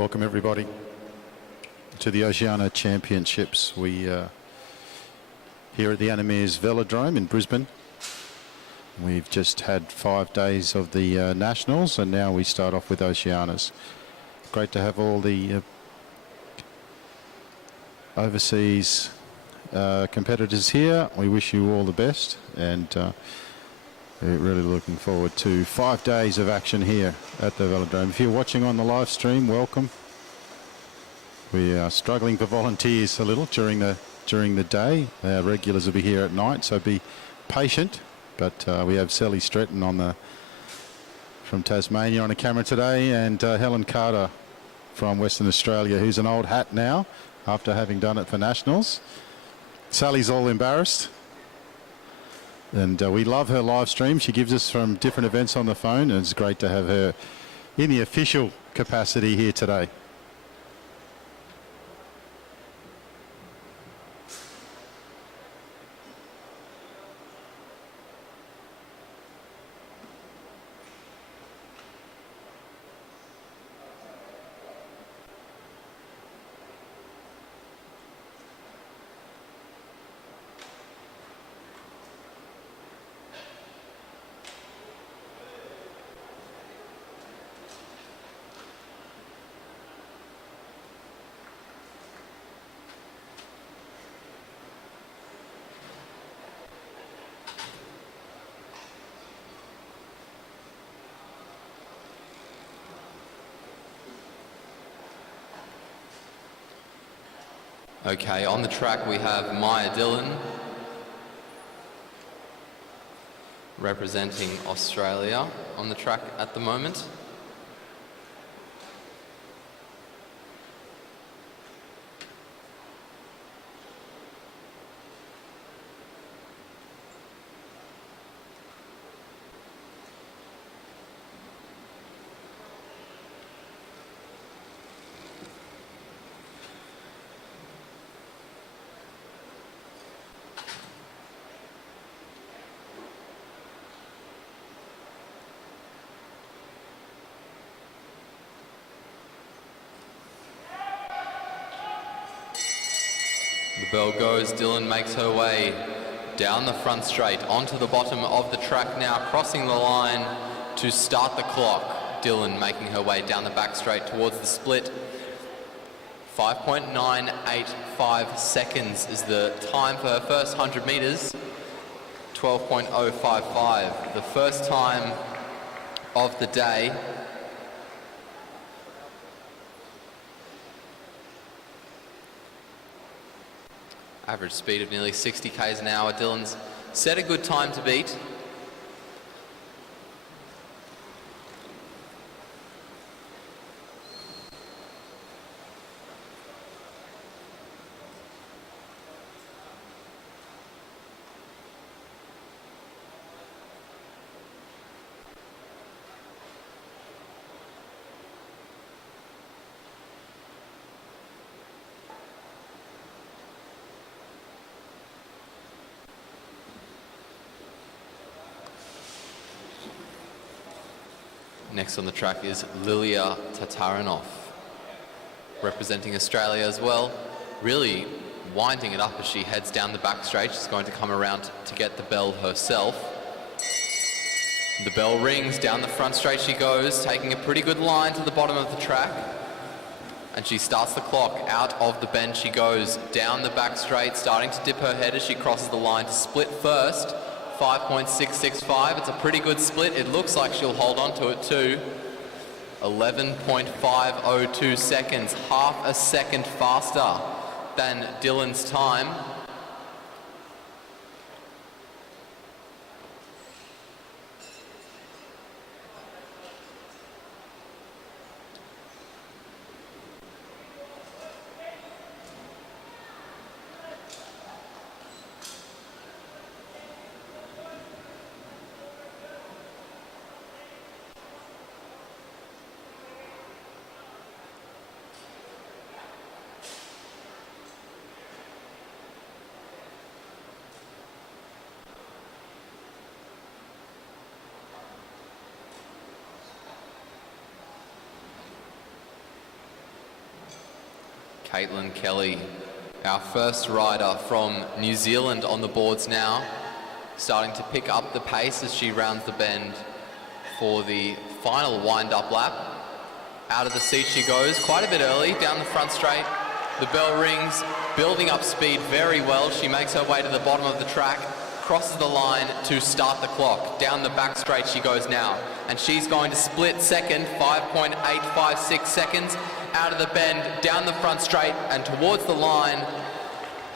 Welcome everybody to the Oceania Championships. We here at the Animeers Velodrome in Brisbane. We've just had 5 days of the Nationals, and now we start off with Oceanias. Great to have all the overseas competitors here. We wish you all the best, and we're really looking forward to 5 days of action here at the Velodrome. If you're watching on the live stream, welcome. We are struggling for volunteers a little during the day. Our regulars will be here at night, so be patient. But we have Sally Stretton from Tasmania on a camera today, and Helen Carter from Western Australia, who's an old hat now after having done it for Nationals. Sally's all embarrassed. And we love her live stream. She gives us from different events on the phone, and it's great to have her in the official capacity here today. Okay, on the track we have Maya Dillon representing Australia on the track at the moment. The bell goes, Dillon makes her way down the front straight onto the bottom of the track now, crossing the line to start the clock. Dillon making her way down the back straight towards the split. 5.985 seconds is the time for her first 100 metres. 12.055, the first time of the day. Average speed of nearly 60 k's an hour. Dillon's set a good time to beat. Next on the track is Lilia Tatarinov, representing Australia as well. Really winding it up as she heads down the back straight. She's going to come around to get the bell herself. The bell rings, down the front straight she goes, taking a pretty good line to the bottom of the track. And she starts the clock. Out of the bend she goes, down the back straight, starting to dip her head as she crosses the line to split first. 5.665, it's a pretty good split. It looks like she'll hold on to it too. 11.502 seconds, half a second faster than Dillon's time. Caitlin Kelly, our first rider from New Zealand on the boards now, starting to pick up the pace as she rounds the bend for the final wind-up lap. Out of the seat she goes, quite a bit early, down the front straight. The bell rings, building up speed very well. She makes her way to the bottom of the track, crosses the line to start the clock. Down the back straight she goes now, and she's going to split second, 5.856 seconds. Out of the bend, down the front straight and towards the line,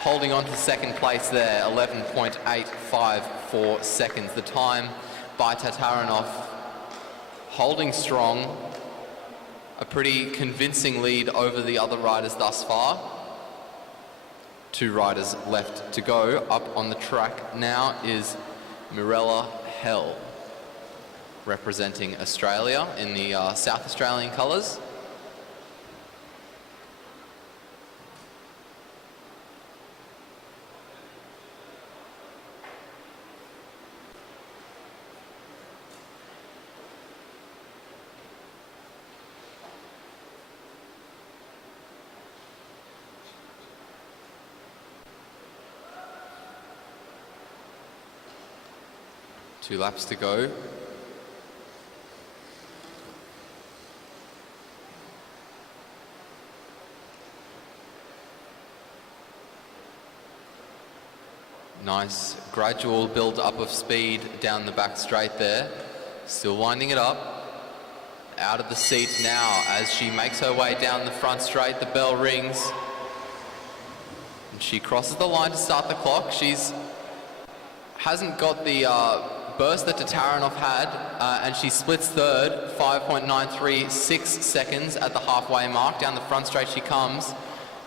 holding on to second place there, 11.854 seconds. The time by Tatarinov holding strong, a pretty convincing lead over the other riders thus far. Two riders left to go. Up on the track now is Mirella Hell, representing Australia in the South Australian colours. Two laps to go. Nice gradual build up of speed down the back straight there. Still winding it up. Out of the seat now as she makes her way down the front straight. The bell rings. And she crosses the line to start the clock. Hasn't got the burst that Tatarinov had, and she splits third, 5.936 seconds at the halfway mark. Down the front straight she comes,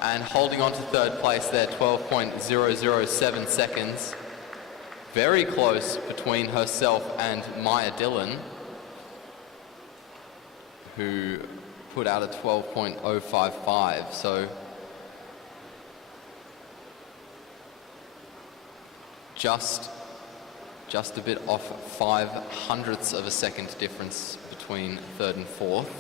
and holding on to third place there, 12.007 seconds. Very close between herself and Maya Dillon, who put out a 12.055. So just a bit off 0.05 of a second difference between third and fourth.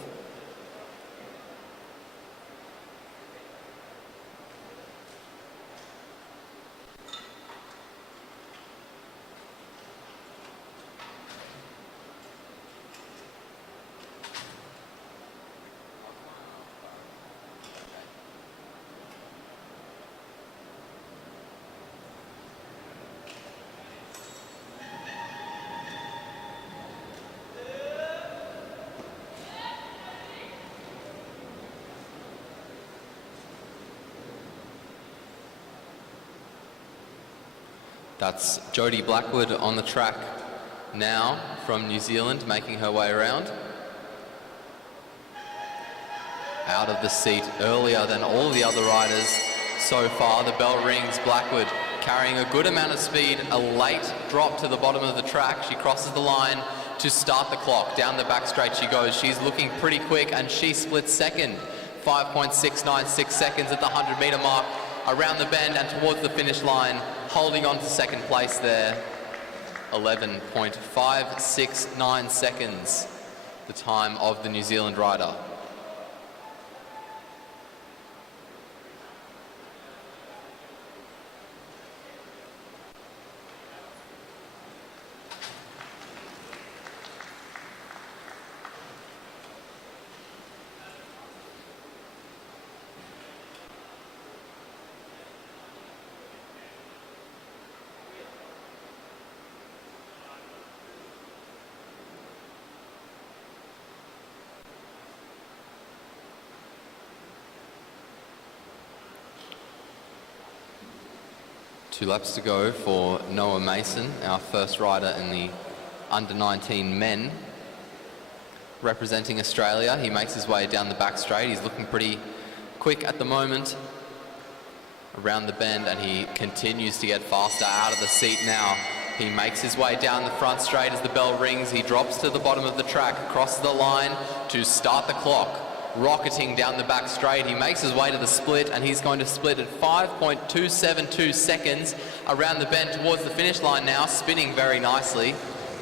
That's Jodie Blackwood on the track now from New Zealand, making her way around. Out of the seat earlier than all the other riders so far. The bell rings. Blackwood carrying a good amount of speed, a late drop to the bottom of the track. She crosses the line to start the clock. Down the back straight she goes. She's looking pretty quick, and she splits second, 5.696 seconds at the 100-metre mark. Around the bend and towards the finish line, holding on to second place there, 11.569 seconds, the time of the New Zealand rider. Two laps to go for Noah Mason, our first rider in the under-19 men, representing Australia. He makes his way down the back straight. He's looking pretty quick at the moment around the bend, and he continues to get faster. Out of the seat now. He makes his way down the front straight as the bell rings. He drops to the bottom of the track, crosses the line to start the clock. Rocketing down the back straight. He makes his way to the split, and he's going to split at 5.272 seconds around the bend towards the finish line now, spinning very nicely.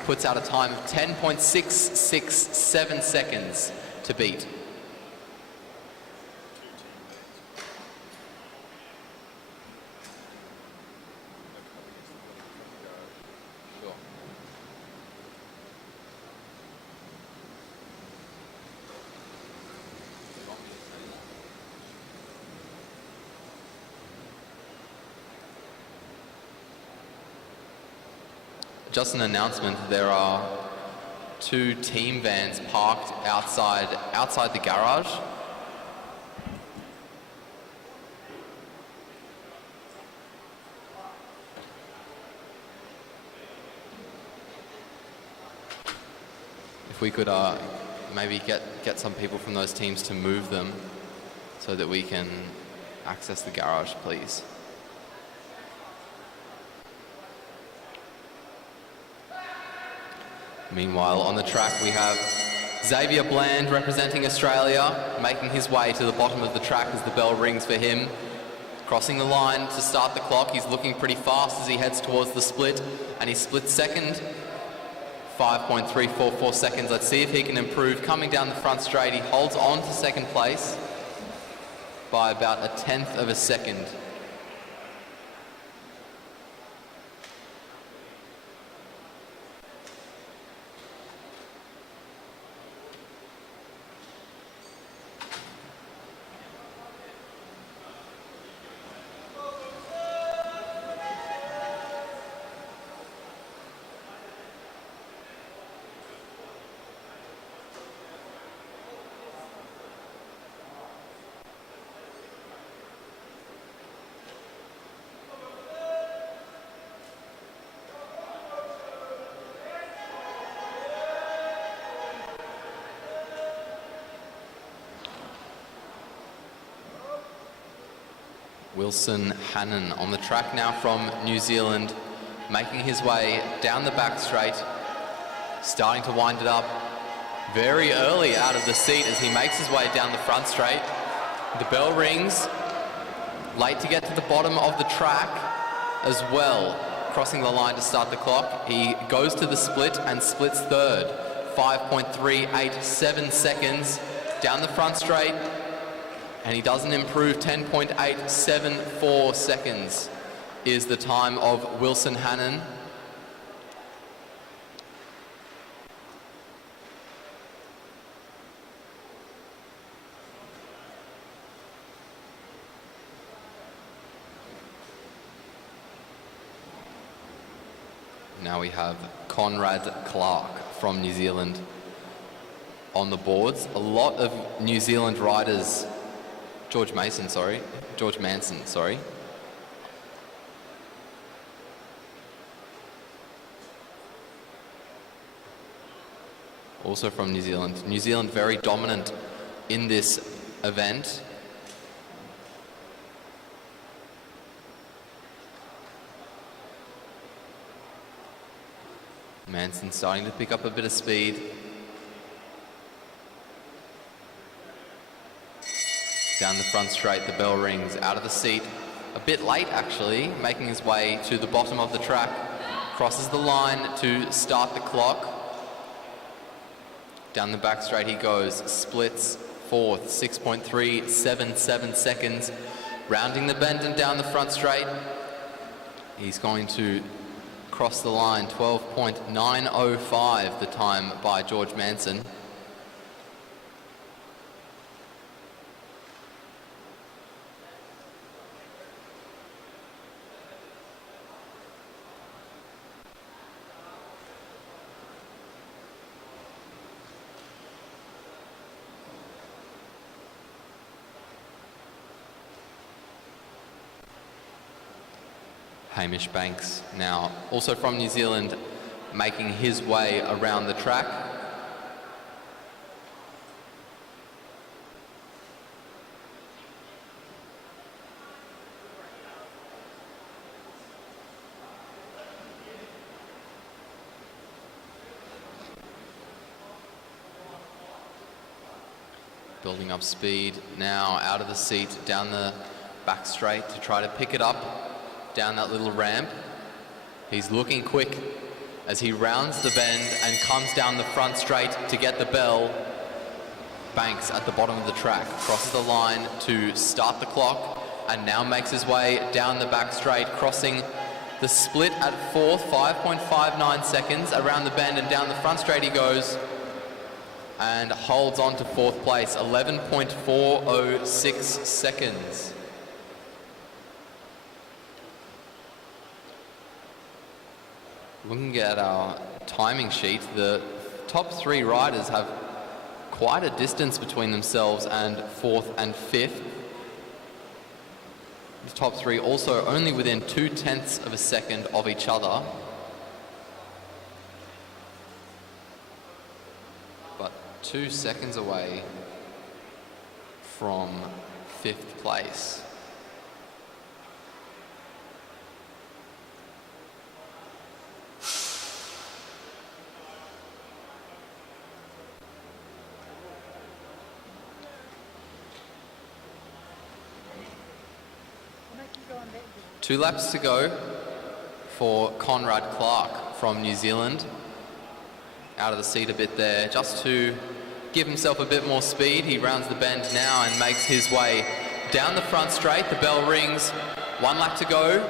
Puts out a time of 10.667 seconds to beat. just an announcement, there are 2 team vans parked outside the garage. If we could maybe get some people from those teams to move them so that we can access the garage, please. Meanwhile, on the track we have Xavier Bland representing Australia, making his way to the bottom of the track as the bell rings for him. Crossing the line to start the clock. He's looking pretty fast as he heads towards the split, and he splits second. 5.344 seconds. Let's see if he can improve. Coming down the front straight, he holds on to second place by about 1/10 of a second. Wilson Hannon on the track now from New Zealand, making his way down the back straight, starting to wind it up very early out of the seat as he makes his way down the front straight. The bell rings, late to get to the bottom of the track as well. Crossing the line to start the clock, he goes to the split and splits third. 5.387 seconds down the front straight. And he doesn't improve. 10.874 seconds is the time of Wilson Hannon. Now we have Conrad Clark from New Zealand on the boards. A lot of New Zealand riders. George Manson, sorry. Also from New Zealand. New Zealand very dominant in this event. Manson starting to pick up a bit of speed. Down the front straight, the bell rings, out of the seat. A bit late, actually, making his way to the bottom of the track. Crosses the line to start the clock. Down the back straight he goes, splits fourth, 6.377 seconds. Rounding the bend and down the front straight. He's going to cross the line, 12.905, the time by George Manson. Hamish Banks now, also from New Zealand, making his way around the track. Building up speed now, out of the seat, down the back straight to try to pick it up down that little ramp. He's looking quick as he rounds the bend and comes down the front straight to get the bell. Banks at the bottom of the track, crosses the line to start the clock and now makes his way down the back straight, crossing the split at fourth, 5.59 seconds. Around the bend and down the front straight he goes and holds on to fourth place, 11.406 seconds. Looking at our timing sheet, the top three riders have quite a distance between themselves and fourth and fifth. The top three also only within 0.2 of a second of each other. But 2 seconds away from fifth place. Two laps to go for Conrad Clark from New Zealand. Out of the seat a bit there, just to give himself a bit more speed. He rounds the bend now and makes his way down the front straight. The bell rings. 1 lap to go.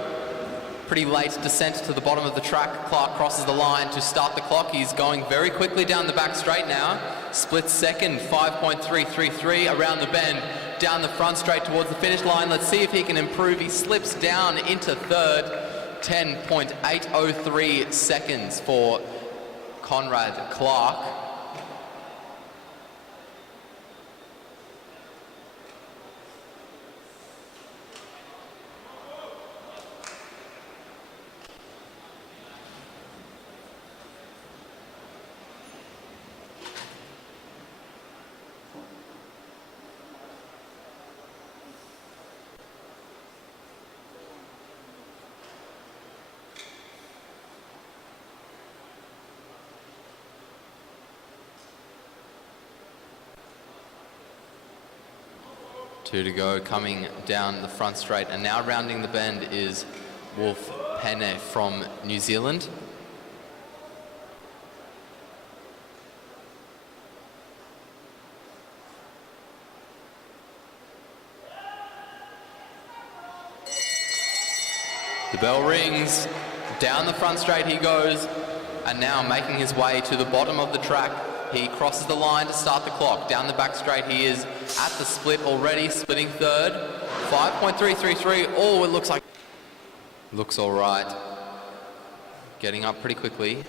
Pretty late descent to the bottom of the track. Clark crosses the line to start the clock. He's going very quickly down the back straight now. Splits second, 5.333 around the bend. Down the front straight towards the finish line. Let's see if he can improve. He slips down into third. 10.803 seconds for Conrad Clark. Two to go, coming down the front straight, and now rounding the bend is Wolf Penne from New Zealand. The bell rings, down the front straight he goes, and now making his way to the bottom of the track. He crosses the line to start the clock. Down the back straight, he is at the split already, splitting third. 5.333. Oh, it looks like... Looks all right. Getting up pretty quickly.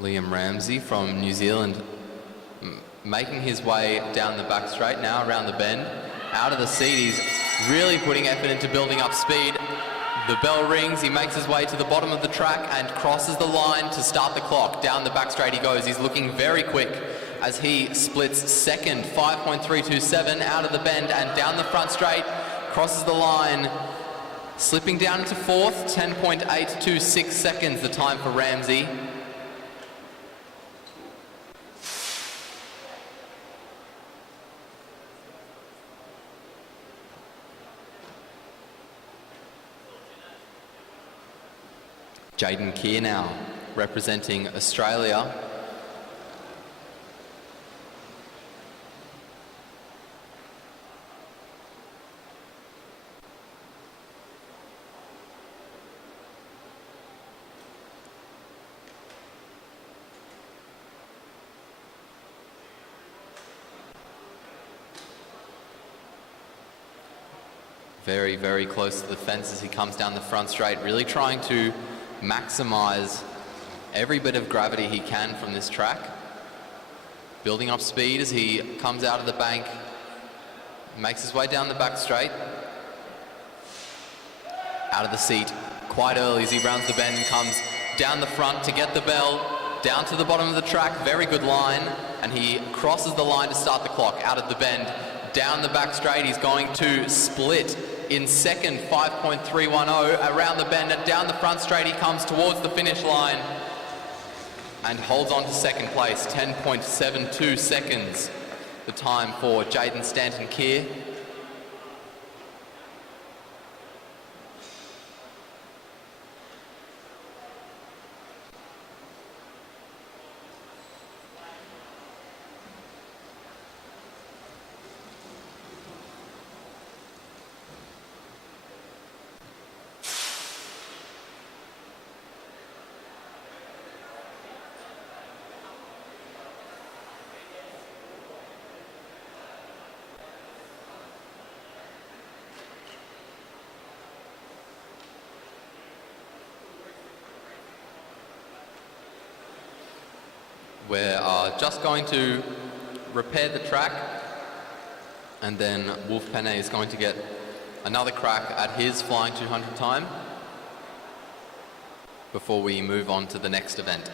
Liam Ramsey from New Zealand making his way down the back straight now, around the bend. Out of the seat, he's really putting effort into building up speed. The bell rings, he makes his way to the bottom of the track and crosses the line to start the clock. Down the back straight he goes. He's looking very quick as he splits second, 5.327 out of the bend and down the front straight, crosses the line, slipping down into fourth, 10.826 seconds the time for Ramsey. Jaden Keir now, representing Australia. Very, very close to the fence as he comes down the front straight, really trying to maximize every bit of gravity he can from this track. Building up speed as he comes out of the bank, makes his way down the back straight. Out of the seat quite early as he rounds the bend and comes down the front to get the bell, down to the bottom of the track, very good line, and he crosses the line to start the clock. Out of the bend, down the back straight, he's going to split in second, 5.310 around the bend, and down the front straight he comes towards the finish line. and holds on to second place, 10.72 seconds, the time for Jaden Stanton-Keir. We're just going to repair the track, and then Wolf Penne is going to get another crack at his flying 200 time before we move on to the next event.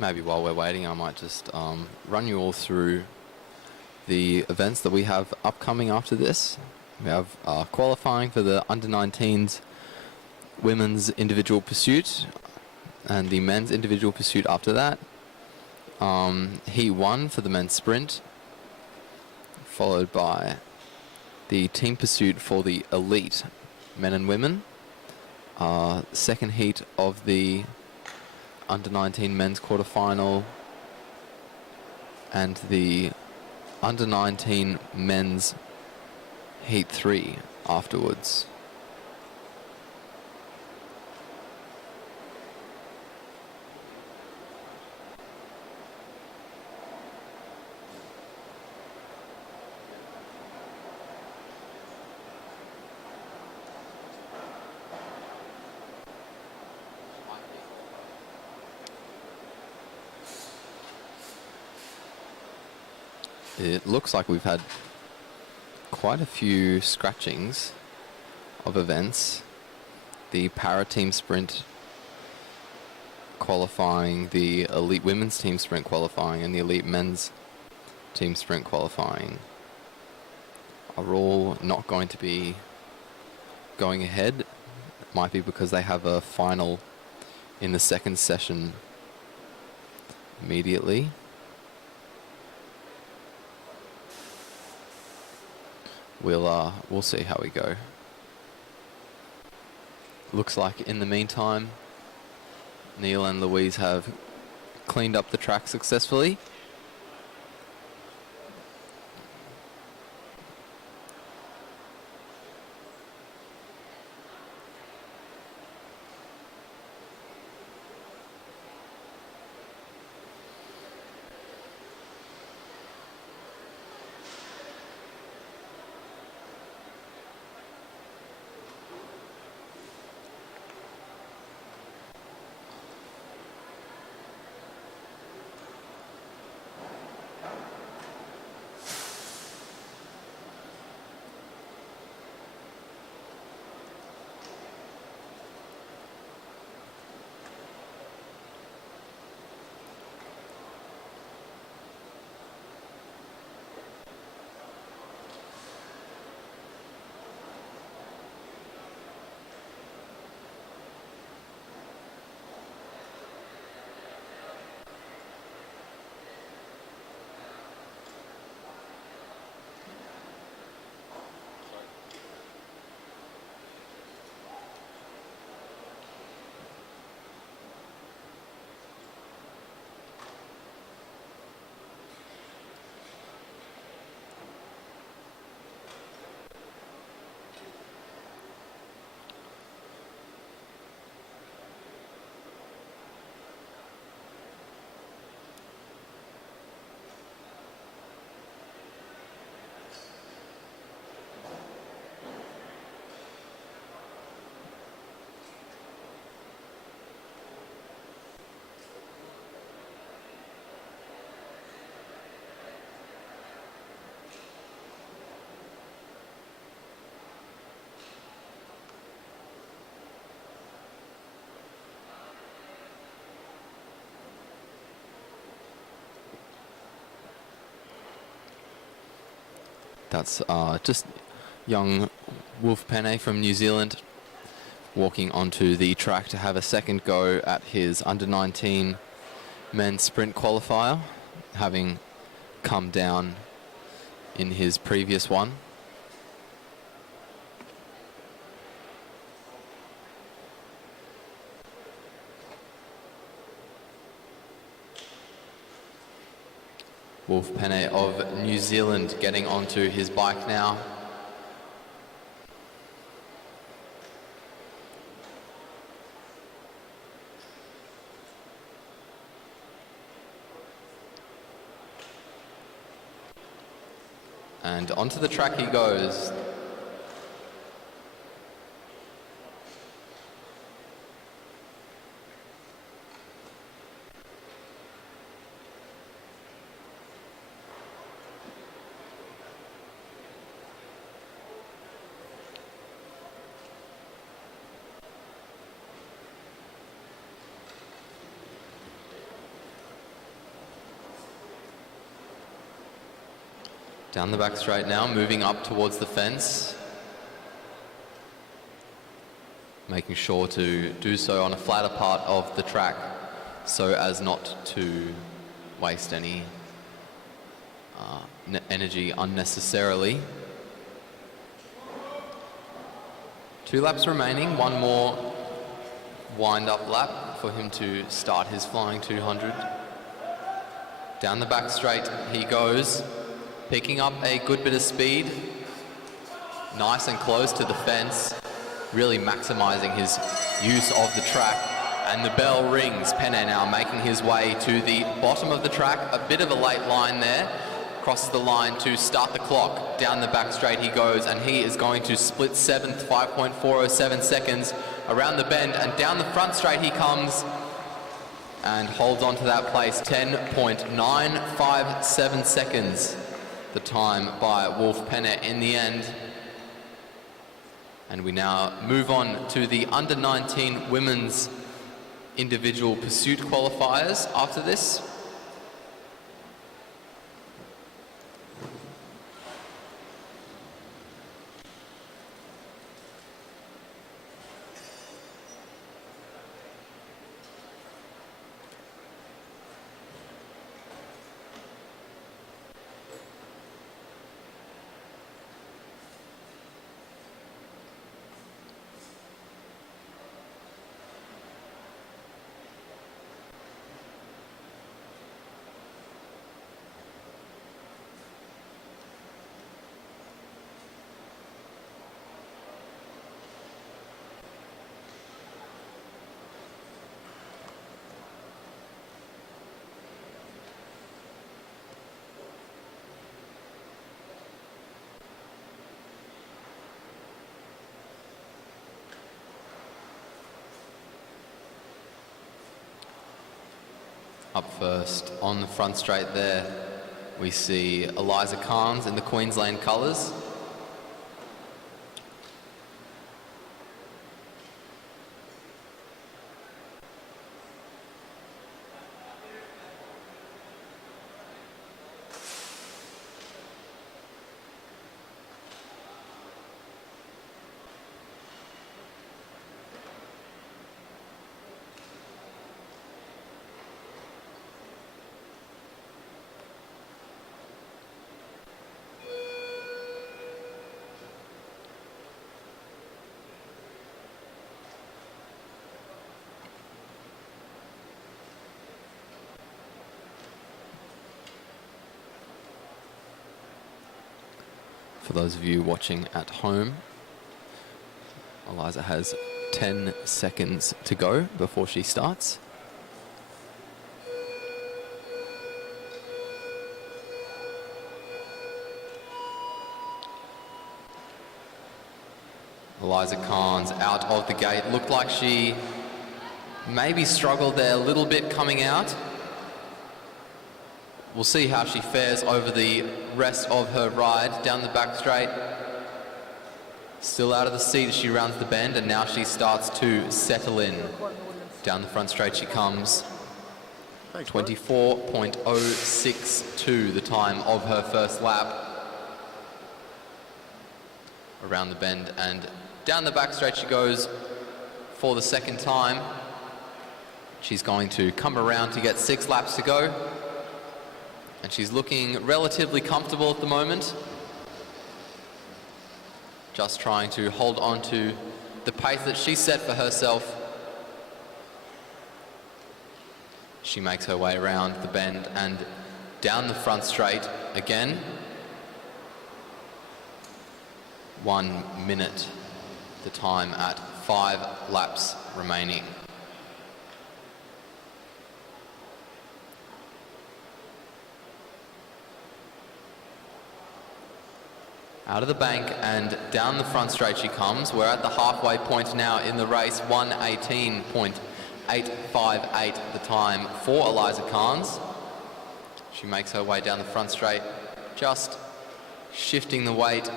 maybe while we're waiting, I might just run you all through the events that we have upcoming after this. We have qualifying for the under-19s women's individual pursuit and the men's individual pursuit after that. Heat 1 for the men's sprint, followed by the team pursuit for the elite men and women. Second heat of the under-19 men's quarterfinal and the under-19 men's heat 3 afterwards. It looks like we've had quite a few scratchings of events. The para team sprint qualifying, the elite women's team sprint qualifying, and the elite men's team sprint qualifying are all not going to be going ahead. It might be because they have a final in the second session immediately. We'll see how we go. Looks like in the meantime, Neil and Louise have cleaned up the track successfully. That's just young Wolf Penne from New Zealand walking onto the track to have a second go at his under-19 men's sprint qualifier, having come down in his previous one. Wolf Penne of New Zealand getting onto his bike now. And onto the track he goes. Down the back straight now, moving up towards the fence. Making sure to do so on a flatter part of the track so as not to waste any energy unnecessarily. 2 laps remaining, one more wind-up lap for him to start his flying 200. Down the back straight he goes, picking up a good bit of speed, nice and close to the fence, really maximising his use of the track. And the bell rings. Penne now making his way to the bottom of the track, a bit of a late line there. Crosses the line to start the clock. Down the back straight he goes, and he is going to split 7th, 5.407 seconds around the bend, and down the front straight he comes and holds on to that place. 10.957 seconds, the time by Wolf Penne in the end. And we now move on to the under-19 women's individual pursuit qualifiers after this. Up first on the front straight there, we see Eliza Carnes in the Queensland colours. For those of you watching at home, Eliza has 10 seconds to go before she starts. Eliza Carnes out of the gate. Looked like she maybe struggled there a little bit coming out. We'll see how she fares over the rest of her ride down the back straight. Still out of the seat as she rounds the bend, and now she starts to settle in. Down the front straight she comes. 24.062 the time of her first lap. Around the bend and down the back straight she goes for the second time. She's going to come around to get 6 laps to go. And she's looking relatively comfortable at the moment. Just trying to hold on to the pace that she set for herself. She makes her way around the bend and down the front straight again. 1 minute, the time at 5 laps remaining. Out of the bank and down the front straight she comes. We're at the halfway point now in the race. 1:18.858 the time for Eliza Carnes. She makes her way down the front straight, just shifting the weight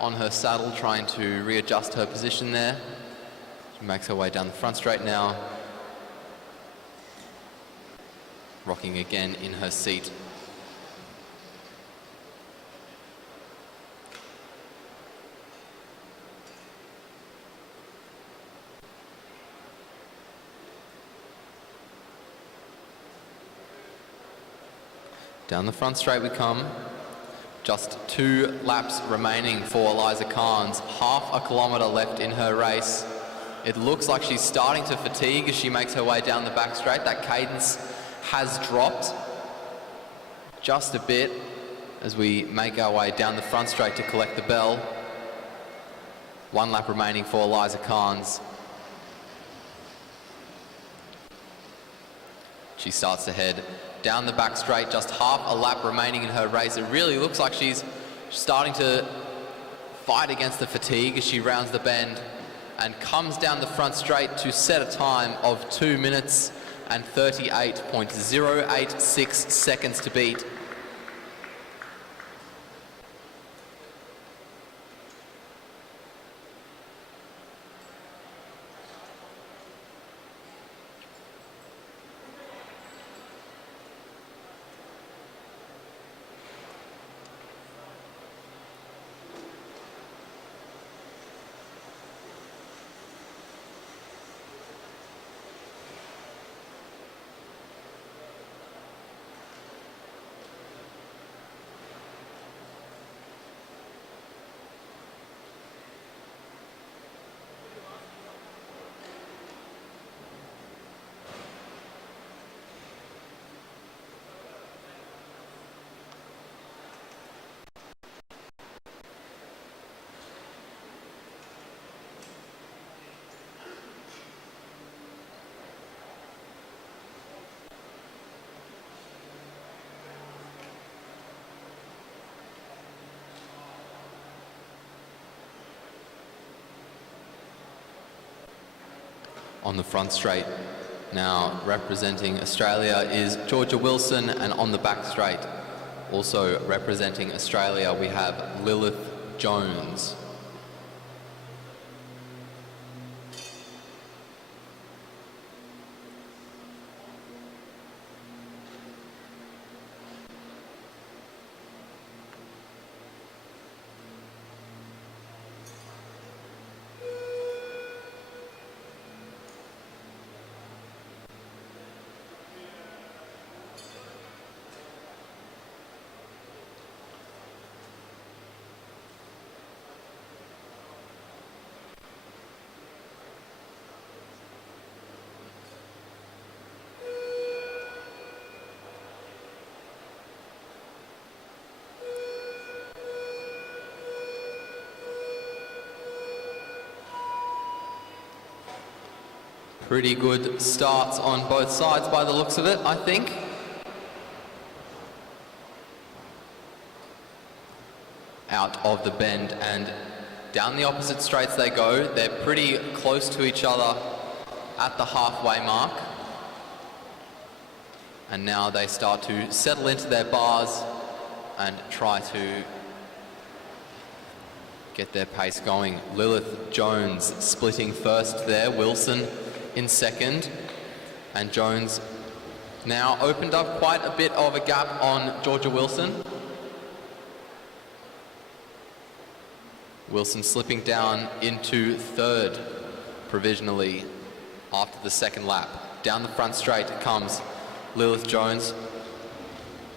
on her saddle, trying to readjust her position there. She makes her way down the front straight now, rocking again in her seat. Down the front straight we come. Just 2 laps remaining for Eliza Carnes. Half a kilometre left in her race. It looks like she's starting to fatigue as she makes her way down the back straight. That cadence has dropped just a bit as we make our way down the front straight to collect the bell. 1 lap remaining for Eliza Carnes. She starts to head down the back straight, just half a lap remaining in her race. It really looks like she's starting to fight against the fatigue as she rounds the bend and comes down the front straight to set a time of 2 minutes and 38.086 seconds to beat. On the front straight now, representing Australia is Georgia Wilson, and on the back straight, also representing Australia, we have Lilith Jones. Pretty good starts on both sides by the looks of it, I think. Out of the bend and down the opposite straights they go. They're pretty close to each other at the halfway mark. And now they start to settle into their bars and try to get their pace going. Lilith Jones splitting first there, Wilson in second, and Jones now opened up quite a bit of a gap on Georgia Wilson. Wilson slipping down into third provisionally after the second lap. Down the front straight comes Lilith Jones,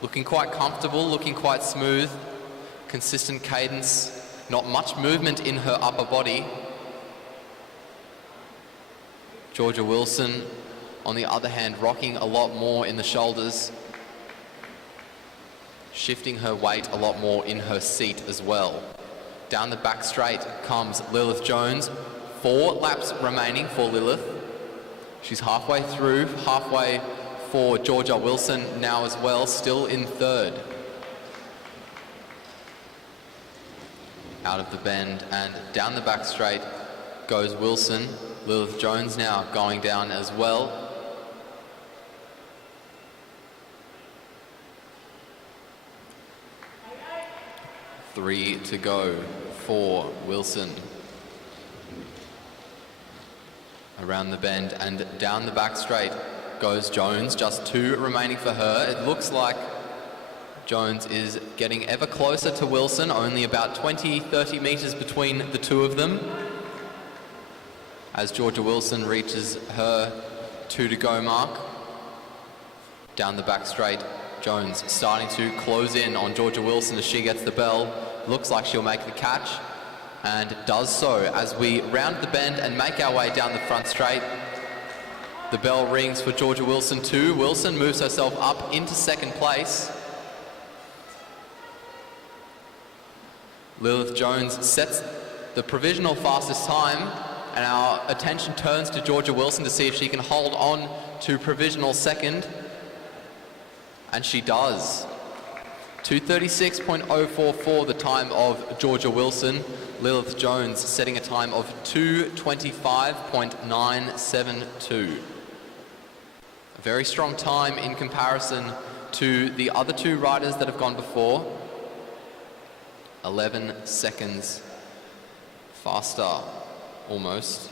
looking quite comfortable, looking quite smooth, consistent cadence, not much movement in her upper body. Georgia Wilson, on the other hand, rocking a lot more in the shoulders, shifting her weight a lot more in her seat as well. Down the back straight comes Lilith Jones. 4 laps remaining for Lilith. She's halfway through, halfway for Georgia Wilson now as well, still in third. Out of the bend and down the back straight goes Wilson. Lilith Jones now going down as well. Three to go for Wilson. Around the bend and down the back straight goes Jones. Just 2 remaining for her. It looks like Jones is getting ever closer to Wilson, only about 20-30 metres between the two of them, as Georgia Wilson reaches her 2 to go mark. Down the back straight, Jones starting to close in on Georgia Wilson as she gets the bell. Looks like she'll make the catch, and does so as we round the bend and make our way down the front straight. The bell rings for Georgia Wilson too. Wilson moves herself up into second place. Lilith Jones sets the provisional fastest time, and our attention turns to Georgia Wilson to see if she can hold on to provisional second. And she does. 2:36.044 the time of Georgia Wilson. Lilith Jones setting a time of 2:25.972. A very strong time in comparison to the other two riders that have gone before. 11 seconds faster, almost.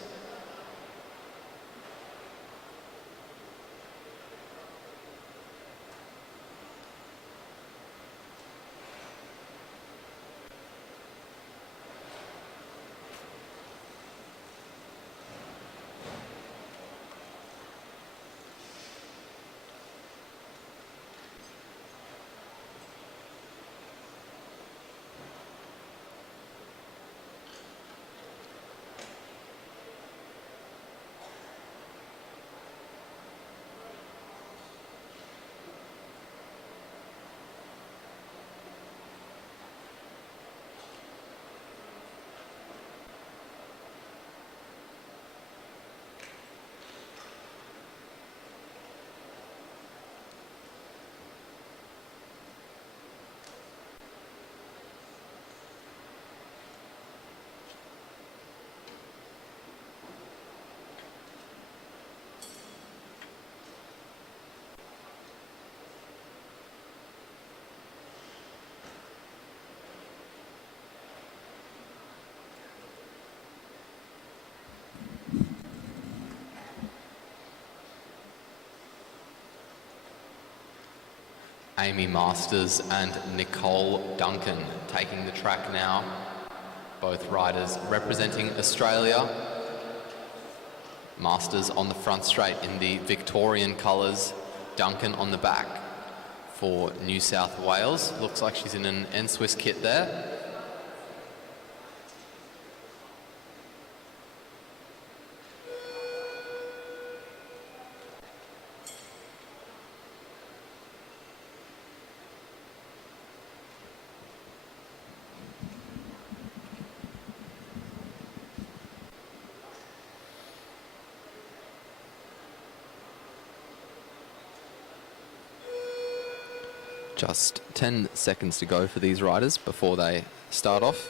Amy Masters and Nicole Duncan taking the track now. Both riders representing Australia. Masters on the front straight in the Victorian colours. Duncan on the back for New South Wales. Looks like she's in an N-Swiss kit there. Just 10 seconds to go for these riders before they start off.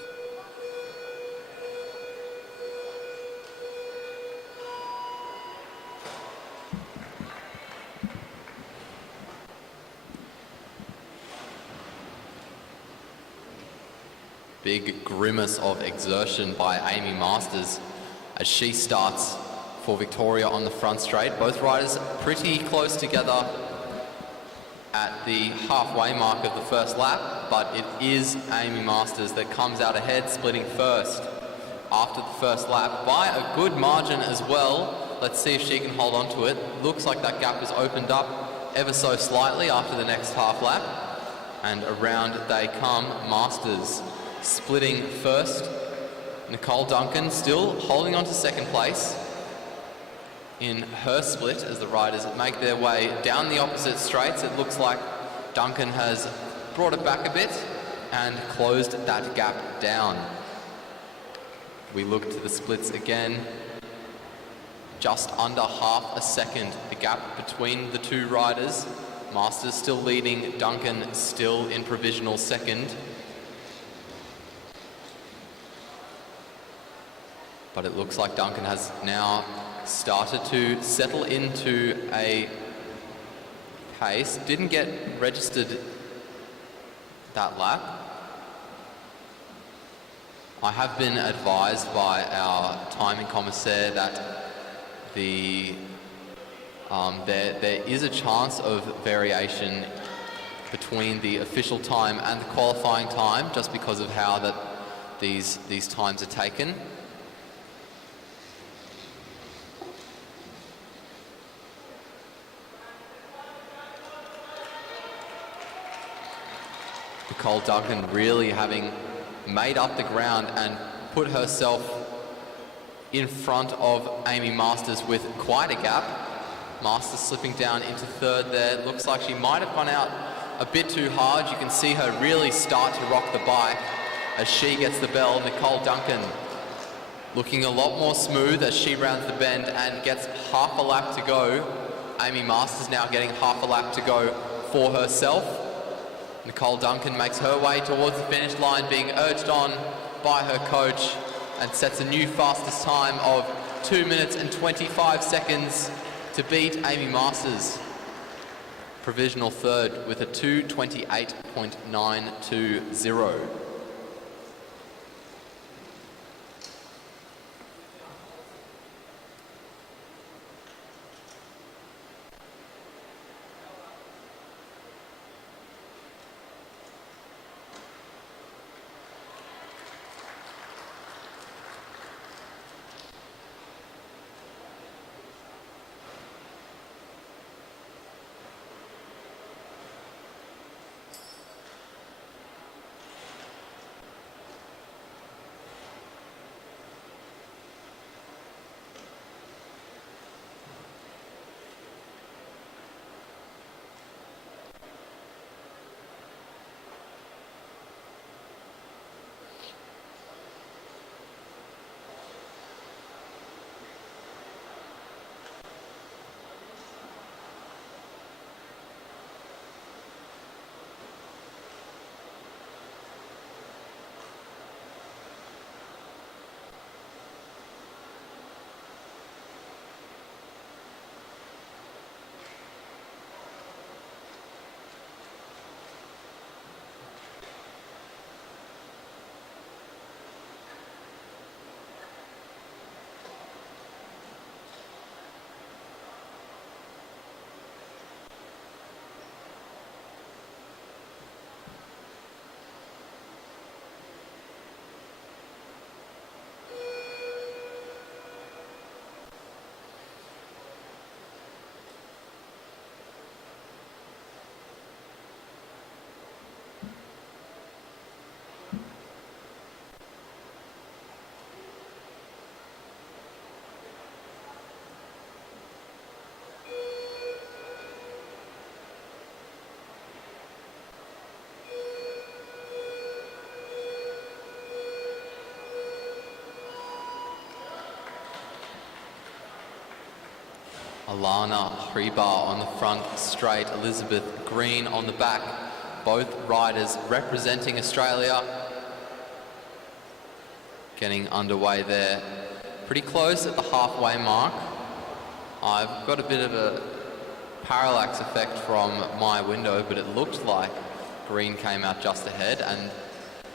Big grimace of exertion by Amy Masters as she starts for Victoria on the front straight. Both riders pretty close together at the halfway mark of the first lap, but it is Amy Masters that comes out ahead, splitting first after the first lap by a good margin as well. Let's see if she can hold on to it. Looks like that gap has opened up ever so slightly after the next half lap, and around they come. Masters splitting first. Nicole Duncan still holding on to second place in her split as the riders make their way down the opposite straights. It looks like Duncan has brought it back a bit and closed that gap down. We look to the splits again. Just under half a second, the gap between the two riders. Masters still leading, Duncan still in provisional second. But it looks like Duncan has now started to settle into a pace. Didn't get registered that lap. I have been advised by our timing commissaire that there is a chance of variation between the official time and the qualifying time, just because of how that these times are taken. Nicole Duncan really having made up the ground and put herself in front of Amy Masters with quite a gap. Masters slipping down into third there. Looks like she might have gone out a bit too hard. You can see her really start to rock the bike as she gets the bell. Nicole Duncan looking a lot more smooth as she rounds the bend and gets half a lap to go. Amy Masters now getting half a lap to go for herself. Nicole Duncan makes her way towards the finish line, being urged on by her coach, and sets a new fastest time of 2 minutes and 25 seconds to beat Amy Masters. Provisional third with a 2:28.920. Alana Hribar on the front straight, Elizabeth Green on the back. Both riders representing Australia. Getting underway there. Pretty close at the halfway mark. I've got a bit of a parallax effect from my window, but it looked like Green came out just ahead, and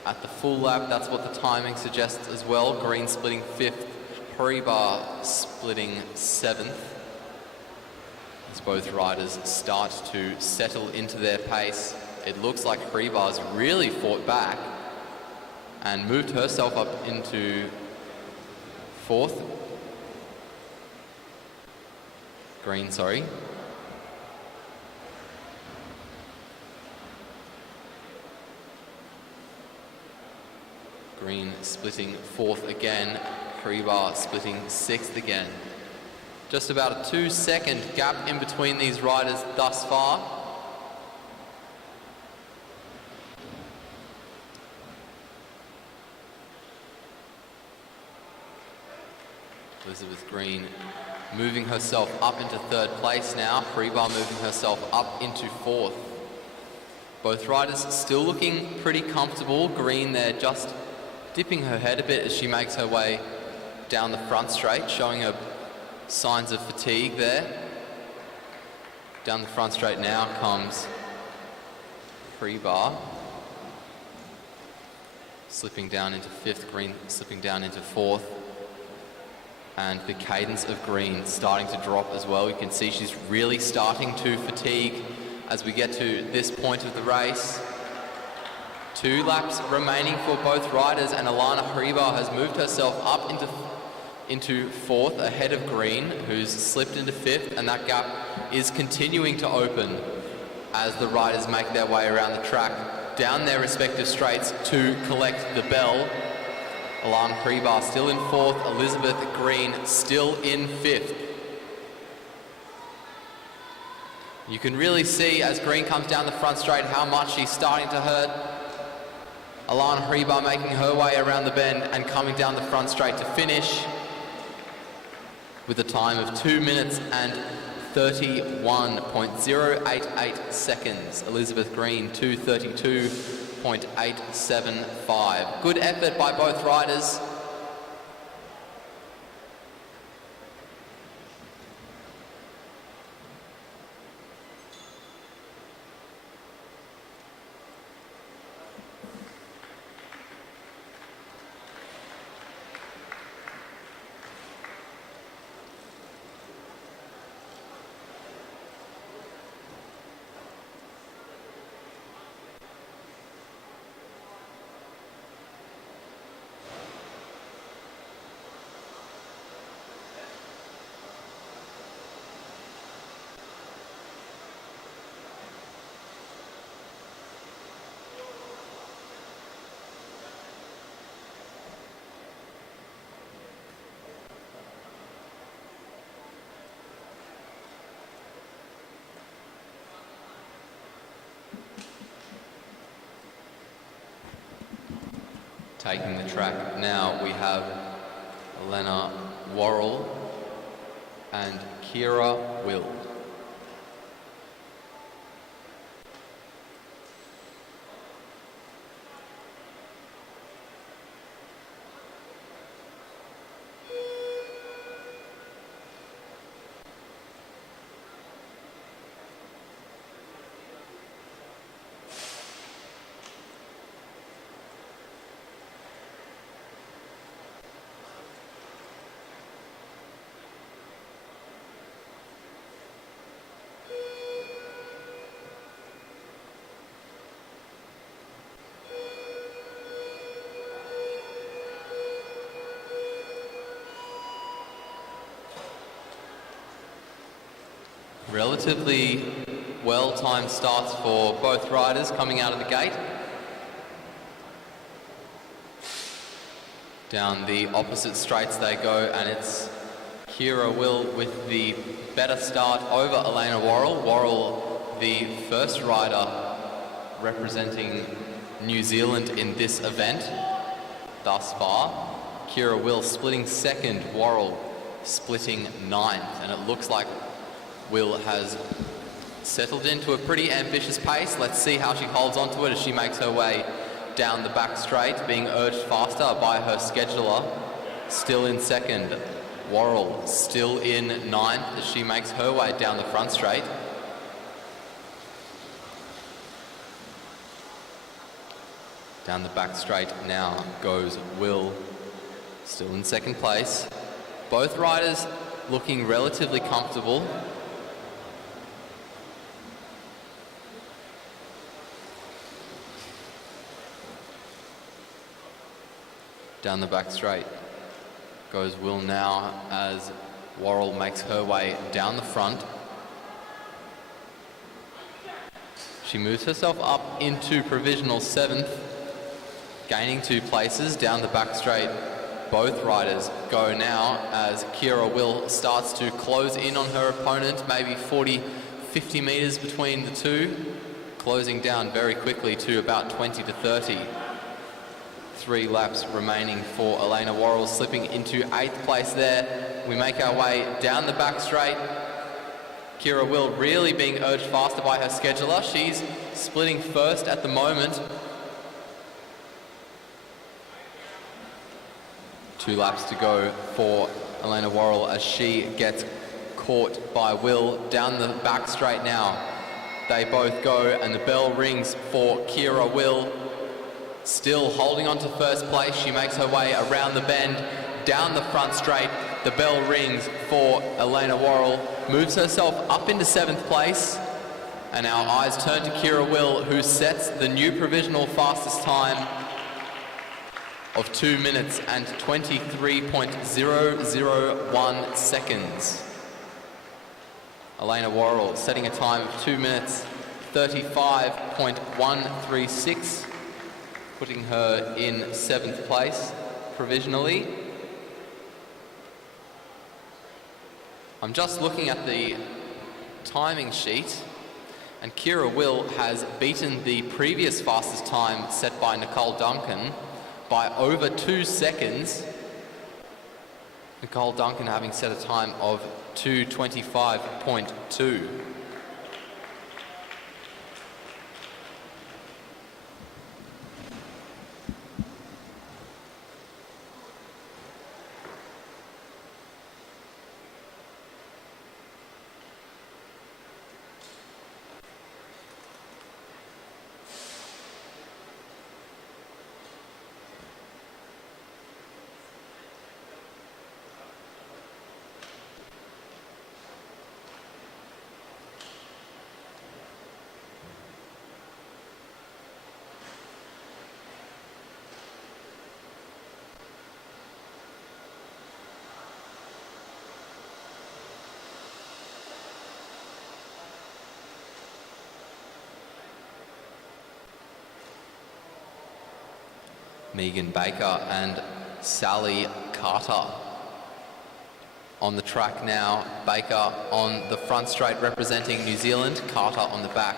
at the full lap, that's what the timing suggests as well. Green splitting 5th, Hribar splitting 7th. As both riders start to settle into their pace, it looks like Hribar's really fought back and moved herself up into 4th. Green, sorry. Green splitting 4th again, Hribar splitting 6th again. Just about a 2-second gap in between these riders thus far. Elizabeth Green moving herself up into 3rd place now. Hribar moving herself up into 4th. Both riders still looking pretty comfortable. Green there just dipping her head a bit as she makes her way down the front straight, showing her signs of fatigue there. Down the front straight now comes Hribar. Slipping down into 5th, Green slipping down into 4th. And the cadence of Green starting to drop as well. You can see she's really starting to fatigue as we get to this point of the race. 2 laps remaining for both riders, and Alana Hribar has moved herself up into 4th ahead of Green, who's slipped into 5th, and that gap is continuing to open as the riders make their way around the track down their respective straights to collect the bell. Alarm Prebar still in 4th, Elizabeth Green still in 5th. You can really see as Green comes down the front straight how much she's starting to hurt. Alana Hribar making her way around the bend and coming down the front straight to finish with a time of 2 minutes and 31.088 seconds. Elizabeth Green, 2:32.875. Good effort by both riders. Taking the track now, we have Elena Worrell and Kira Will. Relatively well-timed starts for both riders coming out of the gate. Down the opposite straights they go, and it's Kira Will with the better start over Elena Worrell. Worrell, the first rider representing New Zealand in this event thus far. Kira Will splitting second, Worrell splitting ninth, and it looks like Will has settled into a pretty ambitious pace. Let's see how she holds on to it as she makes her way down the back straight, being urged faster by her scheduler. Still in second, Worrell still in ninth as she makes her way down the front straight. Down the back straight now goes Will, still in second place. Both riders looking relatively comfortable. Down the back straight goes Will now as Worrell makes her way down the front. She moves herself up into provisional 7th, gaining 2 places down the back straight. Both riders go now as Kira Will starts to close in on her opponent, maybe 40, 50 metres between the two, closing down very quickly to about 20 to 30. 3 laps remaining for Elena Worrell, slipping into 8th place there. We make our way down the back straight. Kira Will really being urged faster by her scheduler. She's splitting first at the moment. 2 laps to go for Elena Worrell as she gets caught by Will down the back straight now. They both go and the bell rings for Kira Will. Still holding on to first place, she makes her way around the bend, down the front straight. The bell rings for Elena Worrell, moves herself up into 7th place, and our eyes turn to Kira Will, who sets the new provisional fastest time of 2 minutes and 23.001 seconds. Elena Worrell setting a time of 2 minutes, 2:35.136, putting her in 7th place provisionally. I'm just looking at the timing sheet, and Kira Will has beaten the previous fastest time set by Nicole Duncan by over 2 seconds. Nicole Duncan having set a time of 2:25.2. Megan Baker and Sally Carter on the track now. Baker on the front straight representing New Zealand, Carter on the back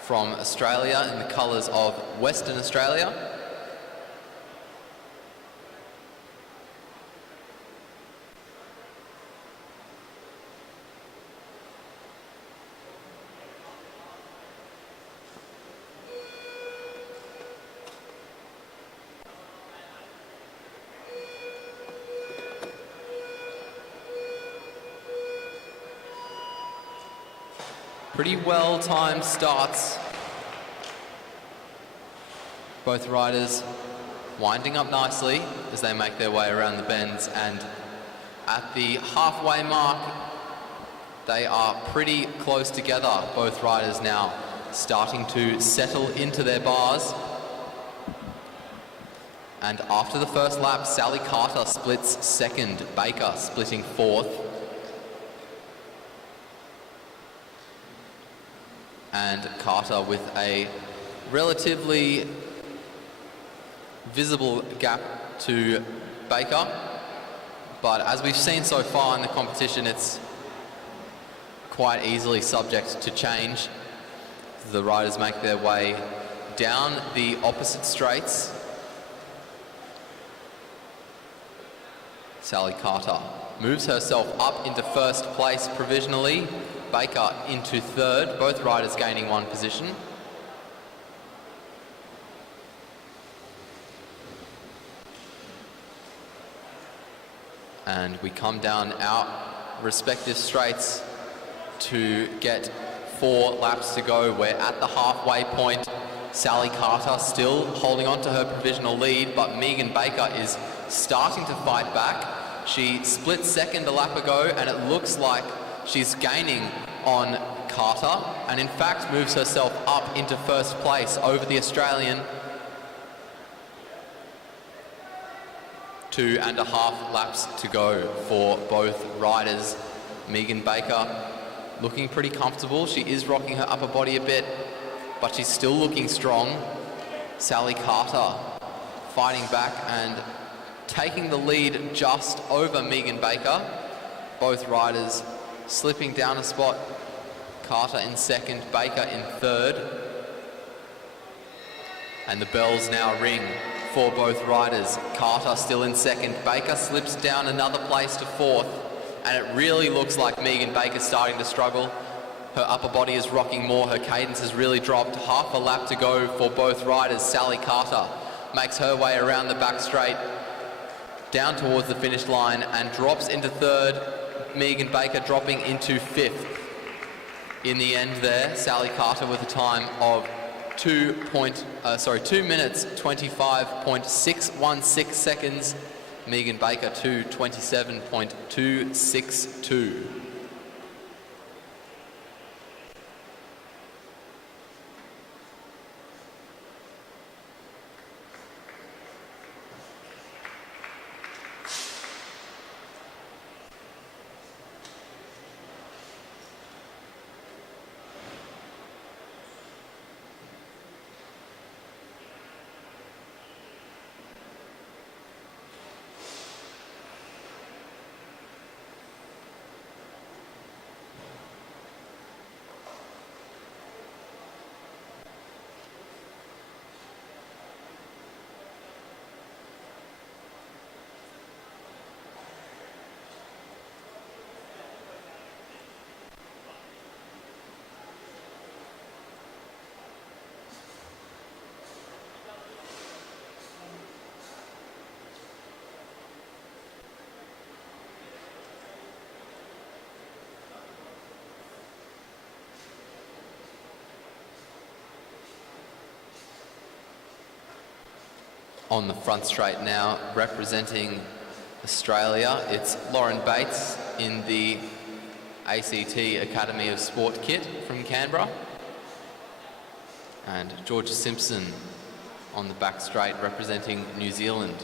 from Australia in the colours of Western Australia. Pretty well-timed starts. Both riders winding up nicely as they make their way around the bends, and at the halfway mark, they are pretty close together. Both riders now starting to settle into their bars. And after the first lap, Sally Carter splits second, Baker splitting fourth. And Carter with a relatively visible gap to Baker. But as we've seen so far in the competition, it's quite easily subject to change. The riders make their way down the opposite straights. Sally Carter moves herself up into first place provisionally. Baker into third, both riders gaining one position. And we come down our respective straights to get 4 laps to go. We're at the halfway point. Sally Carter still holding on to her provisional lead, but Megan Baker is starting to fight back. She split second a lap ago, and it looks like she's gaining on Carter, and in fact moves herself up into first place over the Australian. 2.5 laps to go for both riders. Megan Baker looking pretty comfortable. She is rocking her upper body a bit, but she's still looking strong. Sally Carter fighting back and taking the lead just over Megan Baker. Both riders slipping down a spot. Carter in second, Baker in third. And the bells now ring for both riders. Carter still in second. Baker slips down another place to fourth. And it really looks like Megan Baker starting to struggle. Her upper body is rocking more. Her cadence has really dropped. Half a lap to go for both riders. Sally Carter makes her way around the back straight, down towards the finish line, and drops into third. Megan Baker dropping into fifth. In the end there, Sally Carter with a time of 2 minutes 25.616 seconds. Megan Baker 2:27.262. On the front straight now, representing Australia, it's Lauren Bates in the ACT Academy of Sport kit from Canberra. And Georgia Simpson on the back straight, representing New Zealand.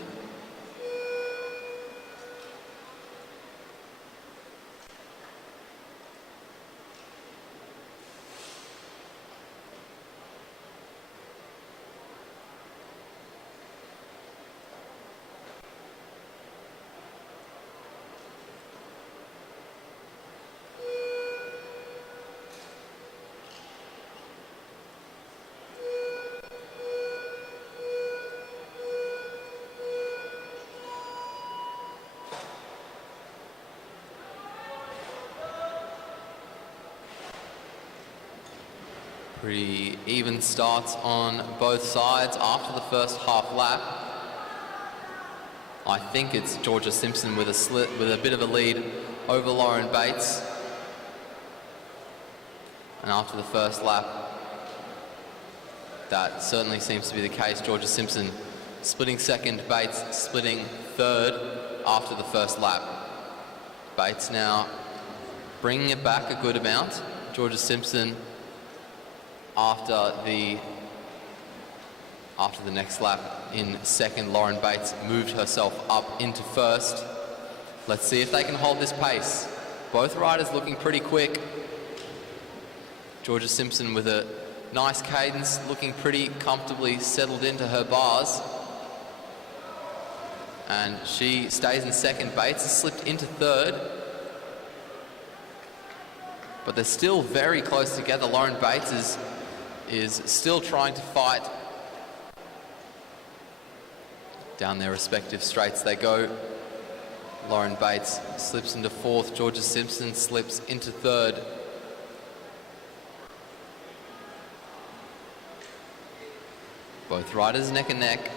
Pretty even starts on both sides after the first half lap. I think it's Georgia Simpson with a bit of a lead over Lauren Bates. And after the first lap, that certainly seems to be the case. Georgia Simpson splitting second, Bates splitting third after the first lap. Bates now bringing it back a good amount. Georgia Simpson after the next lap in second, Lauren Bates moved herself up into first. Let's see if they can hold this pace. Both riders looking pretty quick. Georgia Simpson with a nice cadence, looking pretty comfortably settled into her bars. And she stays in second. Bates has slipped into third. But they're still very close together. Lauren Bates is still trying to fight. Down their respective straights they go. Lauren Bates slips into fourth. Georgia Simpson slips into third. Both riders neck and neck.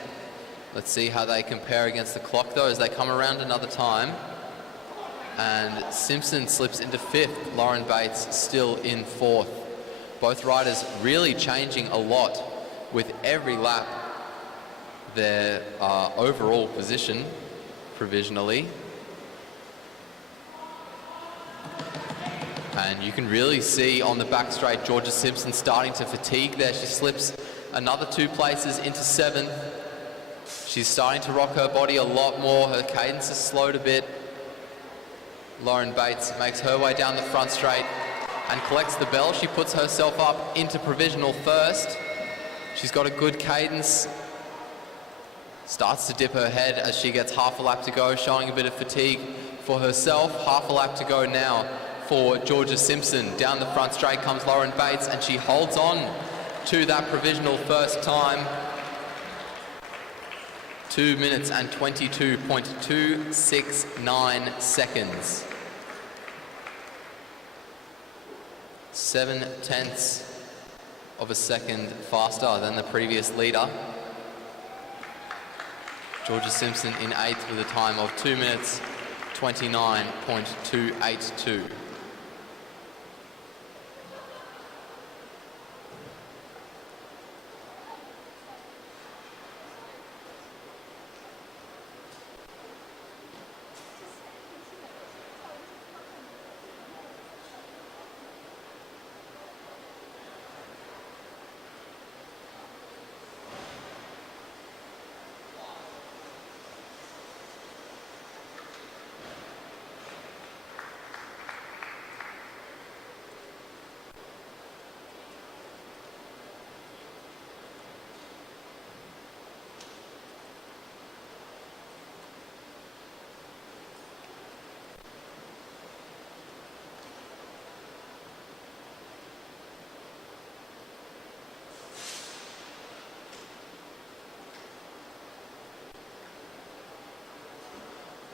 Let's see how they compare against the clock though as they come around another time. And Simpson slips into fifth. Lauren Bates still in fourth. Both riders really changing a lot with every lap. Their overall position provisionally. And you can really see on the back straight Georgia Simpson starting to fatigue there. She slips another 2 places into seventh. She's starting to rock her body a lot more. Her cadence has slowed a bit. Lauren Bates makes her way down the front straight and collects the bell. She puts herself up into provisional first. She's got a good cadence. Starts to dip her head as she gets half a lap to go, showing a bit of fatigue for herself. Half a lap to go now for Georgia Simpson. Down the front straight comes Lauren Bates, and she holds on to that provisional first time. 2 minutes and 22.269 seconds. 0.7 of a second faster than the previous leader. Georgia Simpson in eighth with a time of 2 minutes 29.282.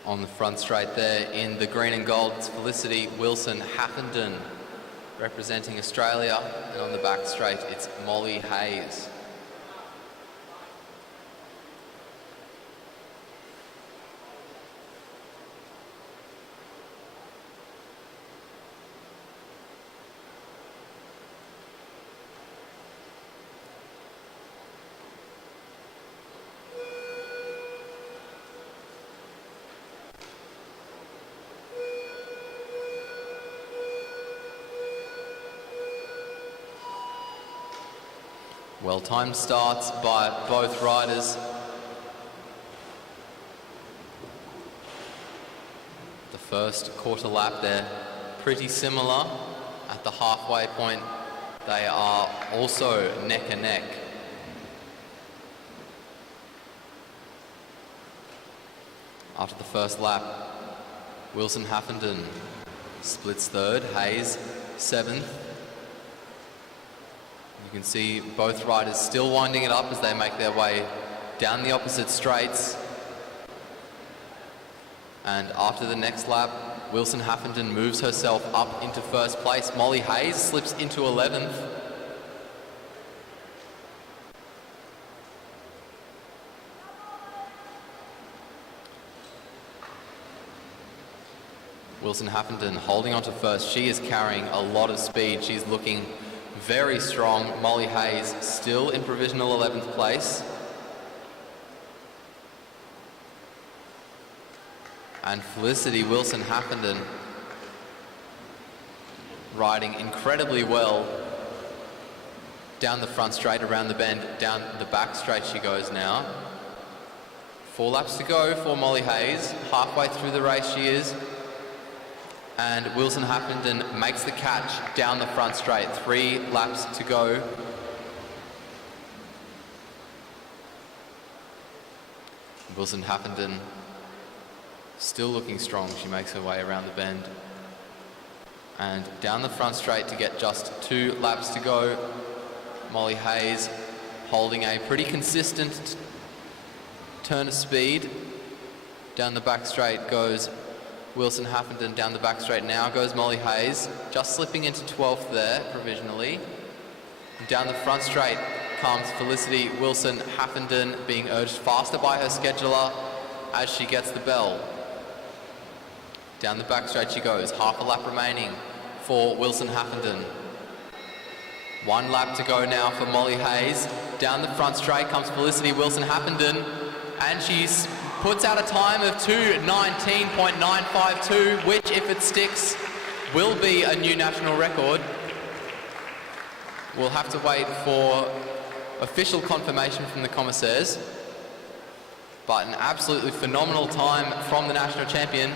On the front straight there in the green and gold, it's Felicity Wilson-Haffenden representing Australia, and on the back straight it's Molly Hayes. Well-timed starts by both riders. The first quarter lap, they're pretty similar. At the halfway point, they are also neck and neck. After the first lap, Wilson Haffenden splits third, Hayes seventh. You can see both riders still winding it up as they make their way down the opposite straights. And after the next lap, Wilson Haffenden moves herself up into first place. Molly Hayes slips into 11th. Wilson Haffenden holding on to first. She is carrying a lot of speed. She's looking very strong. Molly Hayes still in provisional 11th place. And Felicity Wilson Haffenden riding incredibly well down the front straight, around the bend, down the back straight she goes now. 4 laps to go for Molly Hayes. Halfway through the race she is. And Wilson Haffenden makes the catch down the front straight. 3 laps to go. Wilson Haffenden still looking strong. She makes her way around the bend and down the front straight to get just 2 laps to go. Molly Hayes holding a pretty consistent turn of speed. Down the back straight goes Wilson Haffenden. Down the back straight now goes Molly Hayes, just slipping into 12th there provisionally. Down the front straight comes Felicity Wilson Haffenden, being urged faster by her scheduler as she gets the bell. Down the back straight she goes, half a lap remaining for Wilson Haffenden. 1 lap to go now for Molly Hayes. Down the front straight comes Felicity Wilson Haffenden, and she puts out a time of 2:19.952, which, if it sticks, will be a new national record. We'll have to wait for official confirmation from the commissaires, but an absolutely phenomenal time from the national champion.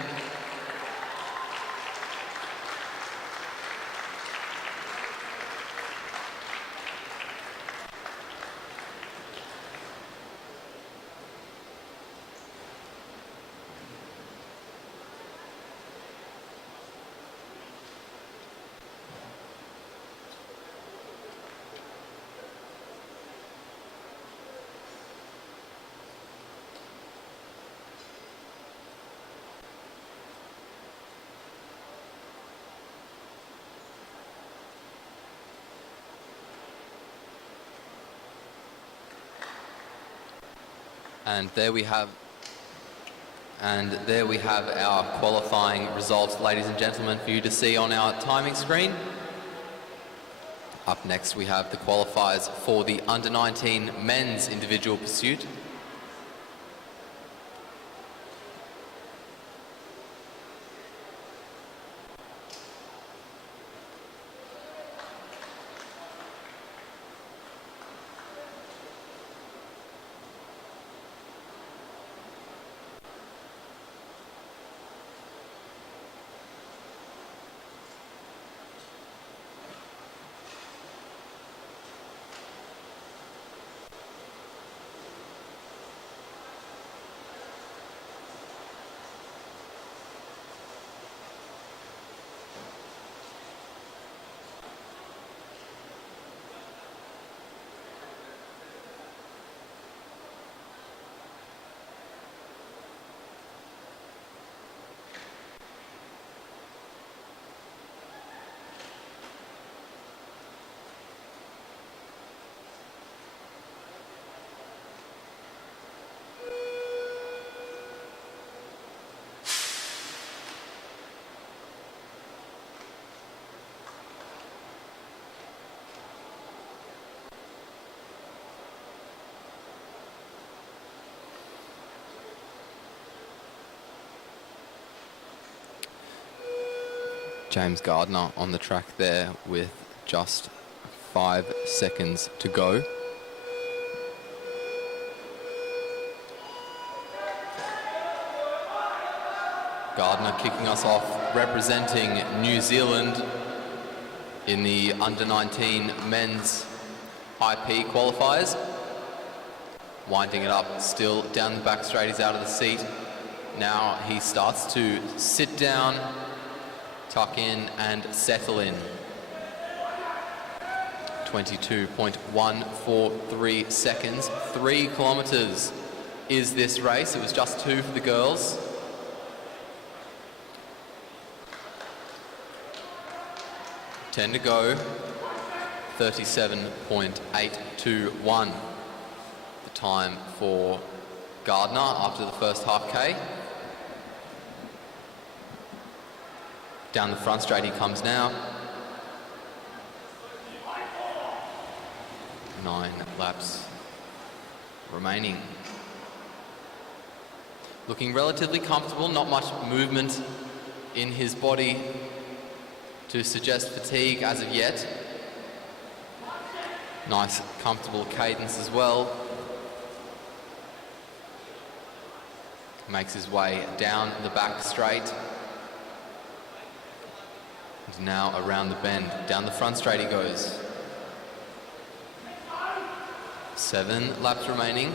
And there we have our qualifying results, ladies and gentlemen, for you to see on our timing screen. Up next we have the qualifiers for the under-19 men's individual pursuit. James Gardner on the track there with just 5 seconds to go. Gardner kicking us off, representing New Zealand in the under-19 men's IP qualifiers. Winding it up, still down the back straight, he's out of the seat. Now he starts to sit down, tuck in and settle in. 22.143 seconds, 3 kilometres is this race. It was just 2 for the girls. Ten to go, 37.821. The time for Gardner after the first half K. Down the front straight he comes now. 9 laps remaining. Looking relatively comfortable, not much movement in his body to suggest fatigue as of yet. Nice, comfortable cadence as well. Makes his way down the back straight. He's now around the bend. Down the front straight he goes. 7 laps remaining.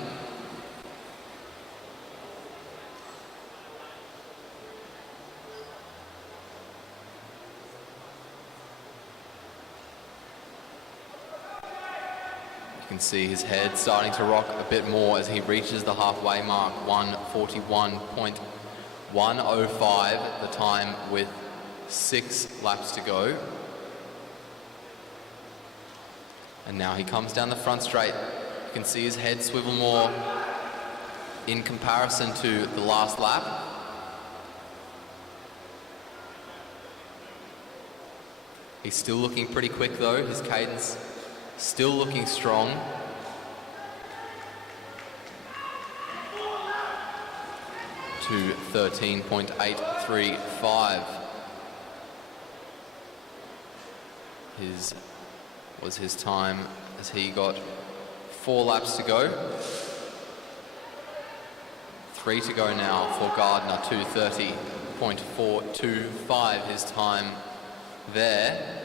You can see his head starting to rock a bit more as he reaches the halfway mark. 1:41.105, the time with 6 laps to go. And now he comes down the front straight. You can see his head swivel more in comparison to the last lap. He's still looking pretty quick though, his cadence still looking strong. To 13.835. Was his time as he got 4 laps to go. 3 to go now for Gardner, 2:30.425 his time there.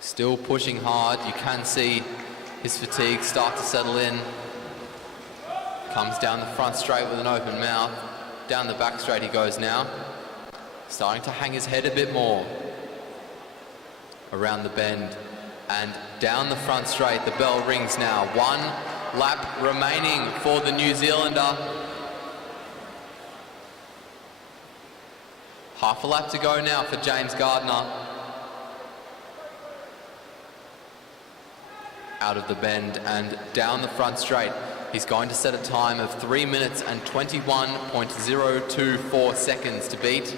Still pushing hard. You can see his fatigue start to settle in. Comes down the front straight with an open mouth. Down the back straight he goes now. Starting to hang his head a bit more. Around the bend and down the front straight. The bell rings now. 1 lap remaining for the New Zealander. Half a lap to go now for James Gardner. Out of the bend and down the front straight. He's going to set a time of 3 minutes and 21.024 seconds to beat.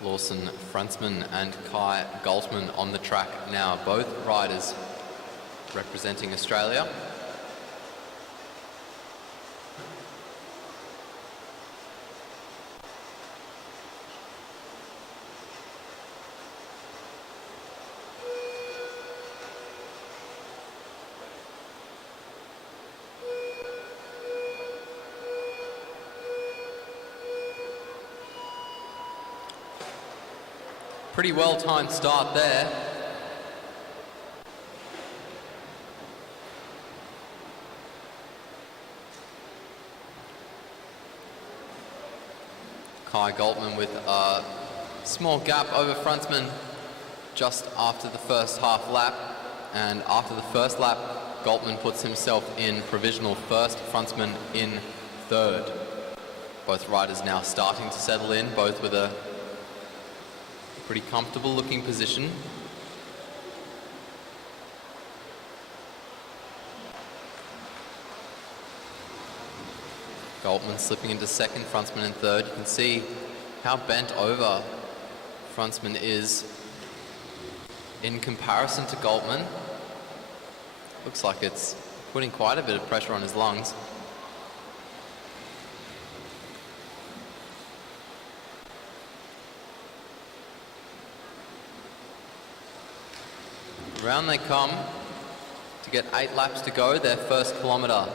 Lawson Frantzman and Kai Galtman on the track now, both riders representing Australia. Pretty well-timed start there. Kai Goltman with a small gap over frontsman just after the first half lap. And after the first lap, Goltman puts himself in provisional first, frontsman in third. Both riders now starting to settle in, both with a pretty comfortable looking position. Goltman slipping into second, frontsman in third. You can see how bent over frontsman is in comparison to Goltman. Looks like it's putting quite a bit of pressure on his lungs. Around they come to get 8 laps to go, their first kilometre.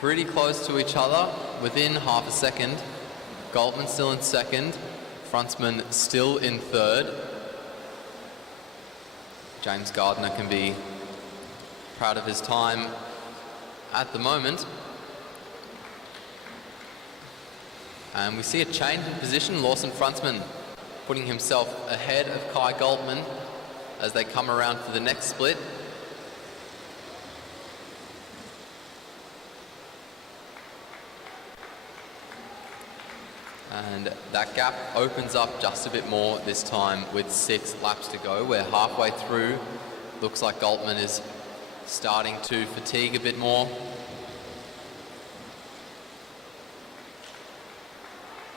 Pretty close to each other, within half a second. Goltman still in second, frontsman still in third. James Gardner can be proud of his time at the moment. And we see a change in position. Lawson frontsman putting himself ahead of Kai Goltman as they come around for the next split. And that gap opens up just a bit more this time with 6 laps to go. We're halfway through. Looks like Goltman is starting to fatigue a bit more.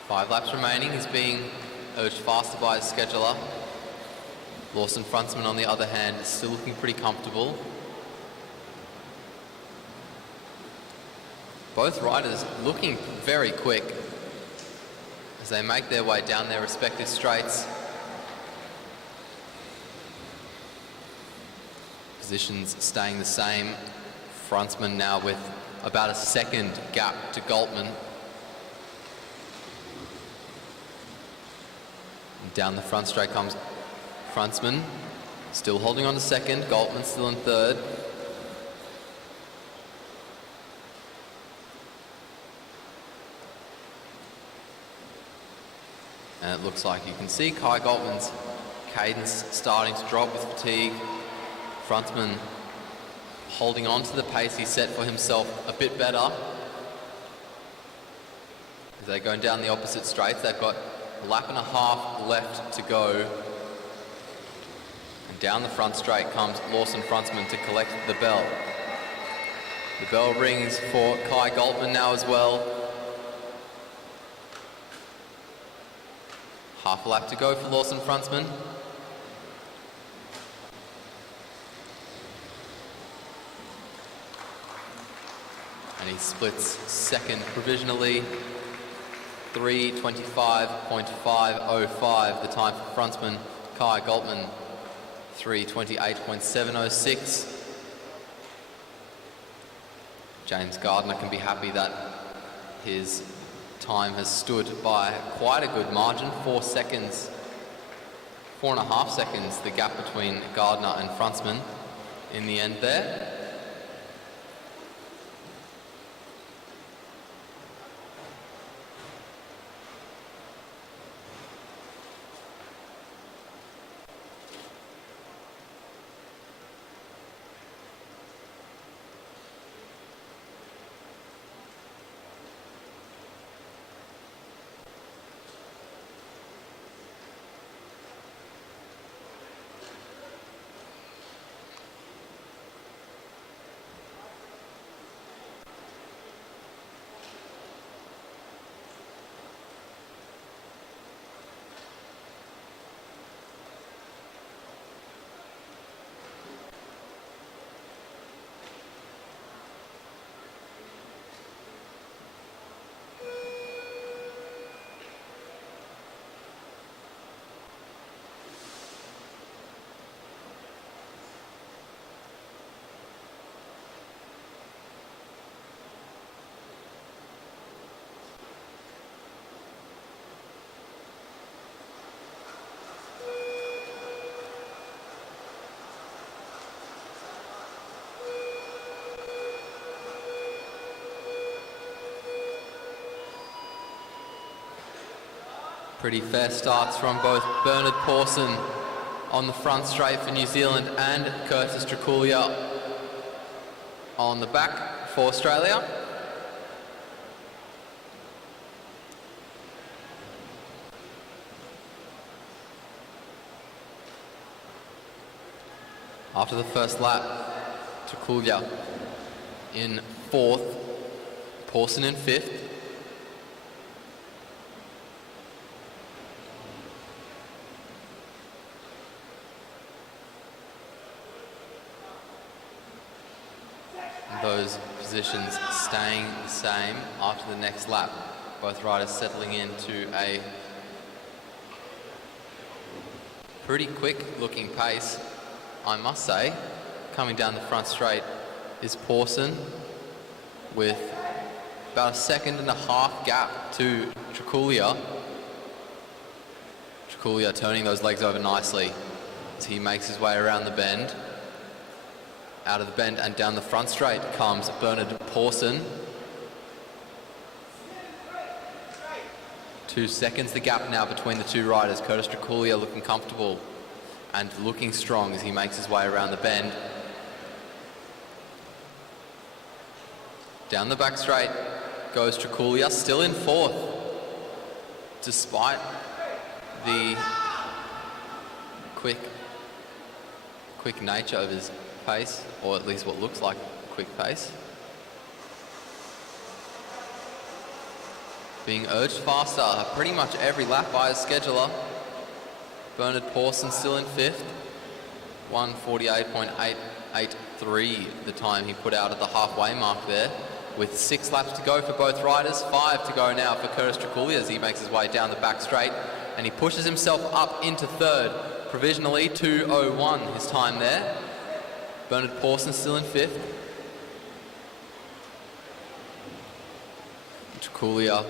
5 laps remaining. He's being urged faster by his scheduler. Lawson frontsman, on the other hand, is still looking pretty comfortable. Both riders looking very quick as they make their way down their respective straights. Positions staying the same. Frontsman now with about a second gap to Goltman. And down the front straight comes frontsman, still holding on to second. Goltman still in third. And it looks like you can see Kai Goltman's cadence starting to drop with fatigue. Frontsman holding on to the pace he set for himself a bit better. As they're going down the opposite straights, they've got a lap and a half left to go. And down the front straight comes Lawson frontsman to collect the bell. The bell rings for Kai Goltman now as well. Half a lap to go for Lawson frontsman. And he splits second provisionally. 3:25.505, the time for frontsman Kai Goltman. 3:28.706. James Gardner can be happy that his time has stood by quite a good margin, 4 seconds, 4.5 seconds, the gap between Gardner and frontsman in the end there. Pretty fair starts from both Bernard Pawson on the front straight for New Zealand and Curtis Traculia on the back for Australia. After the first lap, Traculia in 4th, Pawson in 5th. Those positions staying the same after the next lap. Both riders settling into a pretty quick looking pace, I must say. Coming down the front straight is Pawson with about a 1.5 second gap to Traculia. Traculia turning those legs over nicely as he makes his way around the bend. Out of the bend and down the front straight comes Bernard Pawson. 2 seconds the gap now between the two riders. Curtis Traculia looking comfortable and looking strong as he makes his way around the bend. Down the back straight goes Traculia, still in 4th, despite the quick nature of his pace, or at least what looks like quick pace. Being urged faster pretty much every lap by his scheduler. Bernard Pawson still in 5th, 1:48.883 the time he put out at the halfway mark there, with 6 laps to go for both riders, 5 to go now for Curtis Traculia as he makes his way down the back straight, and he pushes himself up into 3rd, provisionally 2:01 his time there. Bernard Pawson still in 5th. Traculia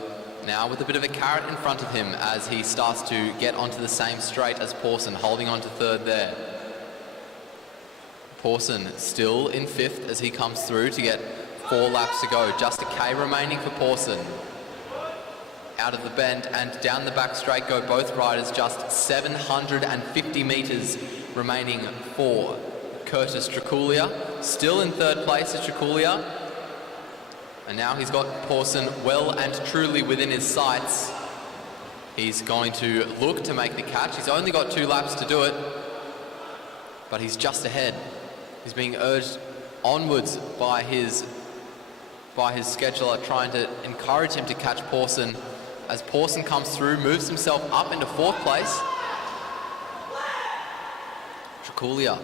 now with a bit of a carrot in front of him as he starts to get onto the same straight as Pawson, holding on to 3rd there. Pawson still in 5th as he comes through to get 4 laps to go. Just a K remaining for Pawson. Out of the bend and down the back straight go both riders, just 750 metres remaining for Curtis Traculia. Still in 3rd place is Traculia. And now he's got Pawson well and truly within his sights. He's going to look to make the catch. He's only got 2 laps to do it, but he's just ahead. He's being urged onwards by his scheduler, trying to encourage him to catch Pawson. As Pawson comes through, moves himself up into 4th place. Traculia,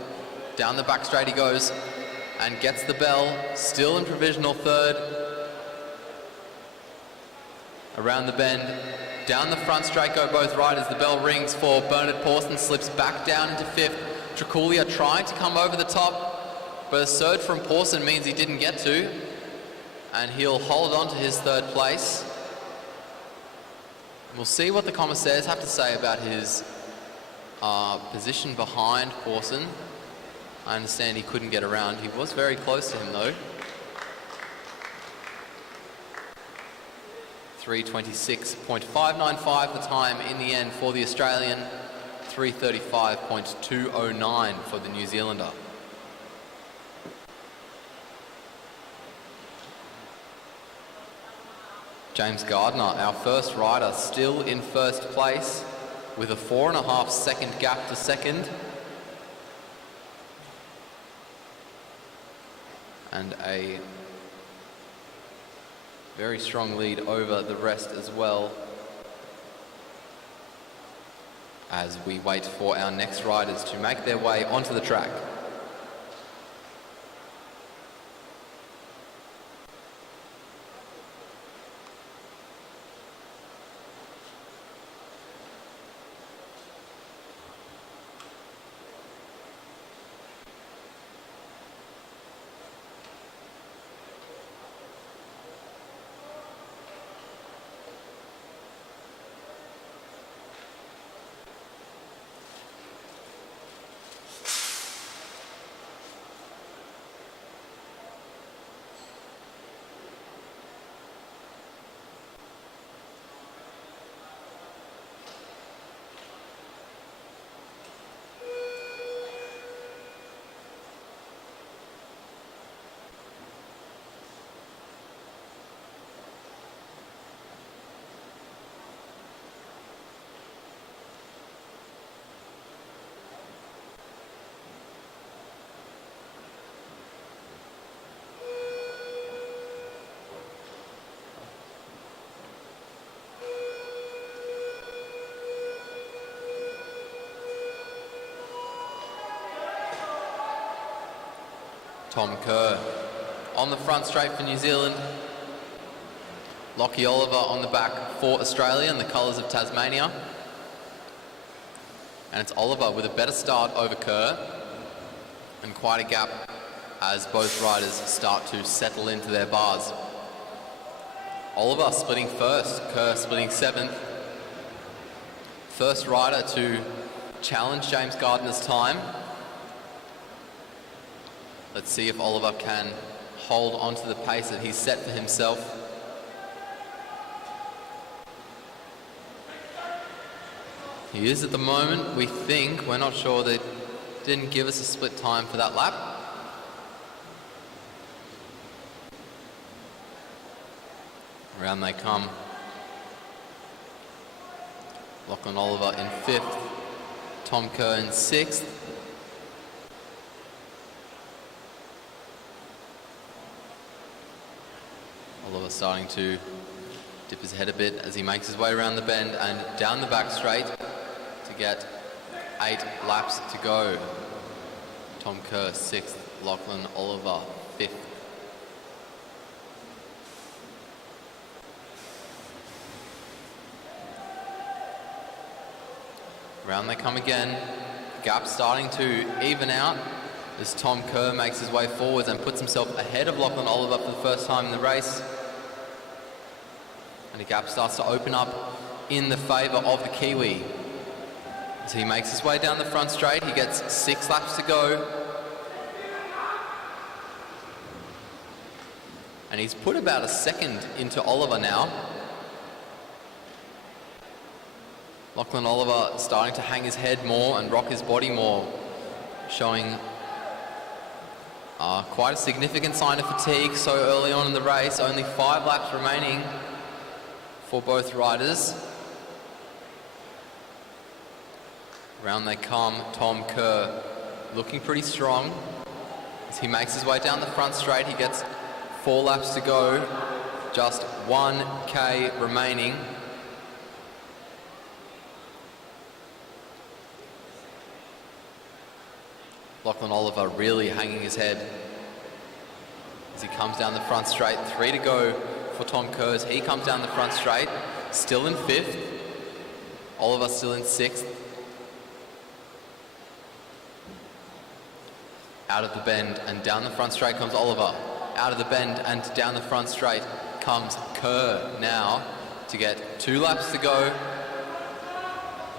down the back straight he goes and gets the bell, still in provisional 3rd. Around the bend, down the front straight go both riders. The bell rings for Bernard Pawson, slips back down into 5th. Traculia trying to come over the top, but a surge from Pawson means he didn't get to, and he'll hold on to his 3rd place. We'll see what the commissaires have to say about his position behind Pawson. I understand he couldn't get around. He was very close to him though. 3:26.595 the time in the end for the Australian. 3:35.209 for the New Zealander. James Gardner, our first rider, still in 1st place with a 4.5 second gap to 2nd. And a very strong lead over the rest as well, as we wait for our next riders to make their way onto the track. Tom Kerr. On the front straight for New Zealand, Lockie Oliver on the back for Australia in the colours of Tasmania. And it's Oliver with a better start over Kerr, and quite a gap as both riders start to settle into their bars. Oliver splitting first, Kerr splitting seventh. First rider to challenge James Gardner's time. Let's see if Oliver can hold onto the pace that he's set for himself. He is at the moment, we think. We're not sure. They didn't give us a split time for that lap. Around they come. Lachlan Oliver in fifth. Tom Kerr in sixth. Oliver starting to dip his head a bit as he makes his way around the bend and down the back straight to get 8 laps to go. Tom Kerr sixth, Lachlan Oliver fifth. Round they come again. Gap starting to even out as Tom Kerr makes his way forwards and puts himself ahead of Lachlan Oliver for the first time in the race. And the gap starts to open up in the favour of the Kiwi. As he makes his way down the front straight, he gets 6 laps to go. And he's put about a second into Oliver now. Lachlan Oliver starting to hang his head more and rock his body more, showing quite a significant sign of fatigue so early on in the race. Only 5 laps remaining for both riders. Round they come, Tom Kerr looking pretty strong. As he makes his way down the front straight, he gets 4 laps to go, just 1K remaining. Lachlan Oliver really hanging his head as he comes down the front straight. 3 to go for Tom Kerr. He comes down the front straight, still in 5th. Oliver still in 6th. Out of the bend and down the front straight comes Oliver. Out of the bend and down the front straight comes Kerr now to get 2 laps to go.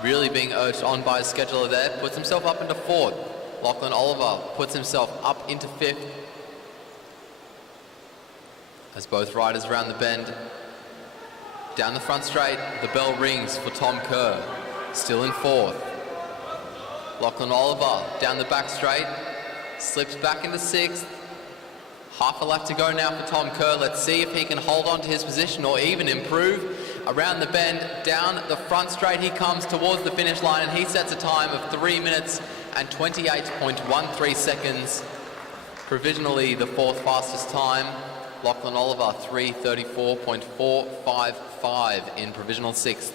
Really being urged on by his scheduler there. Puts himself up into 4th. Lachlan Oliver puts himself up into 5th. As both riders round the bend. Down the front straight, the bell rings for Tom Kerr. Still in 4th. Lachlan Oliver down the back straight. Slips back into 6th. Half a lap to go now for Tom Kerr. Let's see if he can hold on to his position or even improve. Around the bend, down the front straight he comes towards the finish line, and he sets a time of 3 minutes and 28.13 seconds. Provisionally the 4th fastest time. Lachlan Oliver 3:34.455 in provisional 6th.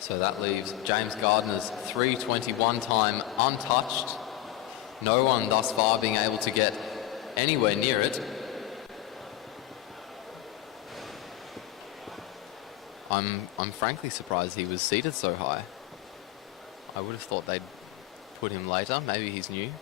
So that leaves James Gardner's 3:21 time untouched. No one thus far being able to get anywhere near it. I'm frankly surprised he was seated so high. I would have thought they'd put him later. Maybe he's new.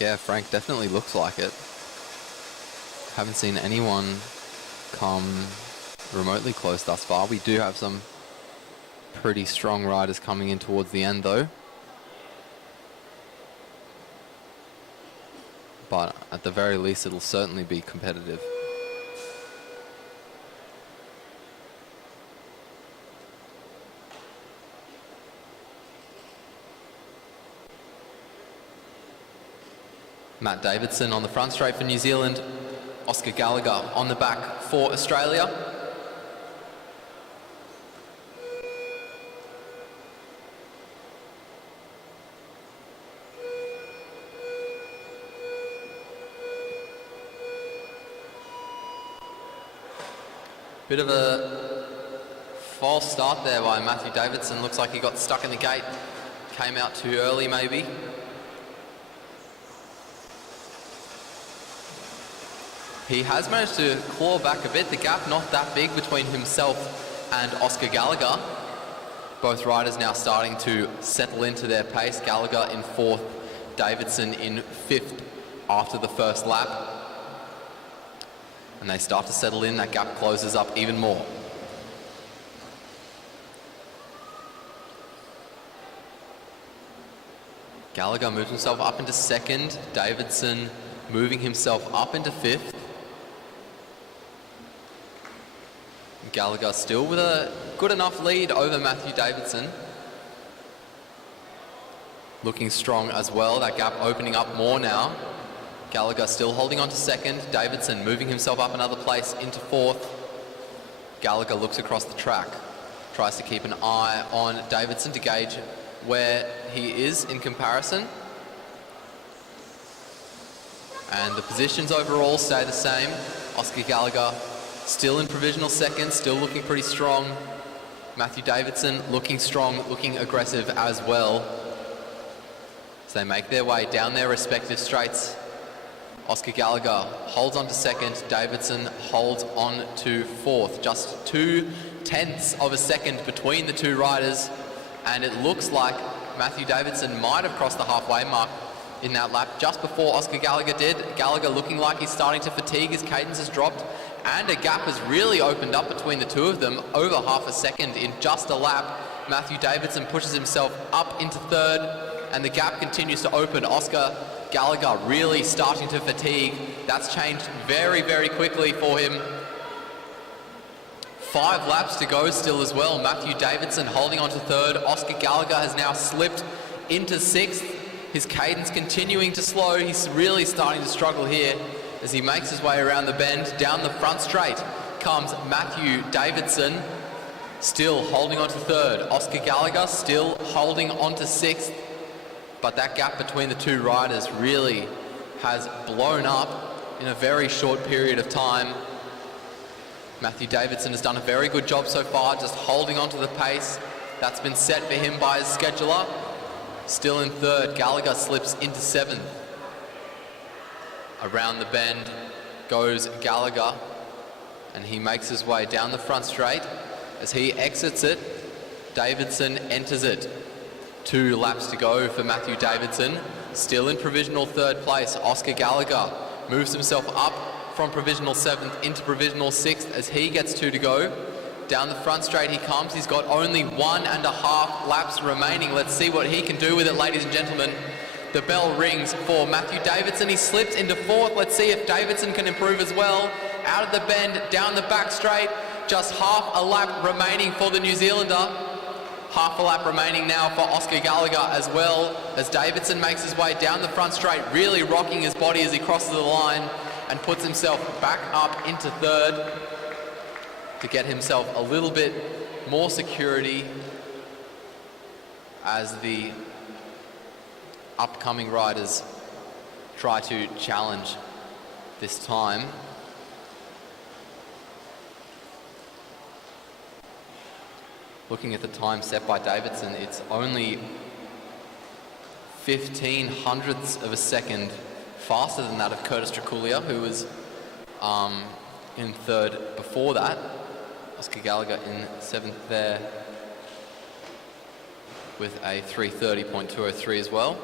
Yeah, Frank, definitely looks like it. Haven't seen anyone come remotely close thus far. We do have some pretty strong riders coming in towards the end though. But at the very least, it'll certainly be competitive. Matt Davidson on the front straight for New Zealand. Oscar Gallagher on the back for Australia. Bit of a false start there by Matthew Davidson. Looks like he got stuck in the gate. Came out too early maybe. He has managed to claw back a bit. The gap not that big between himself and Oscar Gallagher. Both riders now starting to settle into their pace. Gallagher in 4th, Davidson in 5th after the first lap. And they start to settle in, that gap closes up even more. Gallagher moves himself up into 2nd, Davidson moving himself up into 5th. Gallagher still with a good enough lead over Matthew Davidson. Looking strong as well, that gap opening up more now. Gallagher still holding on to 2nd, Davidson moving himself up another place into 4th. Gallagher looks across the track, tries to keep an eye on Davidson to gauge where he is in comparison. And the positions overall stay the same. Oscar Gallagher still in provisional 2nd, still looking pretty strong. Matthew Davidson looking strong, looking aggressive as well. As they make their way down their respective straights. Oscar Gallagher holds on to 2nd, Davidson holds on to 4th. Just 0.2 of a second between the two riders, and it looks like Matthew Davidson might have crossed the halfway mark in that lap just before Oscar Gallagher did. Gallagher looking like he's starting to fatigue, his cadence has dropped, and a gap has really opened up between the two of them, over half a second in just a lap. Matthew Davidson pushes himself up into 3rd, and the gap continues to open. Oscar Gallagher really starting to fatigue. That's changed very, very quickly for him. 5 laps to go still as well. Matthew Davidson holding on to 3rd. Oscar Gallagher has now slipped into 6th. His cadence continuing to slow. He's really starting to struggle here as he makes his way around the bend. Down the front straight comes Matthew Davidson, still holding on to 3rd. Oscar Gallagher still holding on to 6th. But that gap between the two riders really has blown up in a very short period of time. Matthew Davidson has done a very good job so far, just holding on to the pace that's been set for him by his scheduler. Still in 3rd, Gallagher slips into 7th. Around the bend goes Gallagher, and he makes his way down the front straight. As he exits it, Davidson enters it. 2 laps to go for Matthew Davidson. Still in provisional 3rd place, Oscar Gallagher moves himself up from provisional 7th into provisional 6th as he gets 2 to go. Down the front straight he comes. He's got only 1.5 laps remaining. Let's see what he can do with it, ladies and gentlemen. The bell rings for Matthew Davidson. He slips into 4th. Let's see if Davidson can improve as well. Out of the bend, down the back straight. Just half a lap remaining for the New Zealander. Half a lap remaining now for Oscar Gallagher as well, as Davidson makes his way down the front straight, really rocking his body as he crosses the line and puts himself back up into 3rd to get himself a little bit more security as the upcoming riders try to challenge this time. Looking at the time set by Davidson, it's only 15 hundredths of a second faster than that of Curtis Traculia, who was in 3rd before that. Oscar Gallagher in 7th there with a 3:30.203 as well.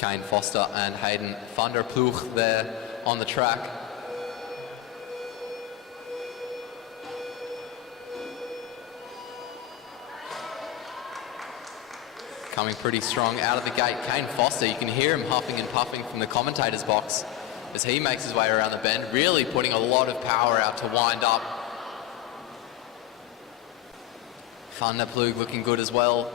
Kane Foster and Hayden van der Ploeg there on the track. Coming pretty strong out of the gate. Kane Foster, you can hear him huffing and puffing from the commentator's box as he makes his way around the bend, really putting a lot of power out to wind up. Van der Ploeg looking good as well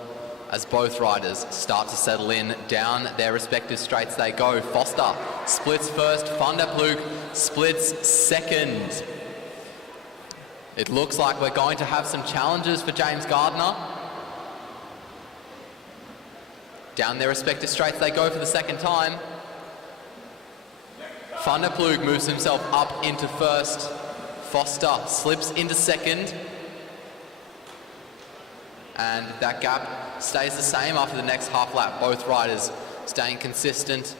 as both riders start to settle in. Down their respective straights they go. Foster splits first, Van der Ploeg splits second. It looks like we're going to have some challenges for James Gardner. Down their respective straights they go for the second time. Van der Ploeg moves himself up into first. Foster slips into second. And that gap stays the same after the next half lap. Both riders staying consistent.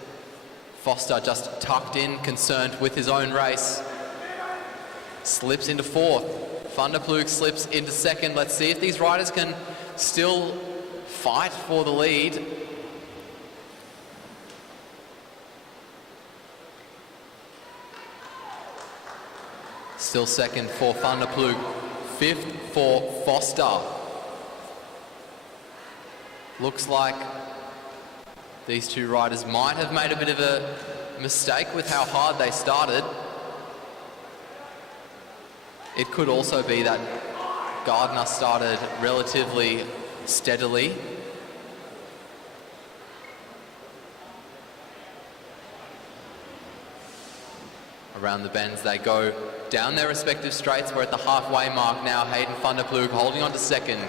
Foster just tucked in, concerned with his own race. Slips into fourth. Van der Ploeg slips into second. Let's see if these riders can still fight for the lead. Still second for Van der Ploeg. Fifth for Foster. Looks like these two riders might have made a bit of a mistake with how hard they started. It could also be that Gardner started relatively steadily. Around the bends they go. Down their respective straights. We're at the halfway mark now. Hayden van der Ploeg holding on to second.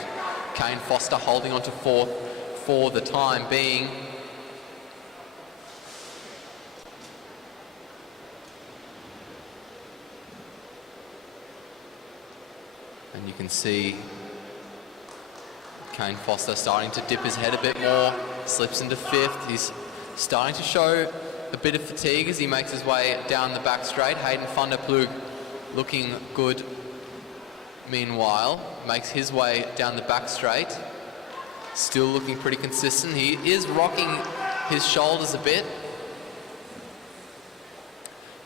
Kane Foster holding on to fourth for the time being. And you can see Kane Foster starting to dip his head a bit more, slips into fifth. He's starting to show a bit of fatigue as he makes his way down the back straight. Hayden van der Ploeg looking good meanwhile, makes his way down the back straight. Still looking pretty consistent. He is rocking his shoulders a bit.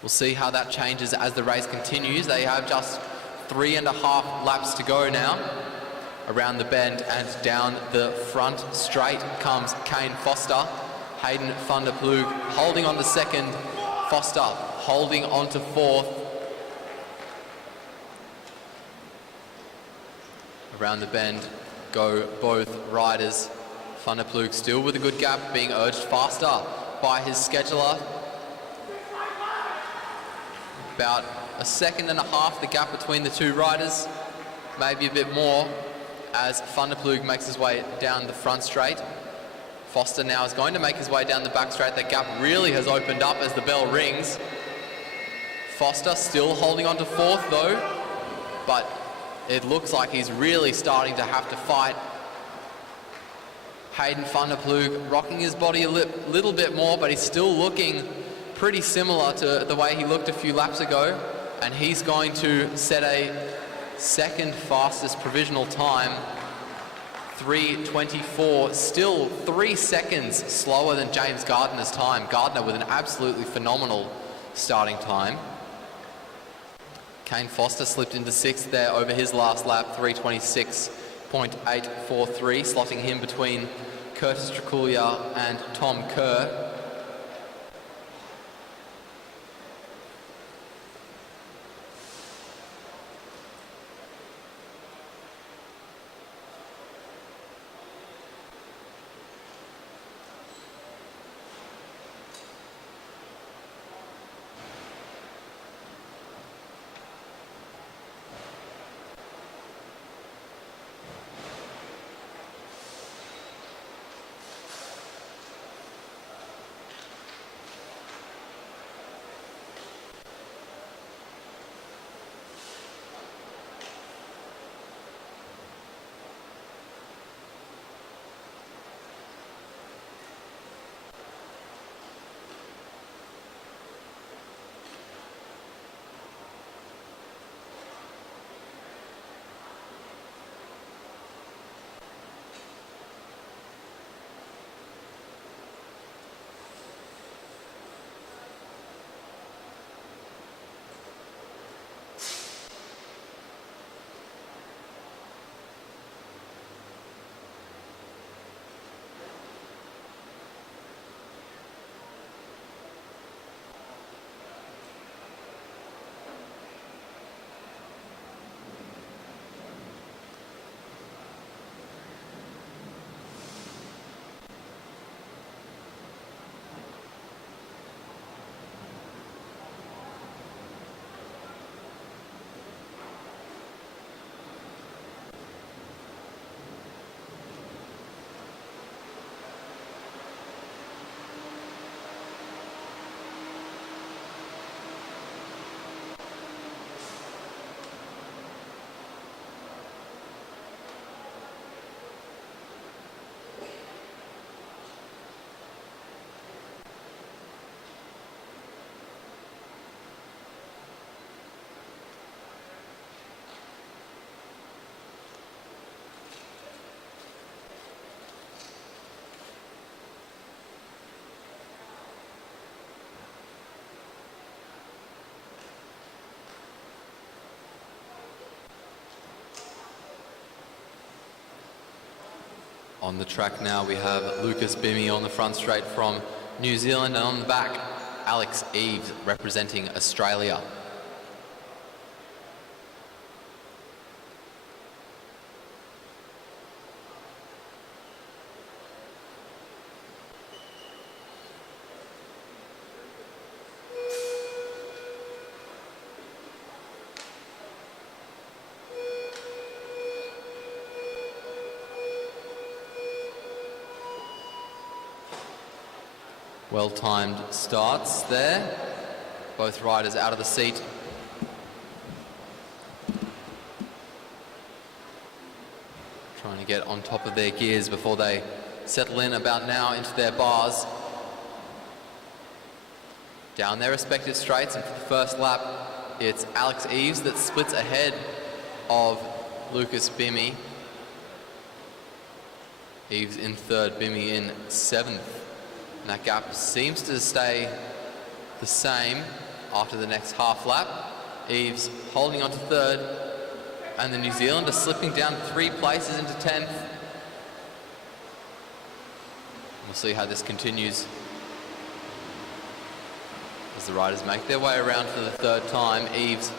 We'll see how that changes as the race continues. They have just 3.5 laps to go now. Around the bend and down the front straight comes Kane Foster. Hayden van der Ploeg holding on to second. Foster holding on to fourth. Around the bend go both riders. Van der Ploeg still with a good gap, being urged faster by his scheduler. About 1.5 seconds the gap between the two riders, maybe a bit more, as Van der Ploeg makes his way down the front straight. Foster now is going to make his way down the back straight. That gap really has opened up as the bell rings. Foster still holding on to fourth though, but it looks like he's really starting to have to fight. Hayden van der Ploeg rocking his body a little bit more, but he's still looking pretty similar to the way he looked a few laps ago. And he's going to set a second fastest provisional time, 3:24, still 3 seconds slower than James Gardner's time. Gardner with an absolutely phenomenal starting time. Kane Foster slipped into sixth there over his last lap, 3:26.843, slotting him between Curtis Traculia and Tom Kerr. On the track now we have Lucas Bimmy on the front straight from New Zealand, and on the back Alex Eves representing Australia. Well-timed starts there. Both riders out of the seat. Trying to get on top of their gears before they settle in about now into their bars. Down their respective straights, and for the first lap, it's Alex Eves that splits ahead of Lucas Bimmy. Eves in third, Bimmy in seventh. And that gap seems to stay the same after the next half lap. Eves holding on to third, and the New Zealander slipping down 3 places into 10th. We'll see how this continues as the riders make their way around for the third time. Eves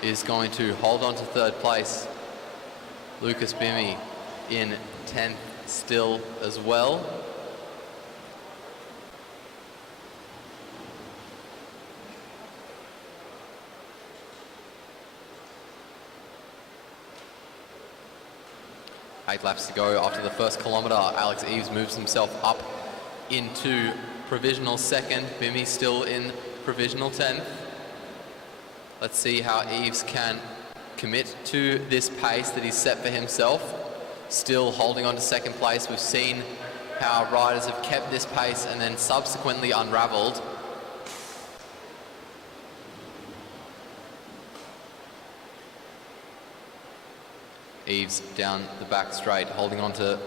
is going to hold on to third place. Lucas Bimmy in 10th still as well. Eight laps to go after the first kilometre. Alex Eves moves himself up into provisional second. Bimmy still in provisional 10th. Let's see how Eves can commit to this pace that he's set for himself. Still holding on to second place. We've seen how riders have kept this pace and then subsequently unravelled. Eves down the back straight, holding on to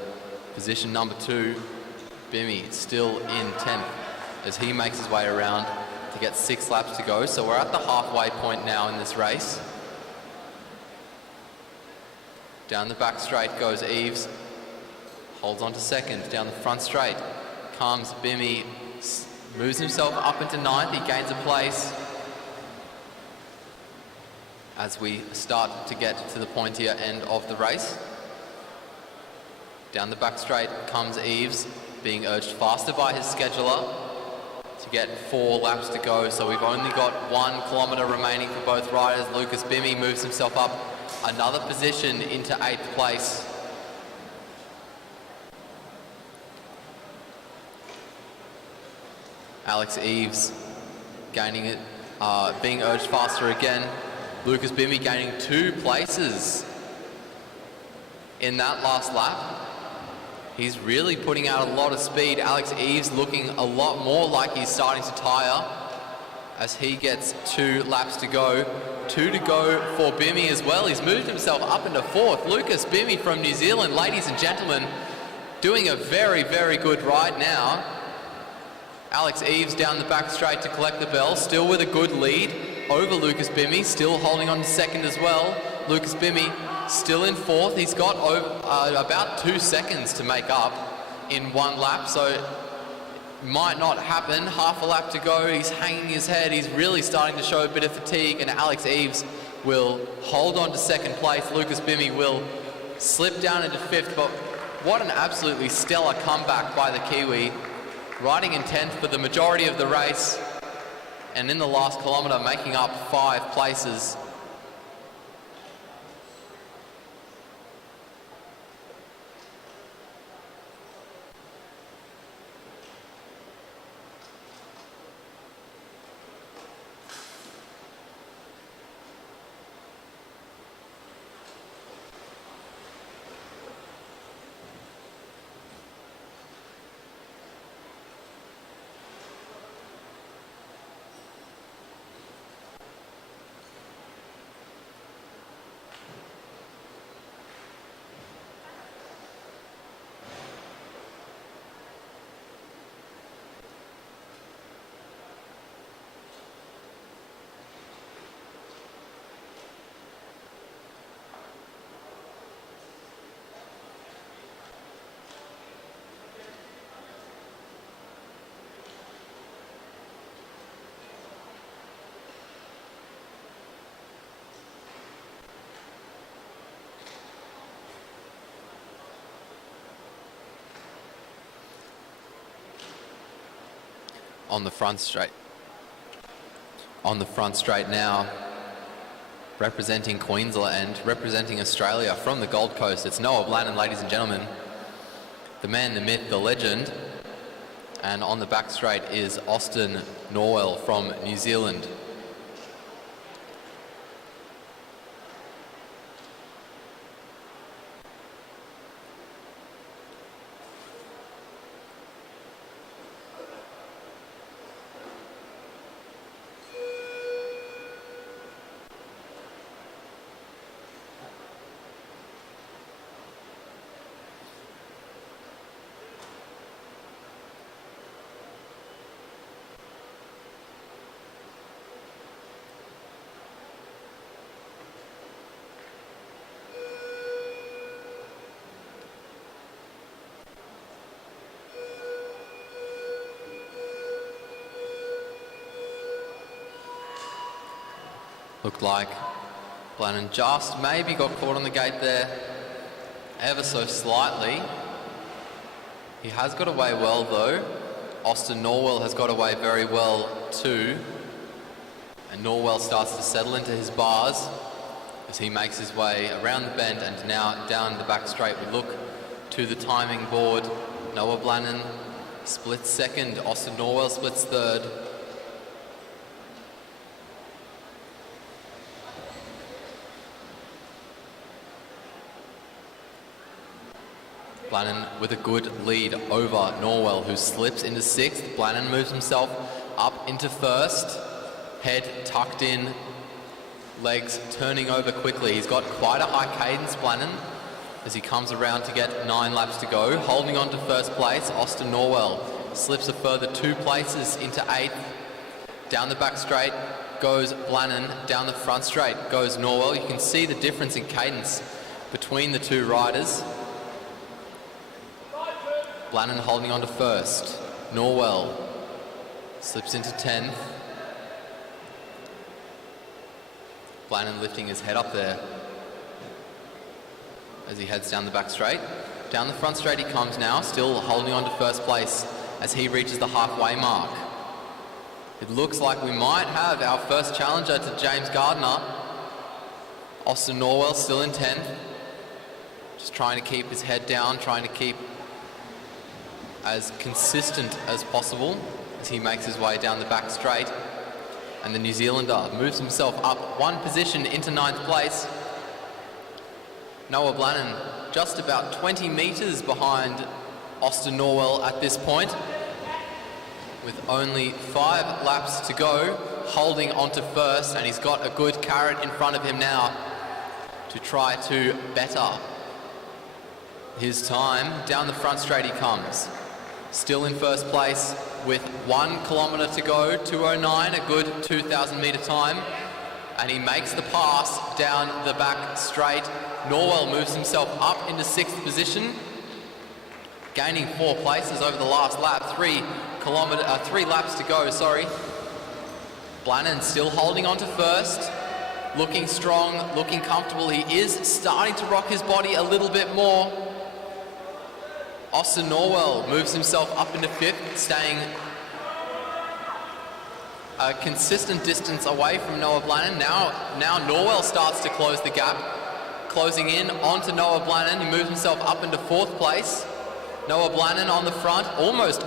position number 2. Bimmy still in 10th as he makes his way around to get 6 laps to go. So we're at the halfway point now in this race. Down the back straight goes Eves, holds on to second. Down the front straight comes Bimmy, moves himself up into 9th. He gains a place as we start to get to the pointier end of the race. Down the back straight comes Eves, being urged faster by his scheduler to get 4 laps to go. So we've only got 1 kilometre remaining for both riders. Lucas Bimmy moves himself up another position into 8th place. Alex Eves gaining it, being urged faster again. Lucas Bimmy gaining 2 places in that last lap. He's really putting out a lot of speed. Alex Eves looking a lot more like he's starting to tire as he gets 2 laps to go. 2 to go for Bimmy as well. He's moved himself up into 4th. Lucas Bimmy from New Zealand, ladies and gentlemen, doing a very, very good ride now. Alex Eves down the back straight to collect the bell, still with a good lead over Lucas Bimmy, still holding on to second as well. Lucas Bimmy still in 4th. He's got about 2 seconds to make up in 1 lap, so might not happen. Half a lap to go. He's hanging his head. He's really starting to show a bit of fatigue, and Alex Eves will hold on to second place. Lucas Bimmy will slip down into 5th, but what an absolutely stellar comeback by the Kiwi, riding in 10th for the majority of the race, and in the last kilometre making up 5 places. on the front straight. On the front straight now, representing Queensland, representing Australia from the Gold Coast, it's Noah Blannon, ladies and gentlemen. The man, the myth, the legend. And on the back straight is Austin Norwell from New Zealand. Looked like Blannon just maybe got caught on the gate there, ever so slightly. He has got away well though. Austin Norwell has got away very well too. And Norwell starts to settle into his bars as he makes his way around the bend and now down the back straight. We look to the timing board. Noah Blannon splits second, Austin Norwell splits third. Blannon with a good lead over Norwell, who slips into sixth. Blannon moves himself up into first. Head tucked in, legs turning over quickly. He's got quite a high cadence, Blannon, as he comes around to get 9 laps to go. Holding on to first place, Austin Norwell slips a further 2 places into 8th. Down the back straight goes Blannon. Down the front straight goes Norwell. You can see the difference in cadence between the 2 riders. Blannon holding on to first. Norwell slips into 10th. Blannon lifting his head up there as he heads down the back straight. Down the front straight he comes now, still holding on to first place as he reaches the halfway mark. It looks like we might have our first challenger to James Gardner. Austin Norwell still in 10th. Just trying to keep his head down, trying to keep as consistent as possible as he makes his way down the back straight. And the New Zealander moves himself up 1 position into 9th place. Noah Blannon just about 20 metres behind Austin Norwell at this point, with only 5 laps to go, holding onto first, and he's got a good carrot in front of him now to try to better his time. Down the front straight he comes. Still in first place with 1 kilometre to go, 2:09, a good 2,000 metre time. And he makes the pass down the back straight. Norwell moves himself up into 6th position, gaining 4 places over the last lap. 3 laps to go, sorry. Blannon still holding on to first, looking strong, looking comfortable. He is starting to rock his body a little bit more. Austin Norwell moves himself up into 5th, staying a consistent distance away from Noah Blannon. Now Norwell starts to close the gap, closing in onto Noah Blannon. He moves himself up into 4th place. Noah Blannon on the front, almost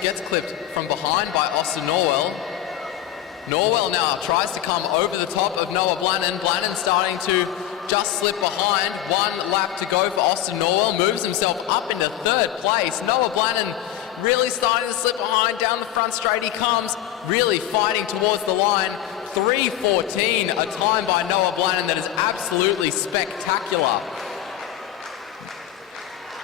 gets clipped from behind by Austin Norwell. Norwell now tries to come over the top of Noah Blannon. Blannon starting to just slip behind. 1 lap to go for Austin Norwell. Moves himself up into 3rd place. Noah Blannon really starting to slip behind. Down the front straight he comes, really fighting towards the line. 3:14, a time by Noah Blannon that is absolutely spectacular.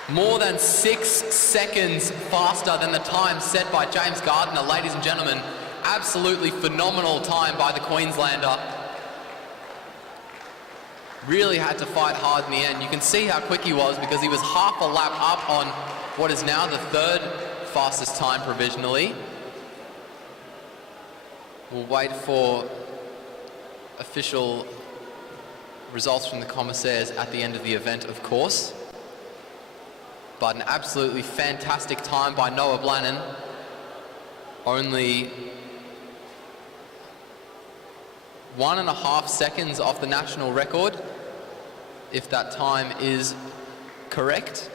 More than 6 seconds faster than the time set by James Gardner, ladies and gentlemen. Absolutely phenomenal time by the Queenslander. Really had to fight hard in the end. You can see how quick he was because he was half a lap up on what is now the 3rd fastest time provisionally. We'll wait for official results from the commissaires at the end of the event, of course. But an absolutely fantastic time by Noah Blannon. only 1.5 seconds off the national record, if that time is correct.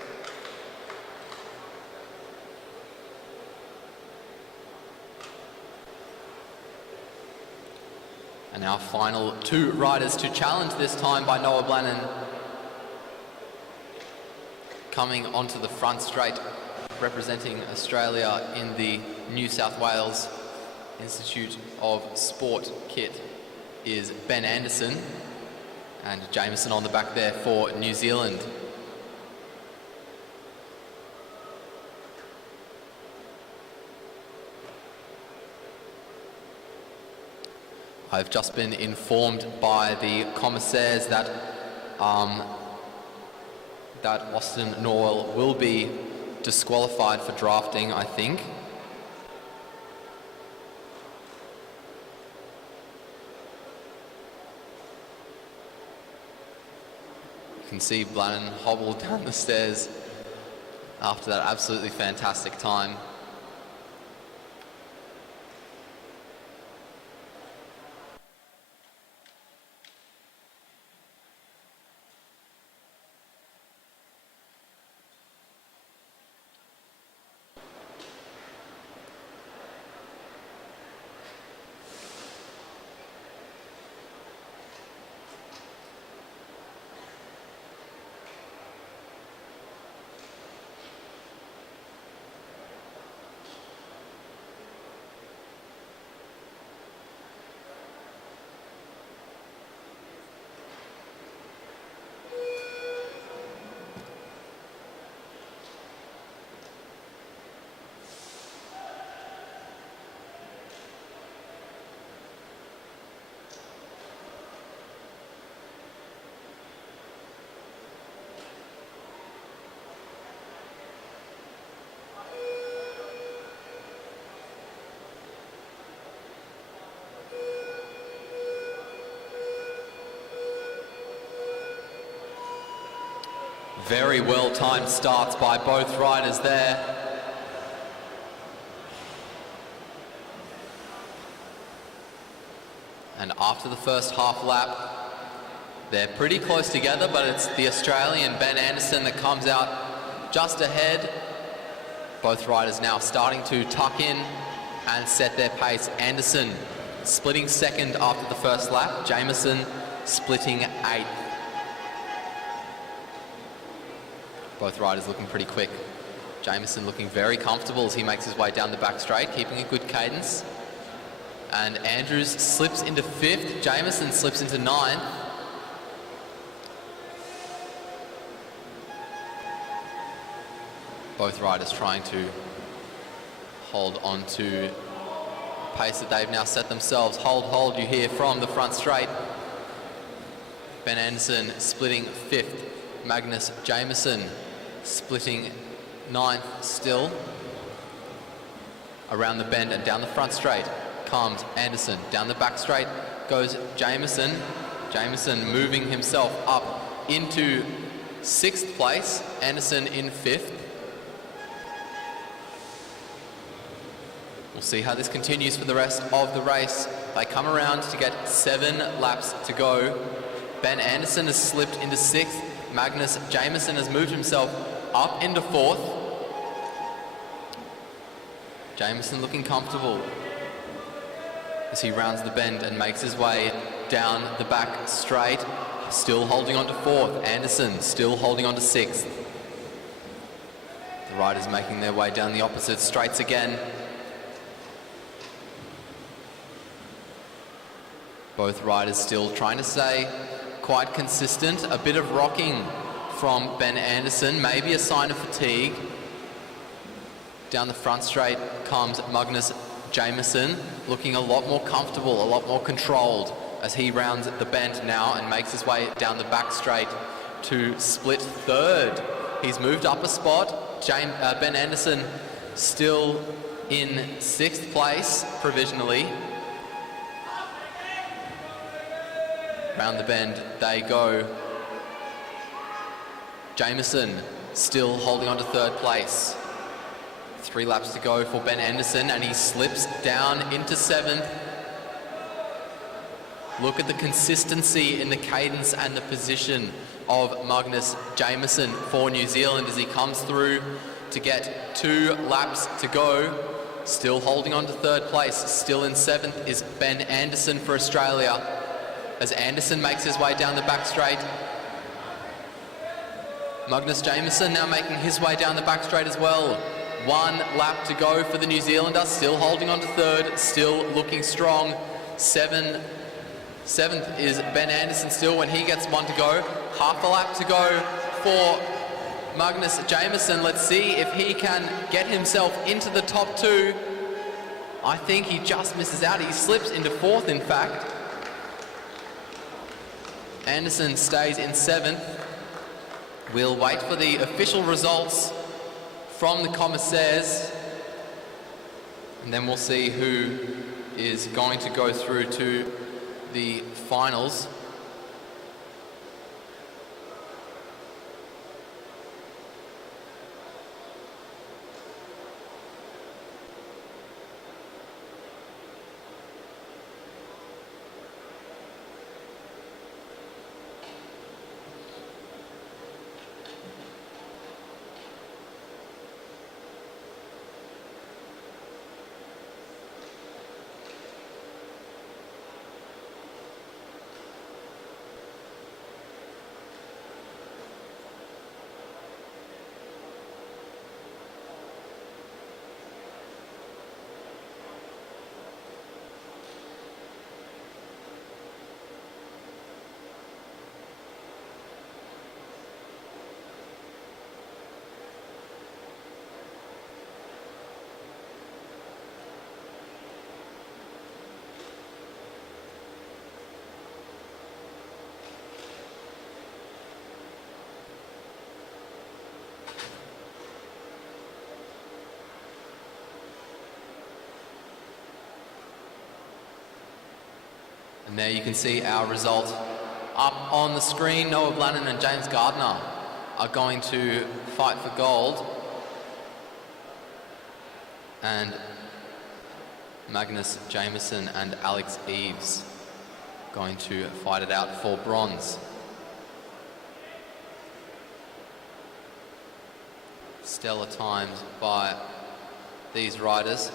And our final 2 riders to challenge, this time by Noah Blannon, coming onto the front straight, representing Australia in the New South Wales Institute of Sport kit, is Ben Anderson, and Jameson on the back there for New Zealand. I've just been informed by the commissaires that that Austin Norwell will be disqualified for drafting, I think. You can see Blannon hobble down the stairs after that absolutely fantastic time. Very well-timed starts by both riders there. And after the first half lap, they're pretty close together, but it's the Australian Ben Anderson that comes out just ahead. Both riders now starting to tuck in and set their pace. Anderson splitting second after the first lap. Jameson splitting 8th. Both riders looking pretty quick. Jameson looking very comfortable as he makes his way down the back straight, keeping a good cadence. And Andrews slips into 5th. Jameson slips into 9th. Both riders trying to hold on to a pace that they've now set themselves. Hold, you hear from the front straight. Ben Anderson splitting 5th. Magnus Jameson splitting 9th still. Around the bend and down the front straight comes Anderson. Down the back straight goes Jameson. Jameson moving himself up into 6th place. Anderson in 5th. We'll see how this continues for the rest of the race. They come around to get 7 laps to go. Ben Anderson has slipped into 6th. Magnus Jameson has moved himself up into 4th. Jameson looking comfortable as he rounds the bend and makes his way down the back straight. Still holding on to 4th. Anderson still holding on to 6th. The riders making their way down the opposite straights again. Both riders still trying to stay quite consistent. A bit of rocking from Ben Anderson, maybe a sign of fatigue. Down the front straight comes Magnus Jameson, looking a lot more comfortable, a lot more controlled as he rounds the bend now and makes his way down the back straight to split 3rd. He's moved up a spot. Ben Anderson still in 6th place provisionally. Round the bend they go. Jameson still holding on to 3rd place. 3 laps to go for Ben Anderson, and he slips down into 7th. Look at the consistency in the cadence and the position of Magnus Jameson for New Zealand as he comes through to get 2 laps to go. Still holding on to 3rd place, still in 7th is Ben Anderson for Australia. As Anderson makes his way down the back straight. Magnus Jameson now making his way down the back straight as well. 1 lap to go for the New Zealander, still holding on to 3rd, still looking strong. 7th is Ben Anderson still when he gets 1 to go. Half a lap to go for Magnus Jameson. Let's see if he can get himself into the top 2. I think he just misses out. He slips into 4th, in fact. Anderson stays in 7th. We'll wait for the official results from the commissaires, and then we'll see who is going to go through to the finals. And there you can see our result up on the screen. Noah Blannon and James Gardner are going to fight for gold. And Magnus Jameson and Alex Eves going to fight it out for bronze. Stellar times by these riders.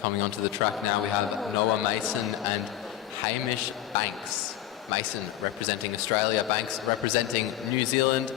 Coming onto the track now, we have Noah Mason and Hamish Banks. Mason representing Australia, Banks representing New Zealand.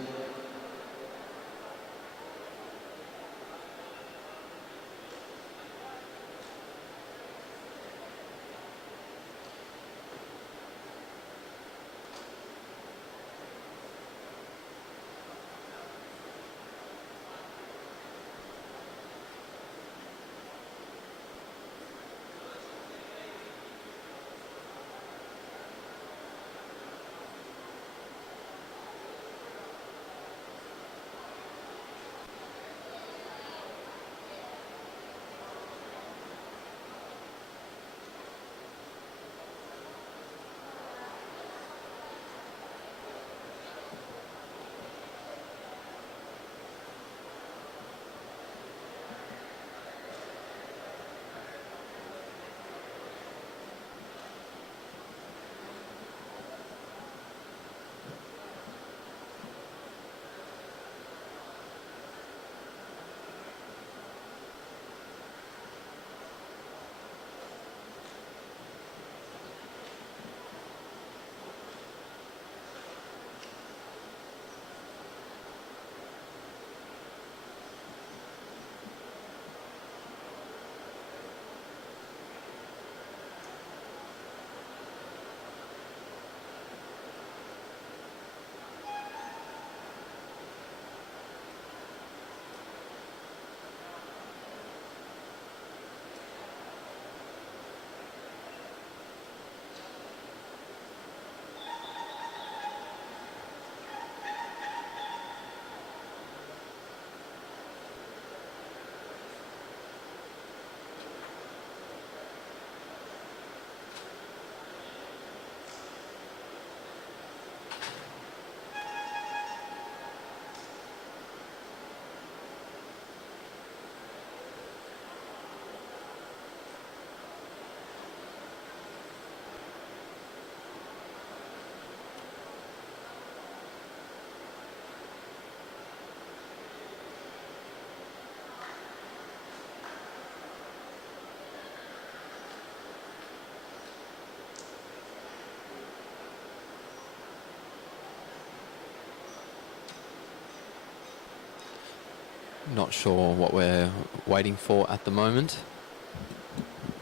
Not sure what we're waiting for at the moment.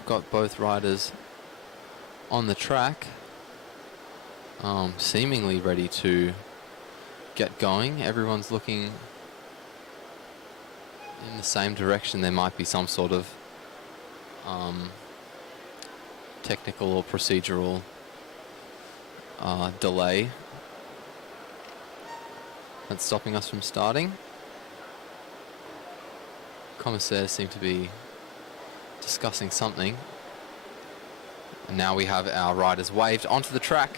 Got both riders on the track, seemingly ready to get going. Everyone's looking in the same direction. There might be some sort of technical or procedural delay that's stopping us from starting. Commissaires seem to be discussing something. And now we have our riders waved onto the track.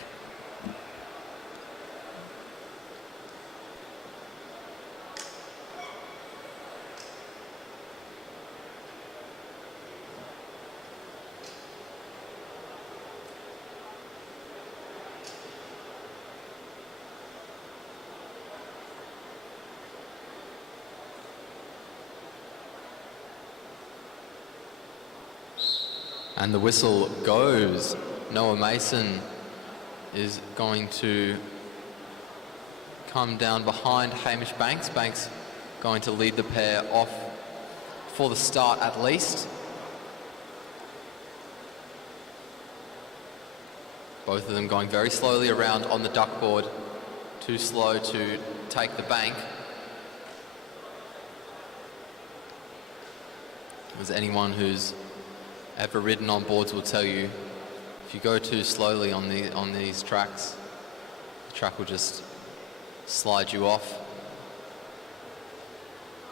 And the whistle goes. Noah Mason is going to come down behind Hamish Banks. Banks going to lead the pair off for the start at least. Both of them going very slowly around on the duckboard. Too slow to take the bank. As anyone who's ever ridden on boards will tell you, if you go too slowly on these tracks, the track will just slide you off.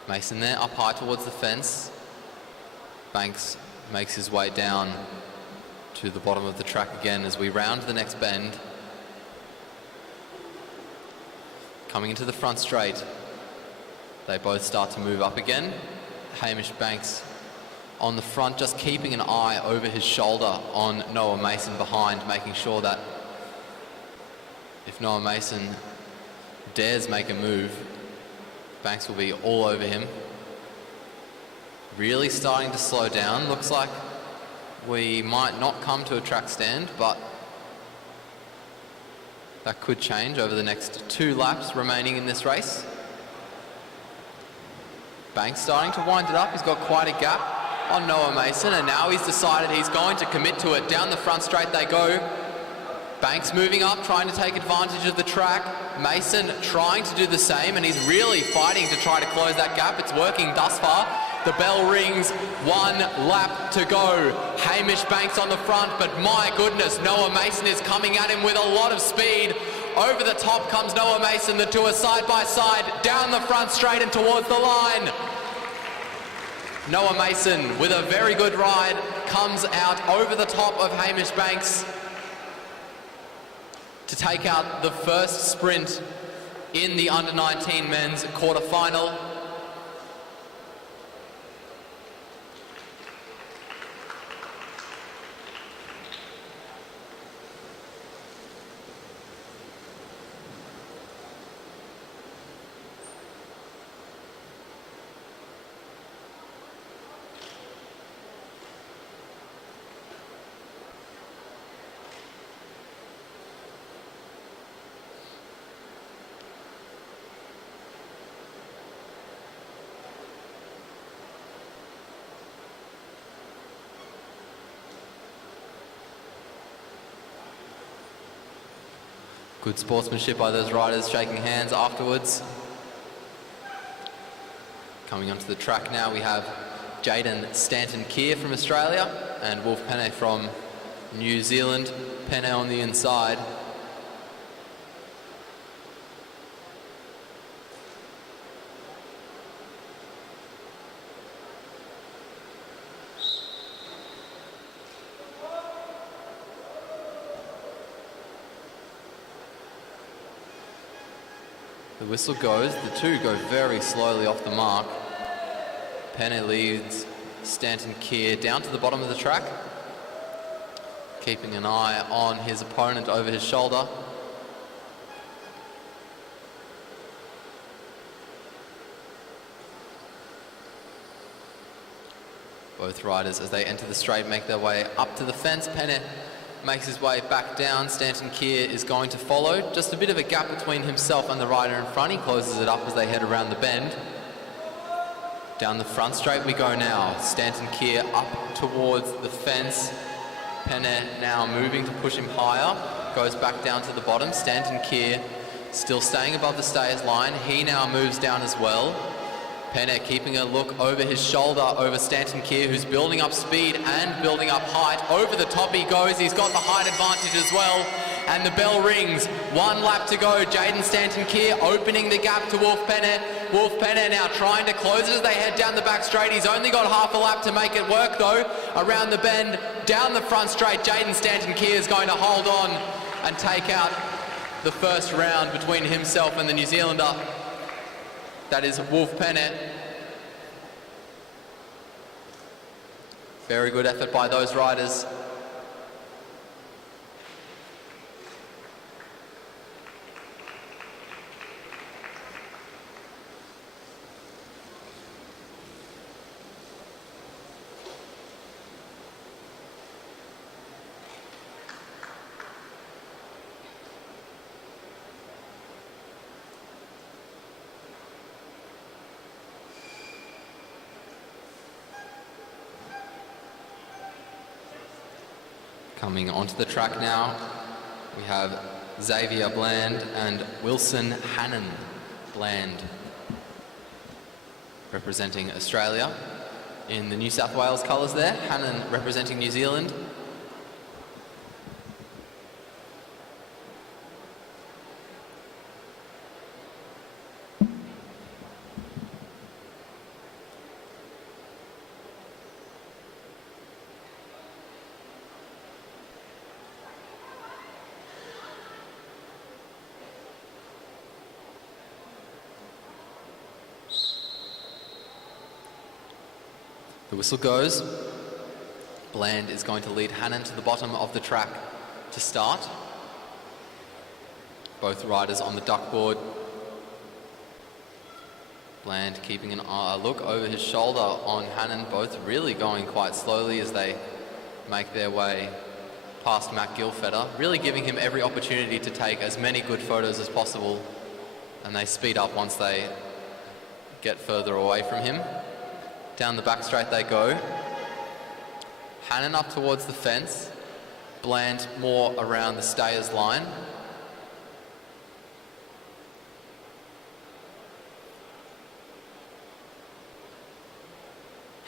Mason there, up high towards the fence. Banks makes his way down to the bottom of the track again as we round the next bend. Coming into the front straight, they both start to move up again. Hamish Banks on the front, just keeping an eye over his shoulder on Noah Mason behind, making sure that if Noah Mason dares make a move, Banks will be all over him. Really starting to slow down. Looks like we might not come to a track stand, but that could change over the next 2 laps remaining in this race. Banks starting to wind it up. He's got quite a gap on Noah Mason, and now he's decided he's going to commit to it. Down the front straight they go. Banks moving up, trying to take advantage of the track. Mason trying to do the same, and he's really fighting to try to close that gap. It's working thus far. The bell rings, 1 lap to go. Hamish Banks on the front, but my goodness, Noah Mason is coming at him with a lot of speed. Over the top comes Noah Mason, the two are side by side, down the front straight and towards the line. Noah Mason, with a very good ride, comes out over the top of Hamish Banks to take out the first sprint in the under-19 men's quarter-final. Good sportsmanship by those riders, shaking hands afterwards. Coming onto the track now, we have Jaden Stanton-Keir from Australia and Wolf Penne from New Zealand. Penne on the inside. The whistle goes, the two go very slowly off the mark. Penne leads Stanton-Keir down to the bottom of the track, keeping an eye on his opponent over his shoulder. Both riders, as they enter the straight, make their way up to the fence. Penne makes his way back down. Stanton-Keir is going to follow. Just a bit of a gap between himself and the rider in front. He closes it up as they head around the bend. Down the front straight we go now. Stanton Keir up towards the fence. Penne now moving to push him higher. Goes back down to the bottom. Stanton Keir still staying above the stayers line. He now moves down as well. Penne keeping a look over his shoulder over Stanton Keir, who's building up speed and building up height. Over the top he goes. He's got the height advantage as well. And the bell rings. 1 lap to go. Jaden Stanton Keir opening the gap to Wolf Penne. Wolf Penne now trying to close it as they head down the back straight. He's only got half a lap to make it work though. Around the bend, down the front straight, Jaden Stanton Keir is going to hold on and take out the first round between himself and the New Zealander. That is Wolf Penne. Very good effort by those riders. Coming onto the track now, we have Xavier Bland and Wilson Hannon. Bland representing Australia in the New South Wales colours there. Hannon representing New Zealand. The whistle goes. Bland is going to lead Hannon to the bottom of the track to start. Both riders on the duckboard. Bland keeping a look over his shoulder on Hannon, both really going quite slowly as they make their way past Matt Gilfetter, really giving him every opportunity to take as many good photos as possible, and they speed up once they get further away from him. Down the back straight they go. Hannon up towards the fence. Bland more around the stayers line.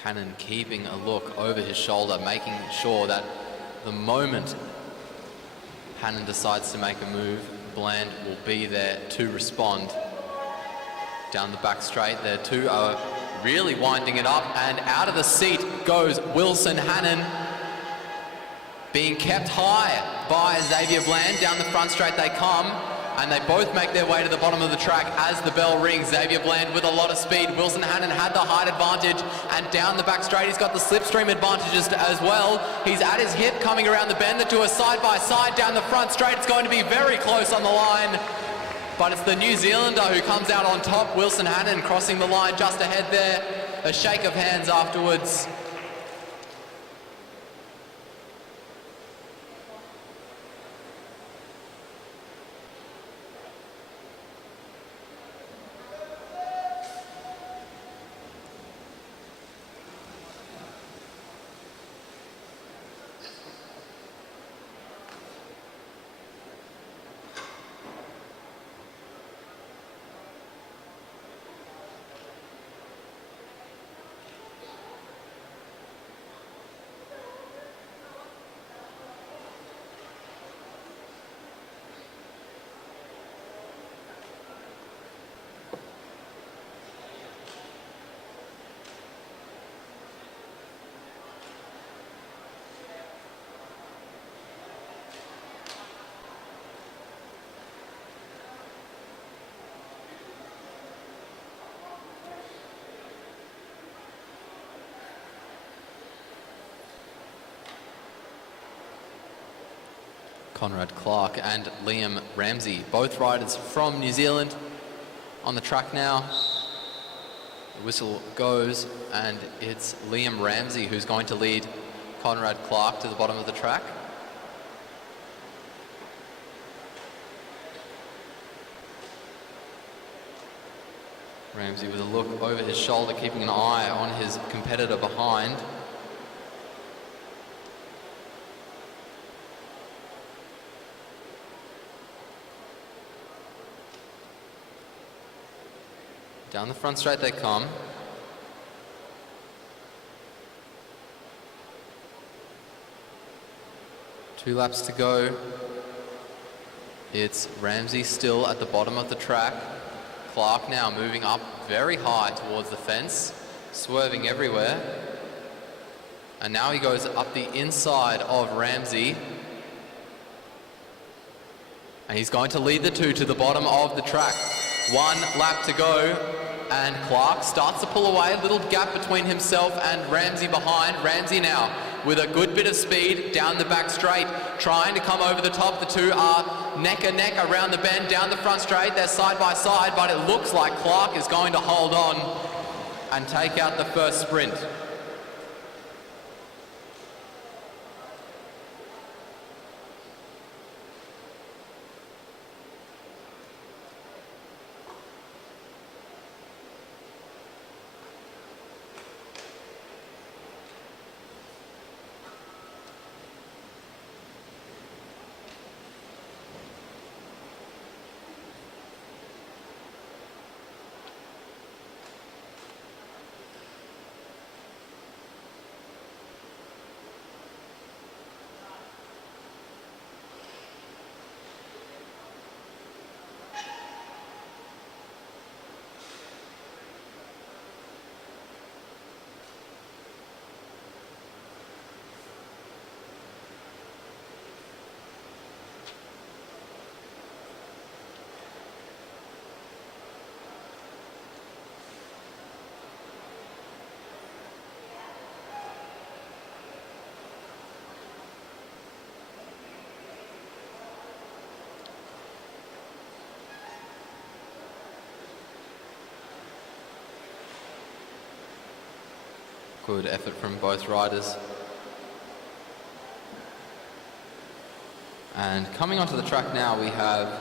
Hannon keeping a look over his shoulder, making sure that the moment Hannon decides to make a move, Bland will be there to respond. Down the back straight, their two are really winding it up, and out of the seat goes Wilson Hannon, being kept high by Xavier Bland. Down the front straight they come, and they both make their way to the bottom of the track as the bell rings. Xavier Bland with a lot of speed. Wilson Hannon had the height advantage, and down the back straight he's got the slipstream advantages as well. He's at his hip coming around the bend. The two are side by side down the front straight. It's going to be very close on the line, but it's the New Zealander who comes out on top. Wilson Hannon crossing the line just ahead there. A shake of hands afterwards. Conrad Clark and Liam Ramsey, both riders from New Zealand, on the track now. The whistle goes, and it's Liam Ramsey who's going to lead Conrad Clark to the bottom of the track. Ramsey with a look over his shoulder, keeping an eye on his competitor behind. Down the front straight they come. Two laps to go. It's Ramsey still at the bottom of the track. Clark now moving up very high towards the fence, swerving everywhere. And now he goes up the inside of Ramsey. And he's going to lead the two to the bottom of the track. 1 lap to go, and Clark starts to pull away. A little gap between himself and Ramsey behind. Ramsey now with a good bit of speed down the back straight, trying to come over the top. The two are neck and neck around the bend, down the front straight. They're side by side, but it looks like Clark is going to hold on and take out the first sprint. Good effort from both riders. And coming onto the track now, we have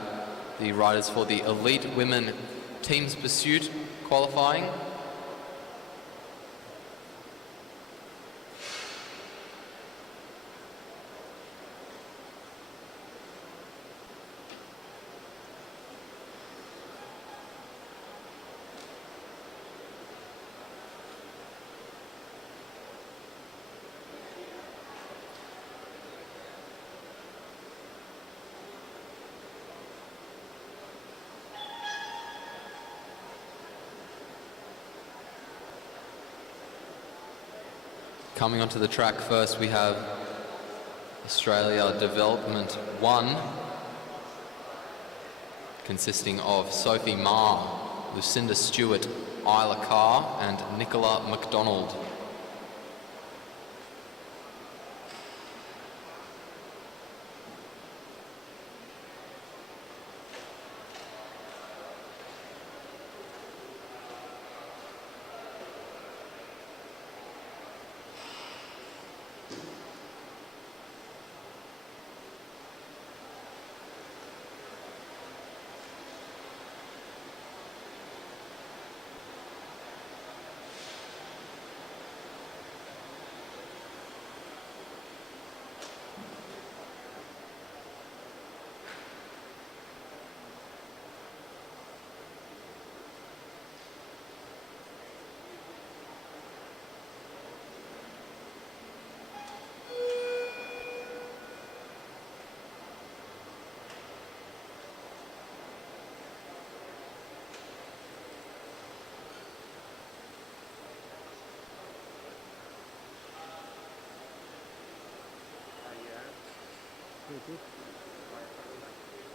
the riders for the Elite Women Teams Pursuit qualifying. Coming onto the track first, we have Australia Development 1, consisting of Sophie Ma, Lucinda Stewart, Isla Carr, and Nicola McDonald.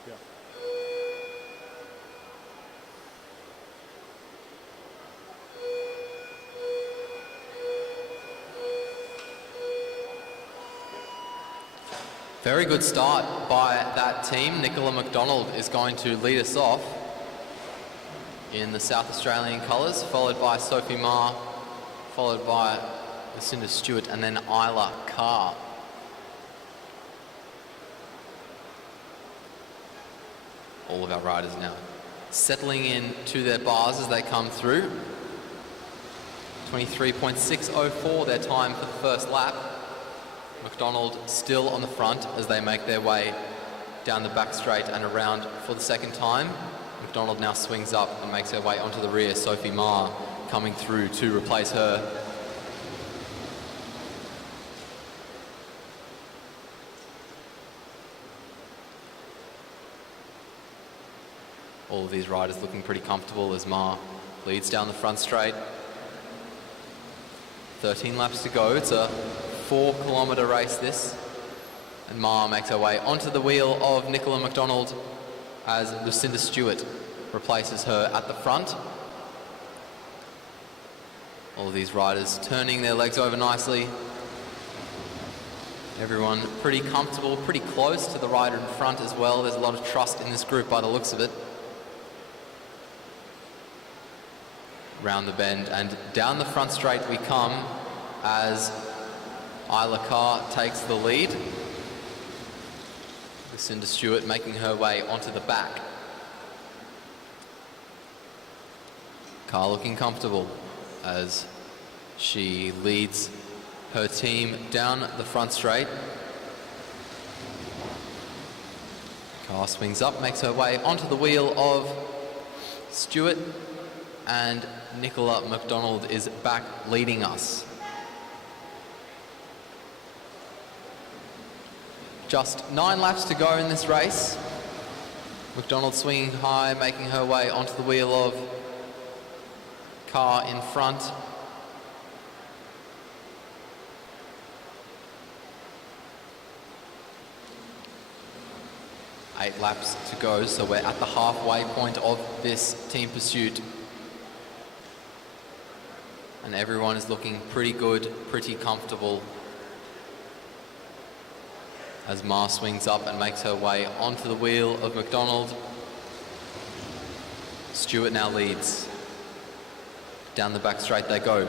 Yeah. Very good start by that team. Nicola McDonald is going to lead us off in the South Australian colours, followed by Sophie Ma, followed by Lucinda Stewart, and then Isla Carr. All of our riders now settling in to their bars as they come through. 23.604 their time for the first lap. McDonald still on the front as they make their way down the back straight and around for the second time. McDonald now swings up and makes her way onto the rear. Sophie Ma coming through to replace her. All of these riders looking pretty comfortable as Ma leads down the front straight. 13 laps to go. It's a 4-kilometre race this. And Ma makes her way onto the wheel of Nicola McDonald as Lucinda Stewart replaces her at the front. All of these riders turning their legs over nicely. Everyone pretty comfortable, pretty close to the rider in front as well. There's a lot of trust in this group by the looks of it. Round the bend and down the front straight we come as Isla Carr takes the lead. Lucinda Stewart making her way onto the back. Carr looking comfortable as she leads her team down the front straight. Carr swings up, makes her way onto the wheel of Stewart, and Nicola McDonald is back leading us. Just 9 laps to go in this race. McDonald swinging high, making her way onto the wheel of Carr in front. Eight laps to go, so we're at the halfway point of this team pursuit. And everyone is looking pretty good, pretty comfortable as Ma swings up and makes her way onto the wheel of McDonald. Stewart now leads. Down the back straight they go.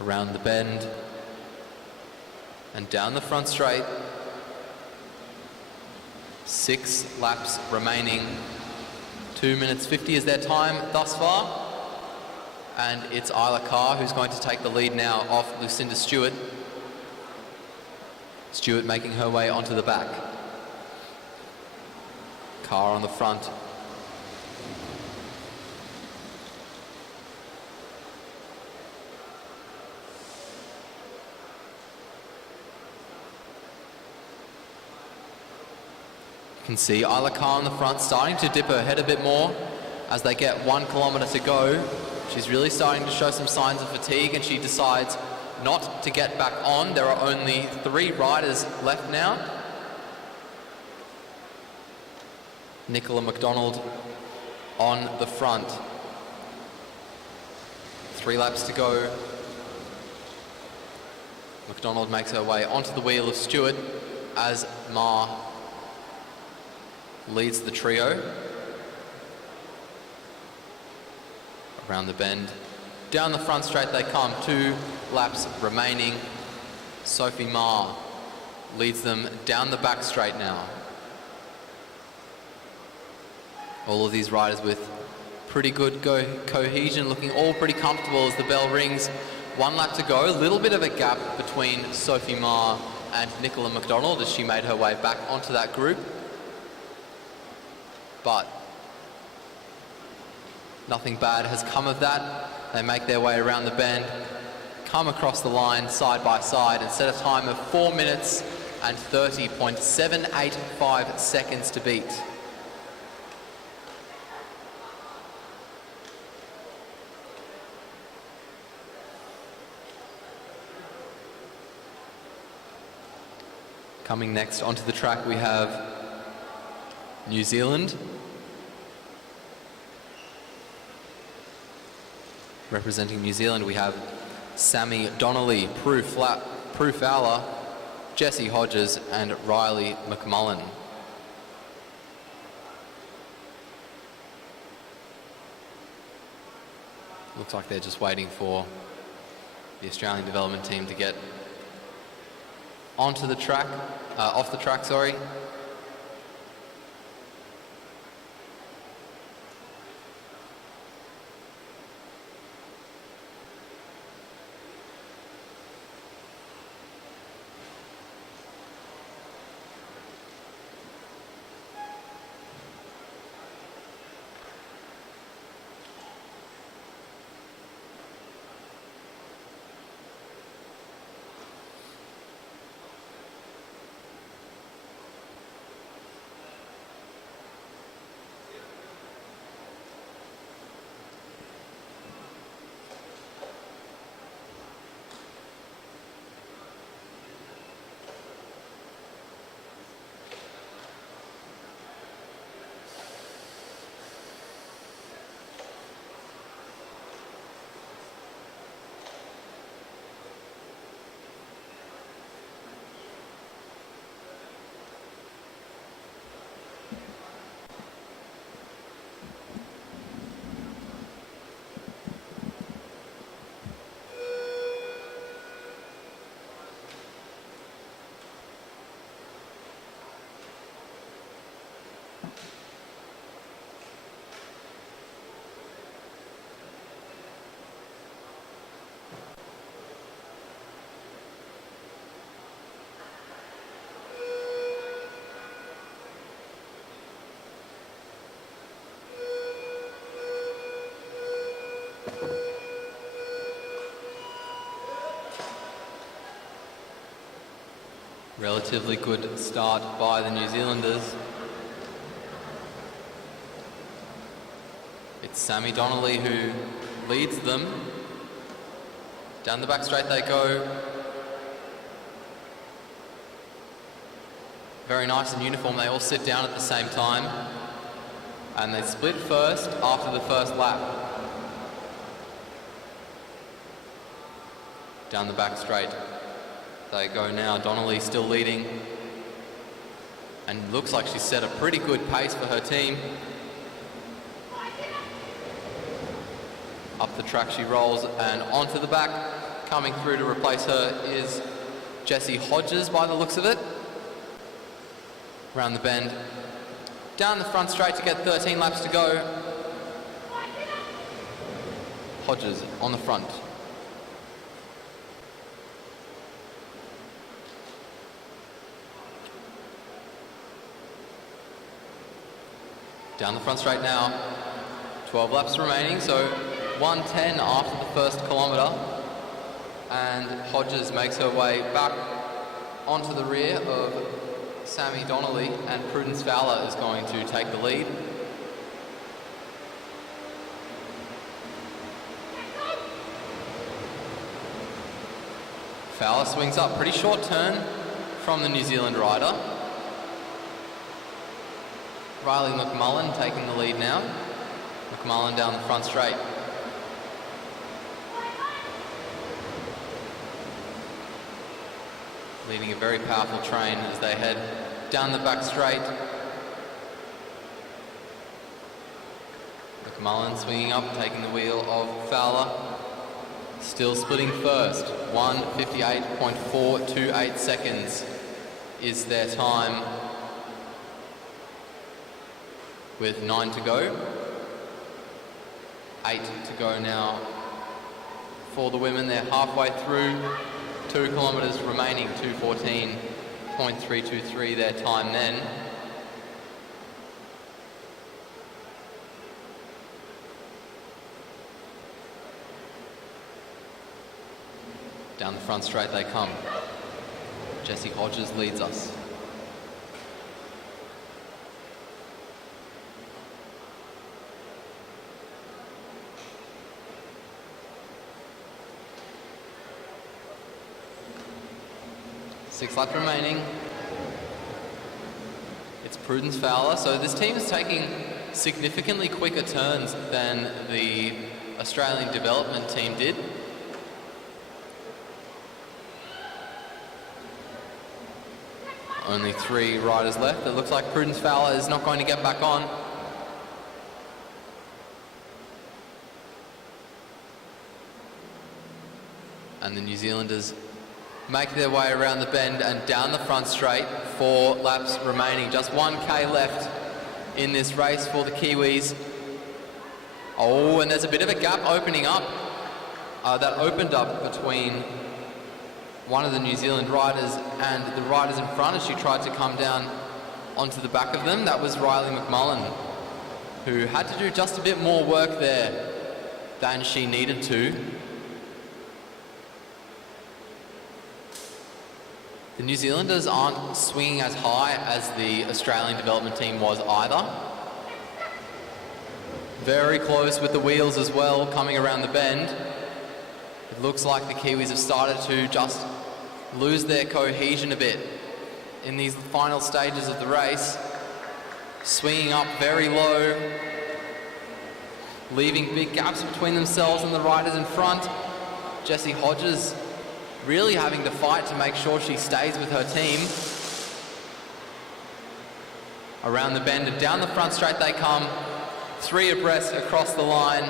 Around the bend and down the front straight. 6 laps remaining. 2 minutes 50 is their time thus far. And it's Isla Carr who's going to take the lead now off Lucinda Stewart. Stewart making her way onto the back. Carr on the front. You can see Isla Carr on the front starting to dip her head a bit more as they get 1 kilometre to go. She's really starting to show some signs of fatigue and she decides not to get back on. There are only 3 riders left now. Nicola McDonald on the front. 3 laps to go. McDonald makes her way onto the wheel of Stewart as Ma leads the trio. Around the bend. Down the front straight they come. 2 laps remaining. Sophie Ma leads them down the back straight now. All of these riders with pretty good cohesion, looking all pretty comfortable as the bell rings. 1 lap to go. A little bit of a gap between Sophie Ma and Nicola McDonald as she made her way back onto that group. But nothing bad has come of that. They make their way around the bend, come across the line side by side and set a time of 4 minutes and 30.785 seconds to beat. Coming next onto the track we have New Zealand. Representing New Zealand, we have Sammy Donnelly, Prue Fowler, Jessie Hodges, and Riley McMullen. Looks like they're just waiting for the Australian development team to get onto the track, off the track, sorry. Relatively good start by the New Zealanders. It's Sammy Donnelly who leads them. Down the back straight they go. Very nice in uniform. They all sit down at the same time. And they split first after the first lap. Down the back straight they go now. Donnelly still leading. And looks like she's set a pretty good pace for her team. Up the track she rolls and onto the back. Coming through to replace her is Jessie Hodges by the looks of it. Around the bend. Down the front straight to get 13 laps to go. Hodges on the front. Down the front straight now. 12 laps remaining, so 1:10 after the first kilometre. And Hodges makes her way back onto the rear of Sammy Donnelly, and Prudence Fowler is going to take the lead. Fowler swings up, pretty short turn from the New Zealand rider. Riley McMullen taking the lead now. McMullen down the front straight. Leading a very powerful train as they head down the back straight. McMullen swinging up, taking the wheel of Fowler. Still splitting first. 1:58.428 seconds is their time, with 9 to go. 8 to go now for the women. They're halfway through. 2 kilometres remaining. 2:14.323 their time then. Down the front straight they come. Jessie Hodges leads us. Six laps remaining. It's Prudence Fowler. So this team is taking significantly quicker turns than the Australian development team did. Only 3 riders left. It looks like Prudence Fowler is not going to get back on. And the New Zealanders make their way around the bend and down the front straight. 4 laps remaining. Just 1K left in this race for the Kiwis. Oh, and there's a bit of a gap opening up. That opened up between one of the New Zealand riders and the riders in front as she tried to come down onto the back of them. That was Riley McMullen, who had to do just a bit more work there than she needed to. The New Zealanders aren't swinging as high as the Australian development team was either. Very close with the wheels as well, coming around the bend. It looks like the Kiwis have started to just lose their cohesion a bit in these final stages of the race. Swinging up very low, leaving big gaps between themselves and the riders in front. Jessie Hodges really having to fight to make sure she stays with her team. Around the bend and down the front straight they come, 3 abreast across the line,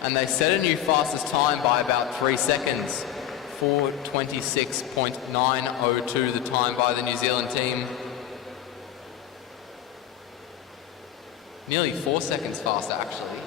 and they set a new fastest time by about 3 seconds. 4:26.902 the time by the New Zealand team. Nearly 4 seconds faster actually.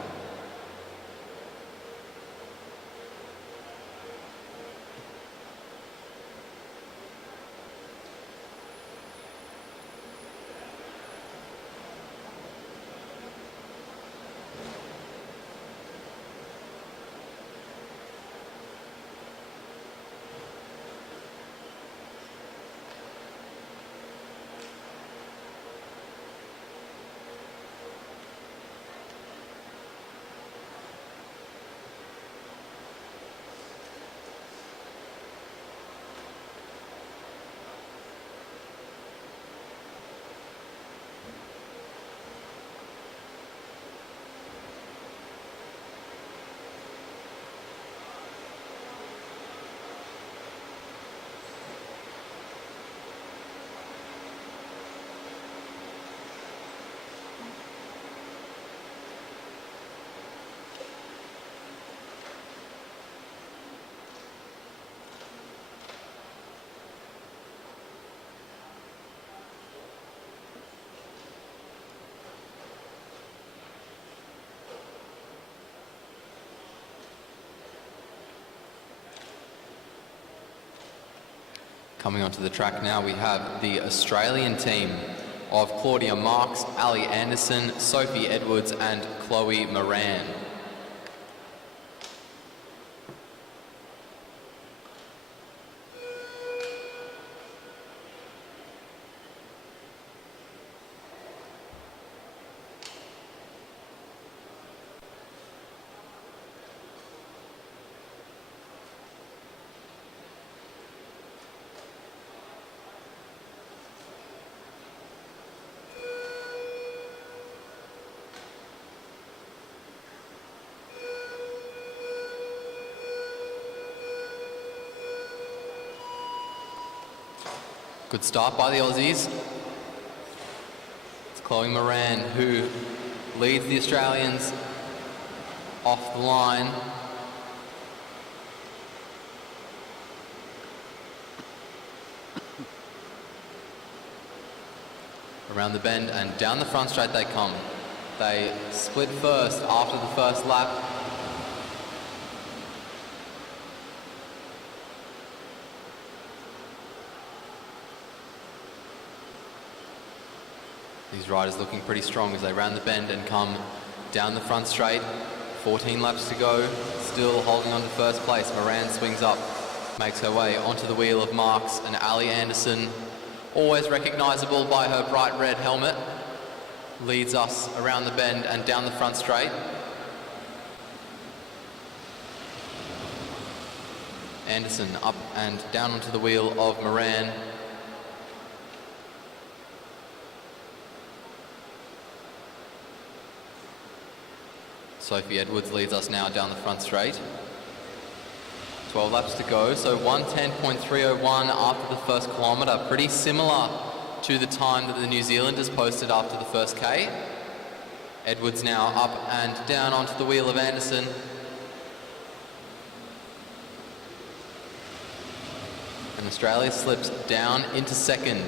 Coming onto the track now, we have the Australian team of Claudia Marks, Ali Anderson, Sophie Edwards and Chloe Moran. Good start by the Aussies. It's Chloe Moran who leads the Australians off the line. Around the bend and down the front straight they come. They split first after the first lap. These riders looking pretty strong as they round the bend and come down the front straight. 14 laps to go, still holding on to first place. Moran swings up, makes her way onto the wheel of Marks and Ali Anderson, always recognisable by her bright red helmet, leads us around the bend and down the front straight. Anderson up and down onto the wheel of Moran. Sophie Edwards leads us now down the front straight. 12 laps to go, so 1:10.301 after the first kilometre. Pretty similar to the time that the New Zealanders posted after the first K. Edwards now up and down onto the wheel of Anderson. And Australia slips down into second.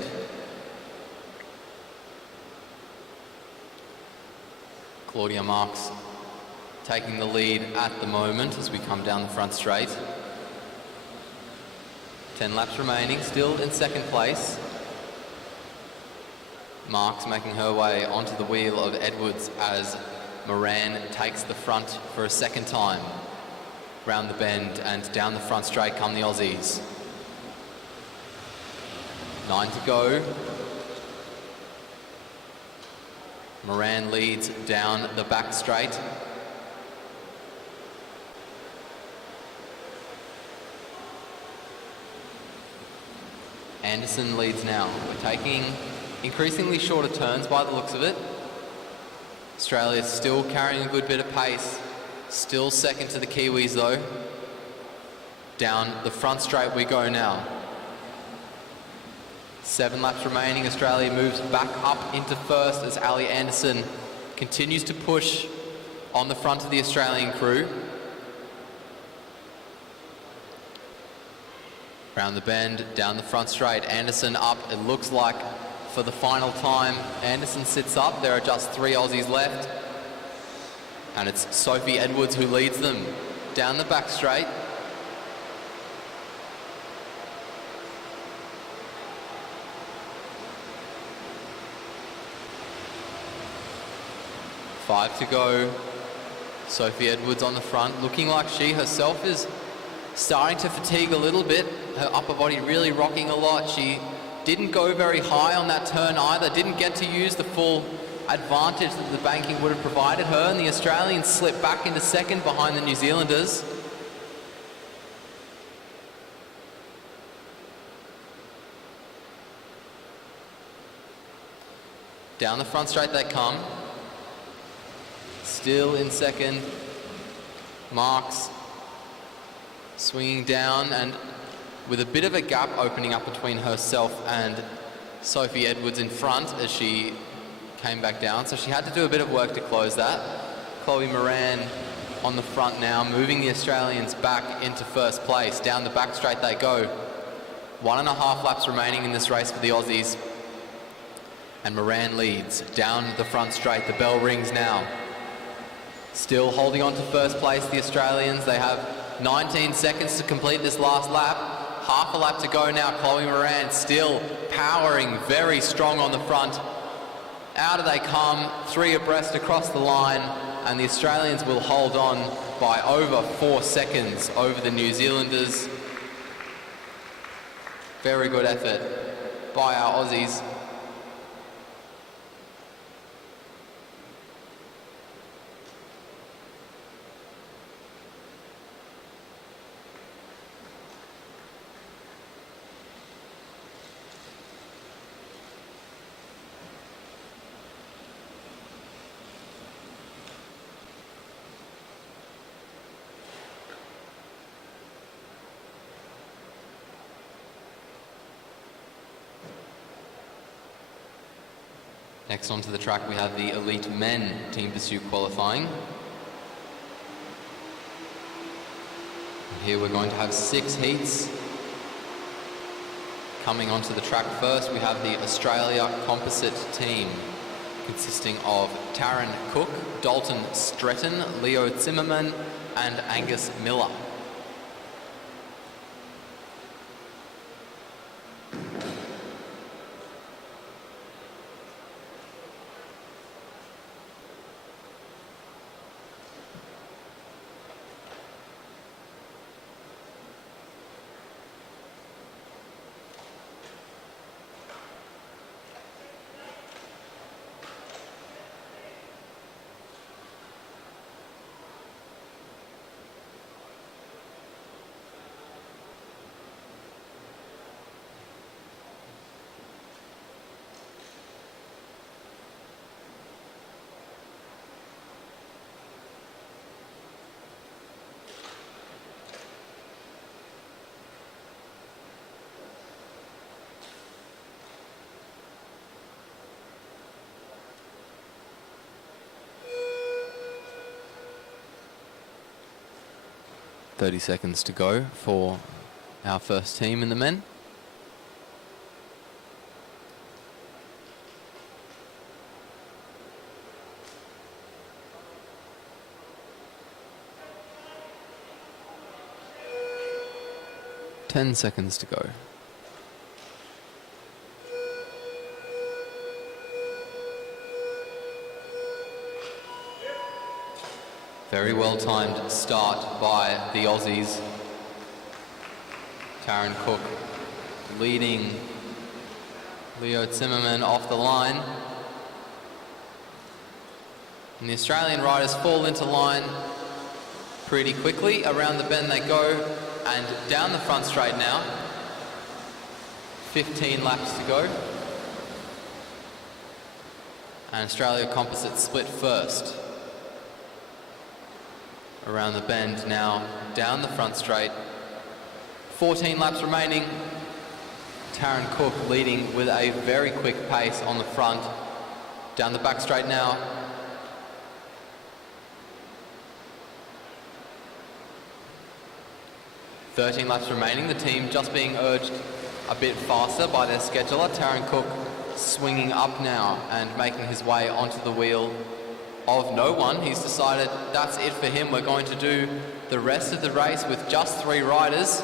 Claudia Marks taking the lead at the moment as we come down the front straight. 10 laps remaining, still in second place. Marks making her way onto the wheel of Edwards as Moran takes the front for a second time. Round the bend and down the front straight come the Aussies. 9 to go. Moran leads down the back straight. Anderson leads now. We're taking increasingly shorter turns by the looks of it. Australia's still carrying a good bit of pace. Still second to the Kiwis though. Down the front straight we go now. 7 laps remaining. Australia moves back up into first as Ali Anderson continues to push on the front of the Australian crew. Round the bend, down the front straight, Anderson up, it looks like for the final time. Anderson sits up, there are just 3 Aussies left. And it's Sophie Edwards who leads them down the back straight. Five to go. Sophie Edwards on the front, looking like she herself is starting to fatigue a little bit. Her upper body really rocking a lot. She didn't go very high on that turn either, didn't get to use the full advantage that the banking would have provided her, and the Australians slipped back into second behind the New Zealanders. Down the front straight they come. Still in second. Marks swinging down and with a bit of a gap opening up between herself and Sophie Edwards in front as she came back down. So she had to do a bit of work to close that. Chloe Moran on the front now, moving the Australians back into first place. Down the back straight they go. 1.5 laps remaining in this race for the Aussies. And Moran leads down the front straight. The bell rings now. Still holding on to first place, the Australians. They have 19 seconds to complete this last lap. Half a lap to go now. Chloe Moran still powering very strong on the front. Out they come, 3 abreast across the line, and the Australians will hold on by over 4 seconds over the New Zealanders. Very good effort by our Aussies. Next onto the track we have the elite men team pursuit qualifying. Here we're going to have 6 heats. Coming onto the track first we have the Australia composite team consisting of Taryn Cook, Dalton Stretton, Leo Zimmerman and Angus Miller. .30 seconds to go for our first team in the men. Ten seconds to go. Very well timed start by the Aussies. Taryn Cook leading Leo Zimmerman off the line. And the Australian riders fall into line pretty quickly. Around the bend they go and down the front straight now. 15 laps to go. And Australia Composite split first. Around the bend now, down the front straight. 14 laps remaining. Taryn Cook leading with a very quick pace on the front. Down the back straight now. "13 laps remaining. The team just being urged a bit faster by their scheduler. Taryn Cook swinging up now and making his way onto the wheel of no one. He's decided that's it for him. We're going to do the rest of the race with just 3 riders.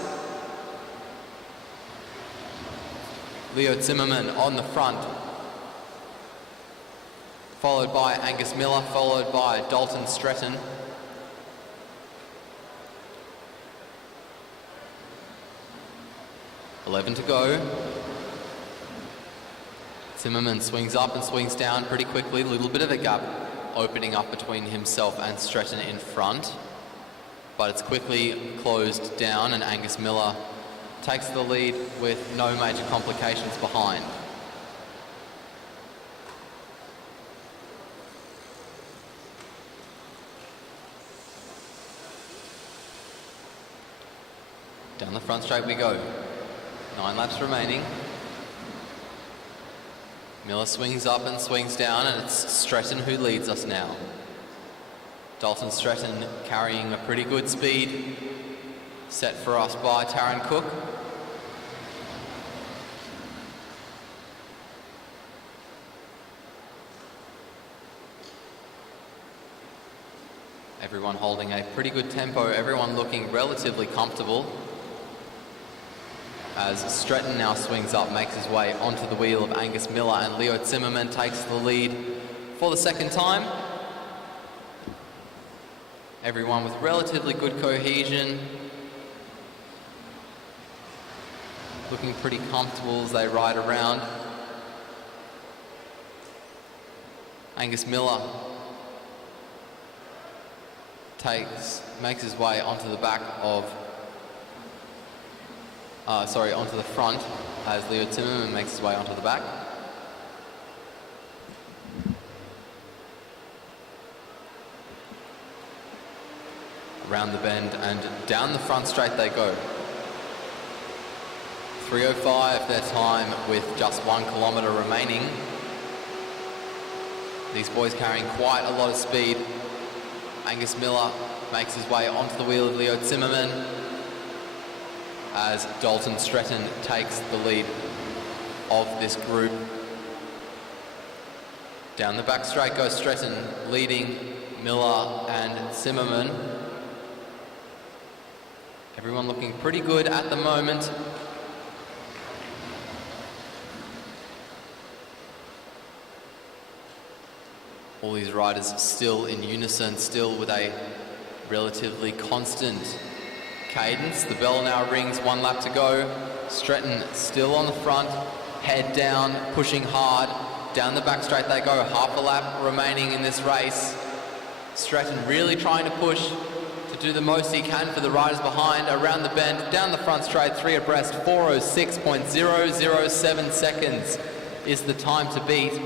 Leo Zimmerman on the front, followed by Angus Miller, followed by Dalton Stretton. "11 to go. Zimmerman swings up and swings down pretty quickly. A little bit of a gap opening up between himself and Stretton in front, but it's quickly closed down and Angus Miller takes the lead with no major complications behind. Down the front straight we go. 9 laps remaining. Miller swings up and swings down, and it's Stretton who leads us now. Dalton Stretton carrying a pretty good speed set for us by Taryn Cook. Everyone holding a pretty good tempo, everyone looking relatively comfortable. as Stretton now swings up, makes his way onto the wheel of Angus Miller, and Leo Zimmerman takes the lead for the second time. Everyone with relatively good cohesion, looking pretty comfortable as they ride around. Angus Miller makes his way onto the back of, onto the front, as Leo Zimmerman makes his way onto the back. Around the bend and down the front straight they go. 3:05 their time with just 1 kilometre remaining. These boys carrying quite a lot of speed. Angus Miller makes his way onto the wheel of Leo Zimmerman as Dalton Stretton takes the lead of this group. Down the back straight goes Stretton, leading Miller and Zimmerman. Everyone looking pretty good at the moment. All these riders still in unison, still with a relatively constant cadence. The bell now rings, 1 lap to go. Stretton still on the front, head down, pushing hard. Down the back straight they go, half a lap remaining in this race. Stretton really trying to push to do the most he can for the riders behind. Around the bend, down the front straight, 3 abreast, 4:06.007 seconds is the time to beat.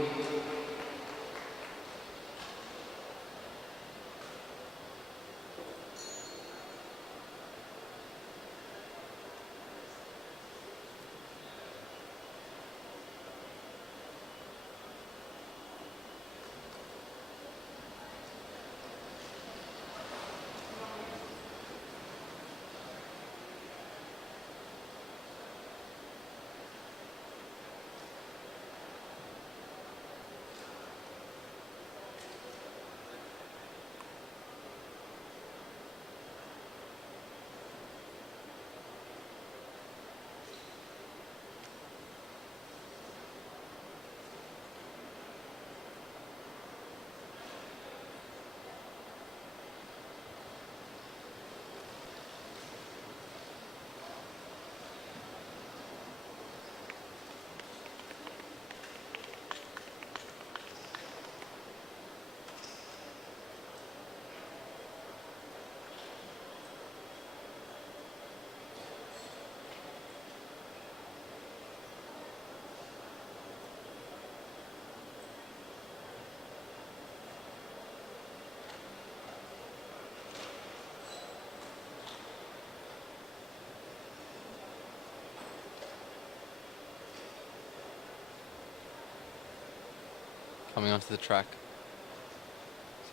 Coming onto the track.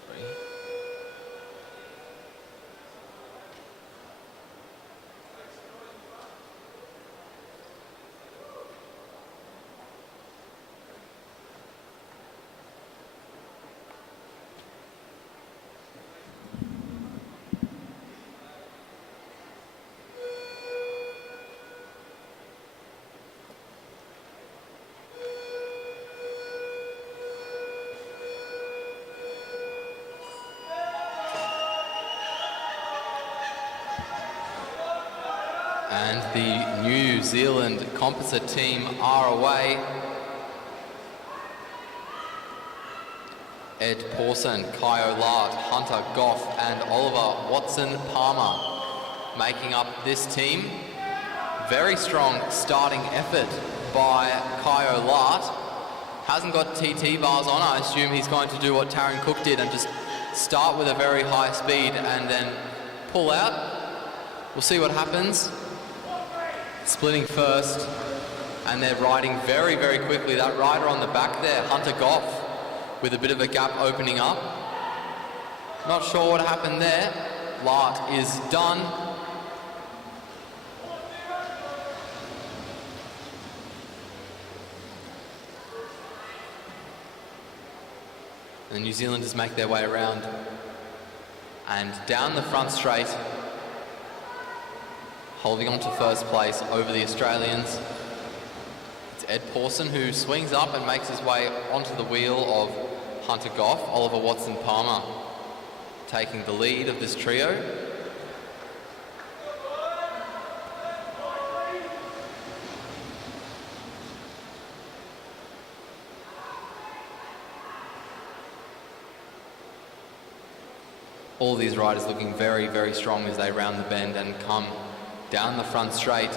Sorry. And the New Zealand composite team are away. Ed Pawson, Kai O'Lart, Hunter Goff and Oliver Watson-Palmer making up this team. Very strong starting effort by Kai O'Lart. Hasn't got TT bars on. I assume he's going to do what Taryn Cook did and just start with a very high speed and then pull out. We'll see what happens. Splitting first, and they're riding very, very quickly. That rider on the back there, Hunter Goff, with a bit of a gap opening up. Not sure what happened there. Lart is done. The New Zealanders make their way around and down the front straight. holding on to first place over the Australians. It's Ed Pawson who swings up and makes his way onto the wheel of Hunter Goff. Oliver Watson-Palmer taking the lead of this trio. All these riders looking very, very strong as they round the bend and come down the front straight.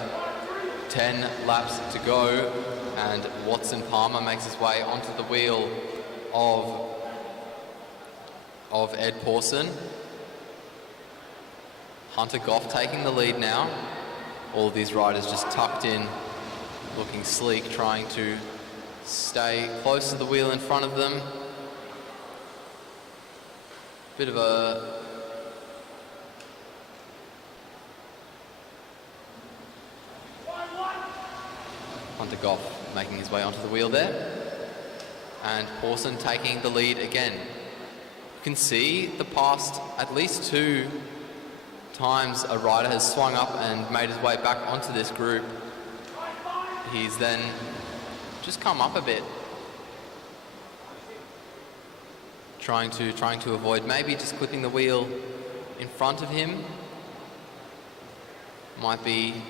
10 laps to go, and Watson-Palmer makes his way onto the wheel of Ed Pawson. Hunter Goff taking the lead now. All of these riders just tucked in, looking sleek, trying to stay close to the wheel in front of them. Bit of a Hunter Goff making his way onto the wheel there, and Pawson taking the lead again. You can see the past at least 2 times a rider has swung up and made his way back onto this group. He's then just come up a bit, trying to avoid maybe just clipping the wheel in front of him. Might be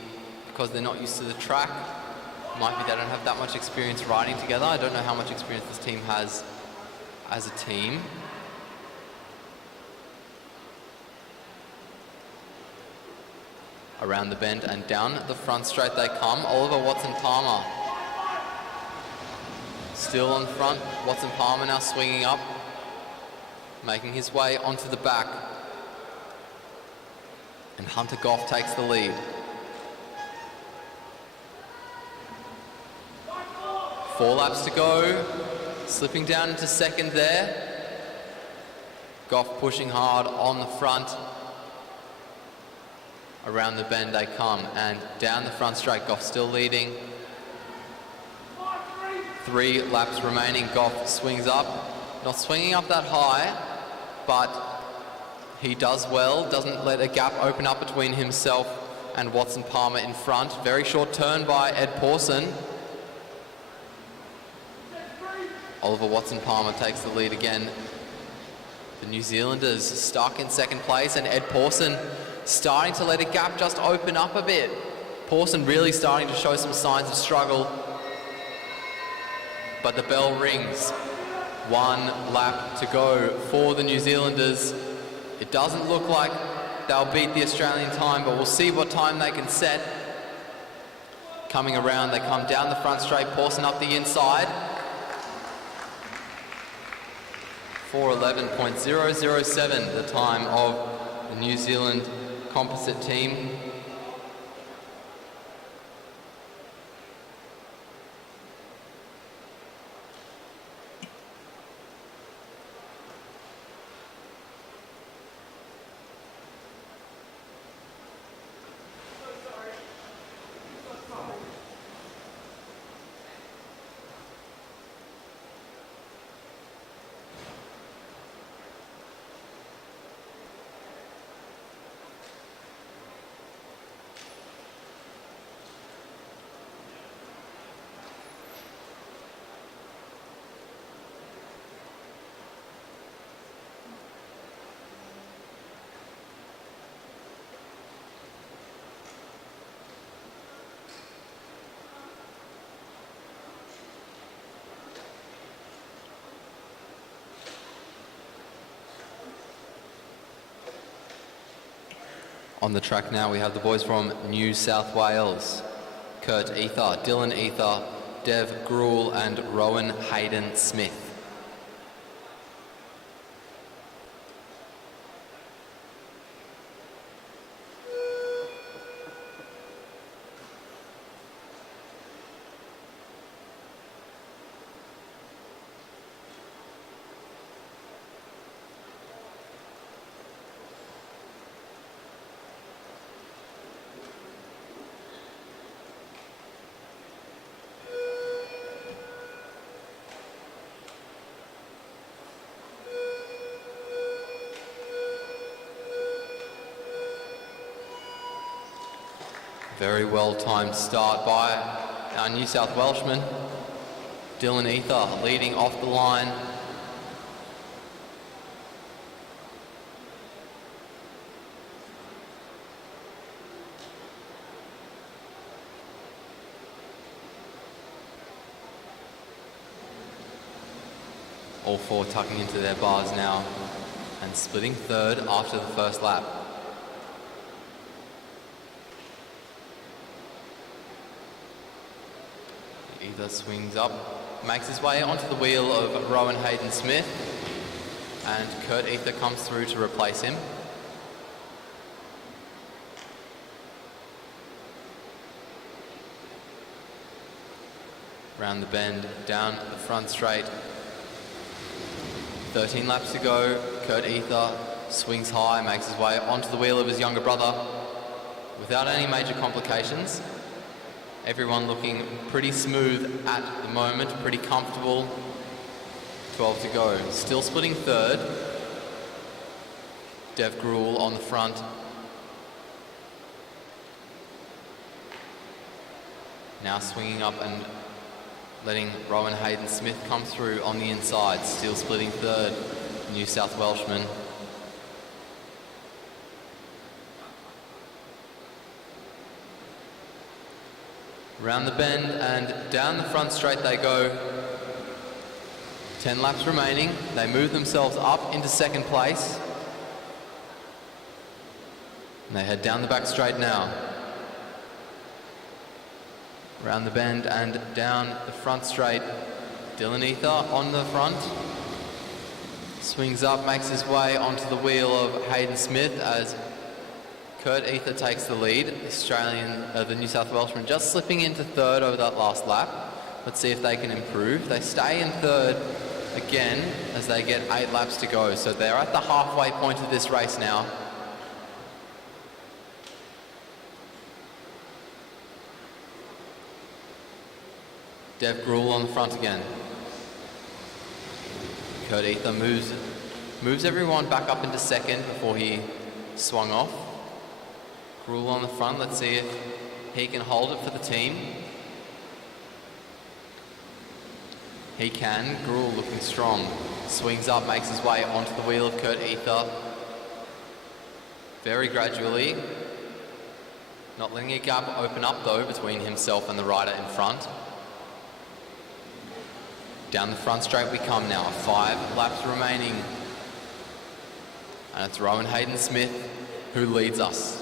because they're not used to the track. Might be they don't have that much experience riding together. I don't know how much experience this team has as a team. Around the bend and down the front straight they come. Oliver Watson-Palmer still on front. Watson-Palmer now swinging up, making his way onto the back. And Hunter Goff takes the lead. 4 laps to go, slipping down into second there. Goff pushing hard on the front. Around the bend they come, and down the front straight, Goff still leading. 3 laps remaining. Goff swings up, not swinging up that high, but he does well, doesn't let a gap open up between himself and Watson-Palmer in front. Very short turn by Ed Pawson. Oliver Watson-Palmer takes the lead again. The New Zealanders stuck in second place, and Ed Pawson starting to let a gap just open up a bit. Pawson really starting to show some signs of struggle. But the bell rings. 1 lap to go for the New Zealanders. It doesn't look like they'll beat the Australian time, but we'll see what time they can set. Coming around, they come down the front straight, Pawson up the inside. 4:11.007, the time of the New Zealand composite team. On the track now, we have the boys from New South Wales. Kurt Ether, Dylan Ether, Dev Gruel, and Rowan Hayden Smith. Very well timed start by our New South Welshman. Dylan Ether leading off the line. All four tucking into their bars now and splitting third after the first lap. Ether swings up, makes his way onto the wheel of Rowan Hayden-Smith, and Kurt Ether comes through to replace him. Round the bend, down the front straight. 13 laps to go. Kurt Ether swings high, makes his way onto the wheel of his younger brother without any major complications. Everyone looking pretty smooth at the moment, pretty comfortable. 12 to go. Still splitting third. Dev Gruel on the front. Now swinging up and letting Rowan Hayden-Smith come through on the inside. Still splitting third. New South Welshman. Round the bend and down the front straight they go. 10 laps remaining. They move themselves up into second place. And they head down the back straight now. Round the bend and down the front straight. Dylan Ether on the front. Swings up, makes his way onto the wheel of Hayden-Smith as Kurt Ether takes the lead. The New South Welshman just slipping into third over that last lap. Let's see if they can improve. They stay in third again as they get 8 laps to go. So they're at the halfway point of this race now. Dev Gruel on the front again. Kurt Ether moves everyone back up into second before he swung off. Gruel on the front. Let's see if he can hold it for the team. He can. Gruel looking strong. Swings up, makes his way onto the wheel of Kurt Ether. Very gradually. Not letting a gap open up though between himself and the rider in front. Down the front straight we come now. 5 laps remaining. And it's Rowan Hayden-Smith who leads us.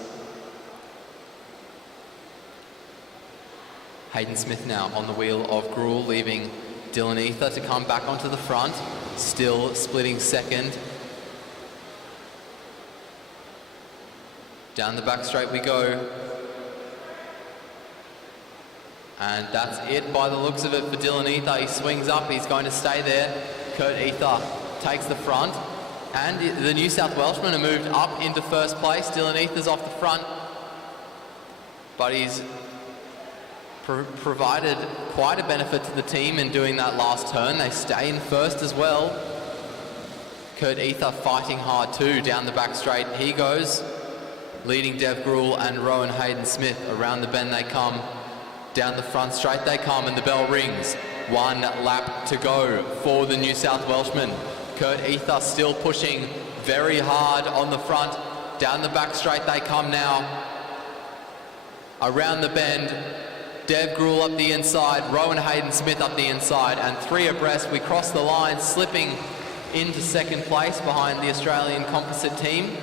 Hayden-Smith now on the wheel of Gruel, leaving Dylan Ether to come back onto the front. Still splitting second. Down the back straight we go. And that's it by the looks of it for Dylan Ether. He swings up, he's going to stay there. Kurt Ether takes the front. And the New South Welshmen are moved up into first place. Dylan Ether's off the front. But he's provided quite a benefit to the team in doing that last turn. They stay in first as well. Kurt Ether fighting hard too down the back straight. He goes, leading Dev Gruel and Rowan Hayden-Smith. Around the bend they come. Down the front straight they come and the bell rings. 1 lap to go for the New South Welshmen. Kurt Ether still pushing very hard on the front. Down the back straight they come now. Around the bend, Dev Gruel up the inside, Rowan Hayden-Smith up the inside, and 3 abreast. We cross the line, slipping into second place behind the Australian composite team.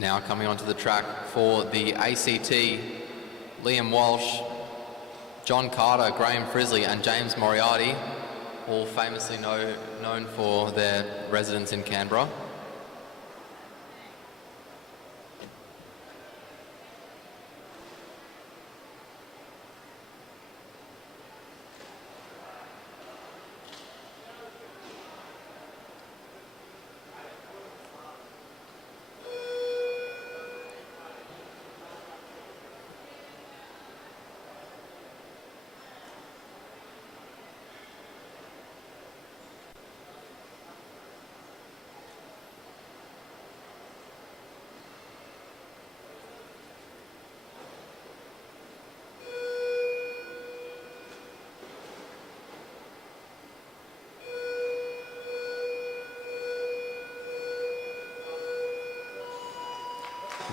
Now coming onto the track for the ACT, Liam Walsh, John Carter, Graham Frisley and James Moriarty, all famously known for their residence in Canberra.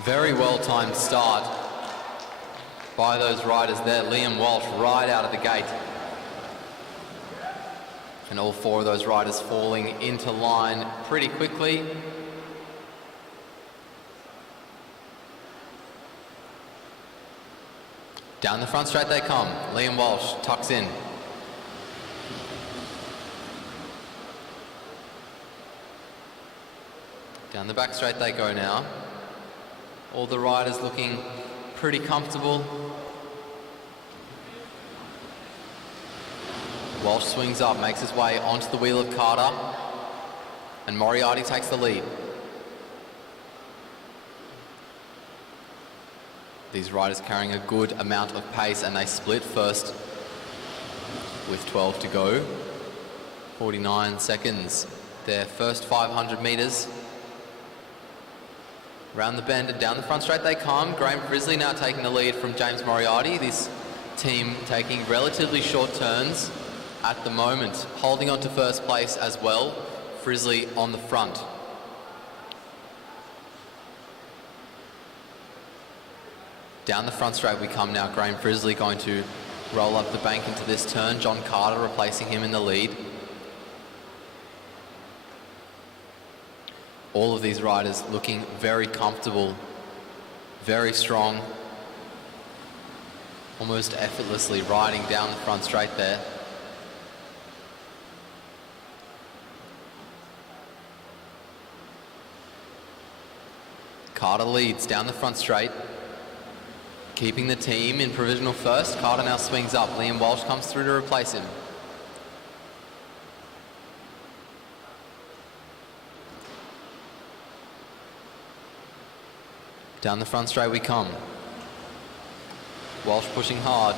Very well-timed start by those riders there. Liam Walsh right out of the gate. And all four of those riders falling into line pretty quickly. Down the front straight they come. Liam Walsh tucks in. Down the back straight they go now. All the riders looking pretty comfortable. Walsh swings up, makes his way onto the wheel of Carter, and Moriarty takes the lead. These riders carrying a good amount of pace, and they split first with 12 to go. 49 seconds, their first 500 metres. Round the bend and down the front straight they come. Graham Frisley now taking the lead from James Moriarty. This team taking relatively short turns at the moment. Holding on to first place as well. Frisley on the front. Down the front straight we come now. Graham Frisley going to roll up the bank into this turn. John Carter replacing him in the lead. All of these riders looking very comfortable, very strong, almost effortlessly riding down the front straight there. Carter leads down the front straight, keeping the team in provisional first. Carter now swings up. Liam Walsh comes through to replace him. Down the front straight we come. Walsh pushing hard.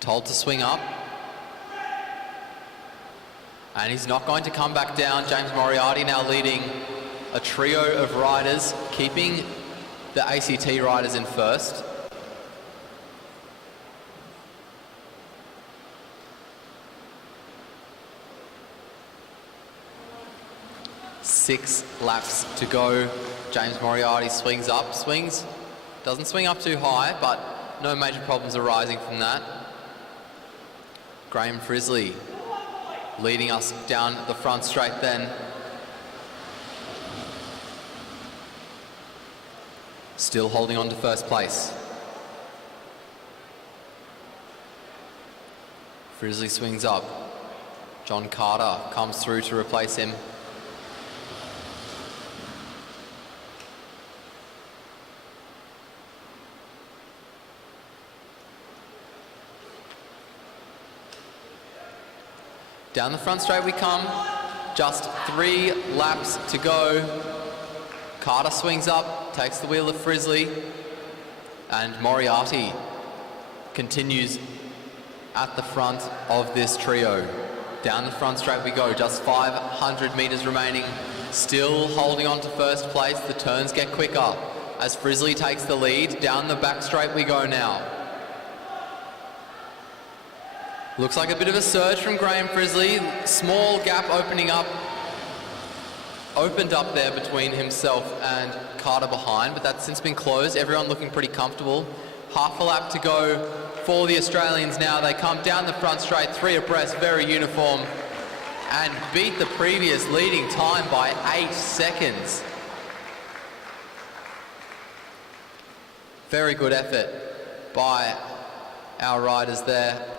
Told to swing up. And he's not going to come back down. James Moriarty now leading a trio of riders, keeping the ACT riders in first. Six laps to go. James Moriarty swings up, doesn't swing up too high, but no major problems arising from that. Graham Frisley leading us down the front straight then. Still holding on to first place. Frisley swings up. John Carter comes through to replace him. Down the front straight we come. Just 3 laps to go. Carter swings up, takes the wheel of Frisley, and Moriarty continues at the front of this trio. Down the front straight we go, just 500 metres remaining. Still holding on to first place. The turns get quicker as Frisley takes the lead. Down the back straight we go now. Looks like a bit of a surge from Graham Frisley. Small gap opened up there between himself and Carter behind, but that's since been closed. Everyone looking pretty comfortable. Half a lap to go for the Australians now. They come down the front straight, 3 abreast, very uniform. and beat the previous leading time by 8 seconds. Very good effort by our riders there.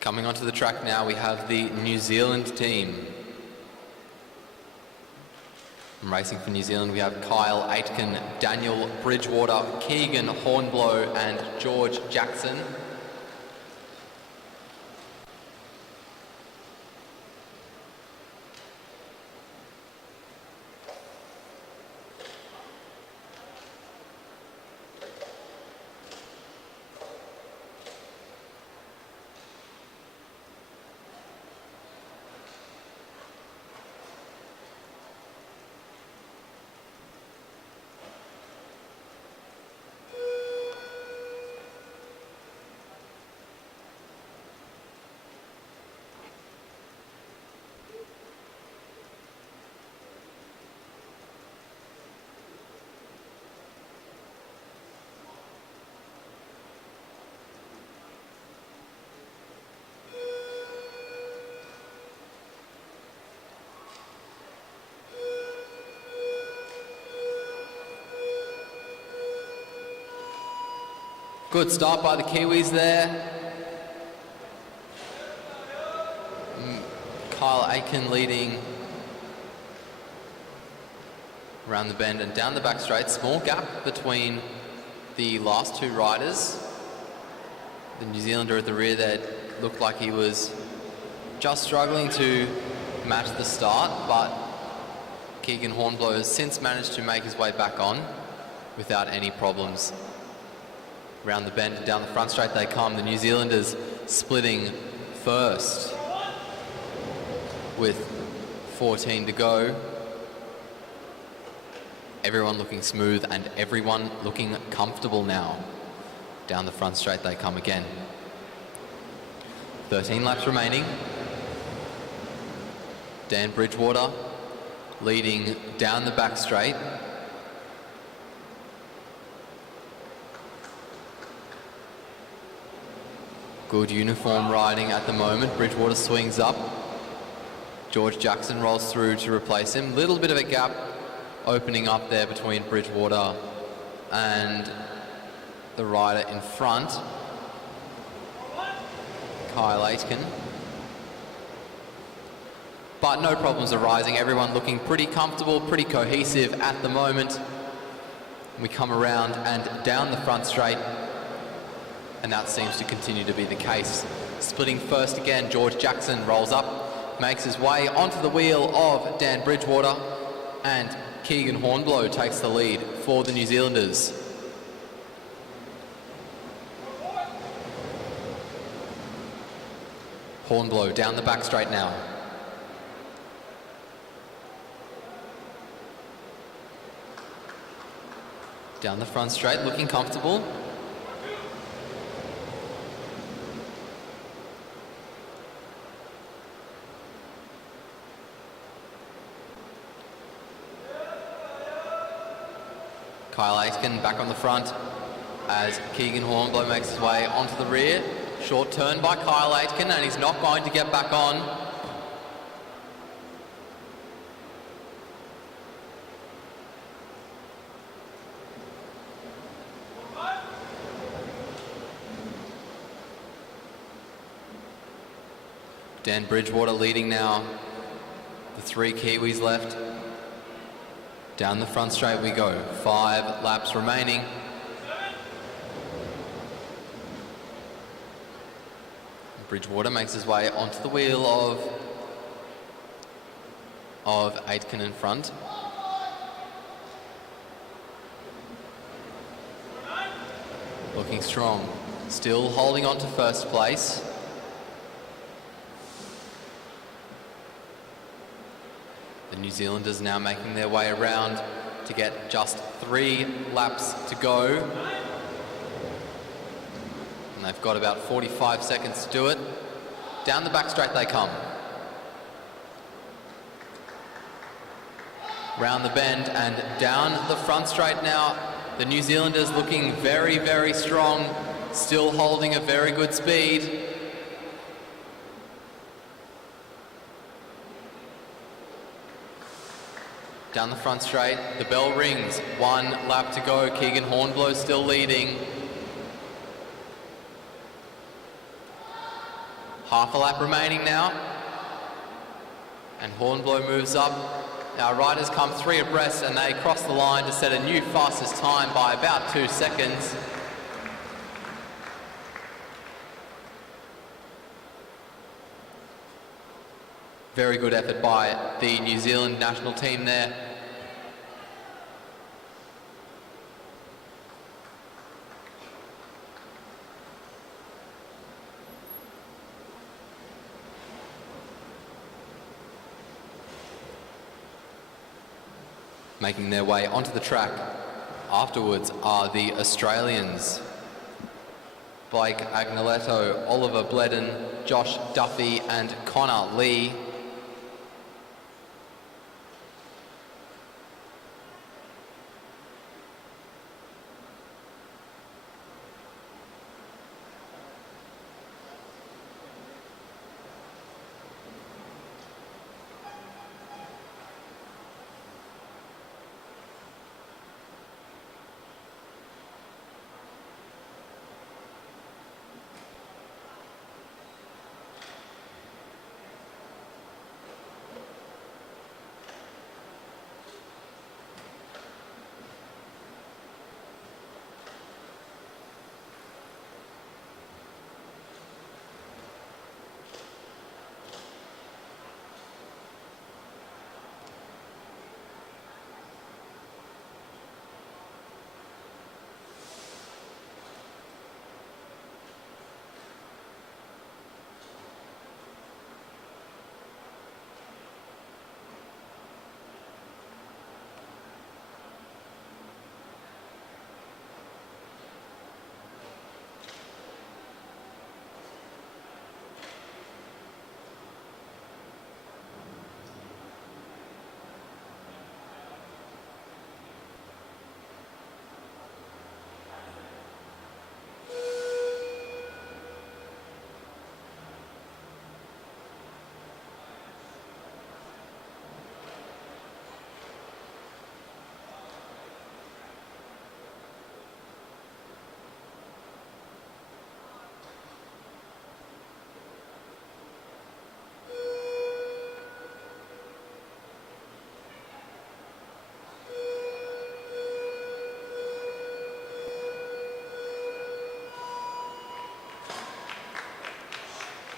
Coming onto the track now, we have the New Zealand team. Racing for New Zealand, we have Kyle Aitken, Daniel Bridgewater, Keegan Hornblow and George Jackson. Good start by the Kiwis there. Kyle Aitken leading around the bend and down the back straight. Small gap between the last two riders. The New Zealander at the rear there looked like he was just struggling to match the start, but Keegan Hornblow has since managed to make his way back on without any problems. Round the bend and down the front straight they come. The New Zealanders splitting first with 14 to go. Everyone looking smooth and everyone looking comfortable now. Down the front straight they come again. 13 laps remaining. Dan Bridgewater leading down the back straight. Good uniform riding at the moment. Bridgewater swings up. George Jackson rolls through to replace him. Little bit of a gap opening up there between Bridgewater and the rider in front, Kyle Aitken. But no problems arising. Everyone looking pretty comfortable, pretty cohesive at the moment. We come around and down the front straight, and that seems to continue to be the case. Splitting first again, George Jackson rolls up, makes his way onto the wheel of Dan Bridgewater, and Keegan Hornblow takes the lead for the New Zealanders. Hornblow down the back straight now. Down the front straight, looking comfortable. Kyle Aitken back on the front as Keegan Hornblow makes his way onto the rear. Short turn by Kyle Aitken, and he's not going to get back on. Dan Bridgewater leading now. The three Kiwis left. Down the front straight we go. 5 laps remaining. Bridgewater makes his way onto the wheel of Aitken in front. Looking strong. Still holding on to first place. The New Zealanders now making their way around to get just 3 laps to go. And they've got about 45 seconds to do it. Down the back straight they come. Round the bend and down the front straight now. The New Zealanders looking very, very strong, still holding a very good speed. Down the front straight, the bell rings. 1 lap to go. Keegan Hornblow still leading. Half a lap remaining now. And Hornblow moves up. Our riders come 3 abreast and they cross the line to set a new fastest time by about 2 seconds. Very good effort by the New Zealand national team there. Making their way onto the track afterwards are the Australians. Blake Agnoletto, Oliver Bledden, Josh Duffy and Connor Lee.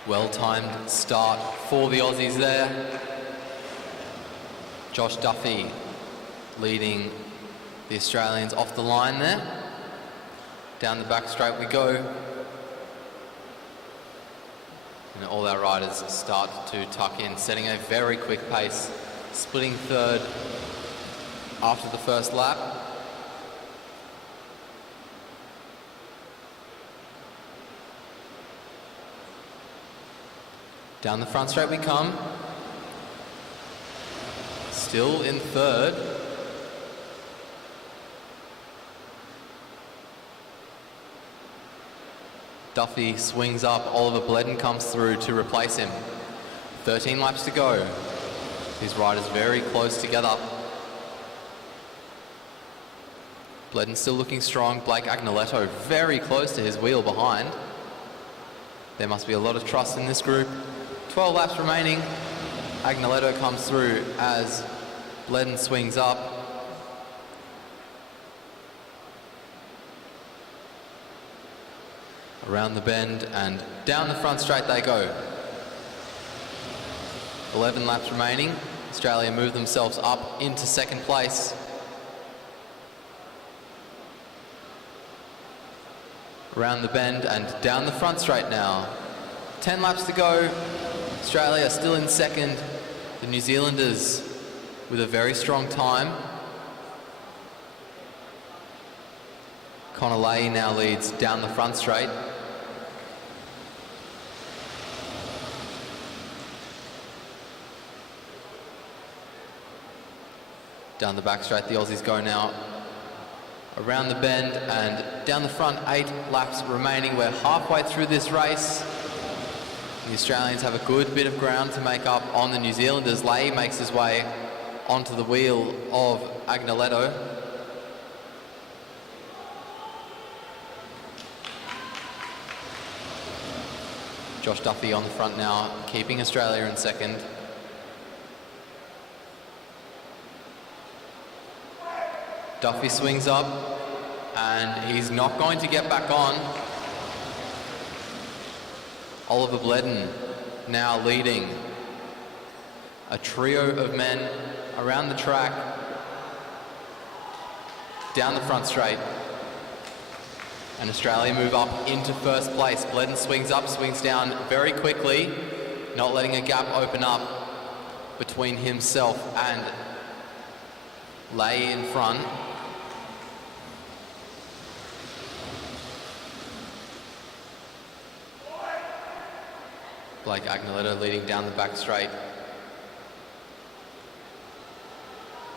Well-timed start for the Aussies there. Josh Duffy leading the Australians off the line there. Down the back straight we go. And all our riders start to tuck in, setting a very quick pace, splitting third after the first lap. Down the front straight we come. Still in third. Duffy swings up. Oliver Bledden comes through to replace him. 13 laps to go. These riders very close together. Bledden still looking strong. Blake Agnoletto very close to his wheel behind. There must be a lot of trust in this group. 12 laps remaining. Agnoletto comes through as Bledden swings up. Around the bend and down the front straight they go. 11 laps remaining. Australia move themselves up into second place. Around the bend and down the front straight now. 10 laps to go. Australia still in second. The New Zealanders with a very strong time. Connor Lay now leads down the front straight. Down the back straight, the Aussies go now around the bend and down the front. 8 laps remaining. We're halfway through this race. The Australians have a good bit of ground to make up on the New Zealanders. Lay makes his way onto the wheel of Agnoletto. Josh Duffy on the front now, keeping Australia in second. Duffy swings up, and he's not going to get back on. Oliver Bledden now leading a trio of men around the track, down the front straight. And Australia move up into first place. Bledden swings up, swings down very quickly, not letting a gap open up between himself and Lay in front. Blake Agnoletto leading down the back straight.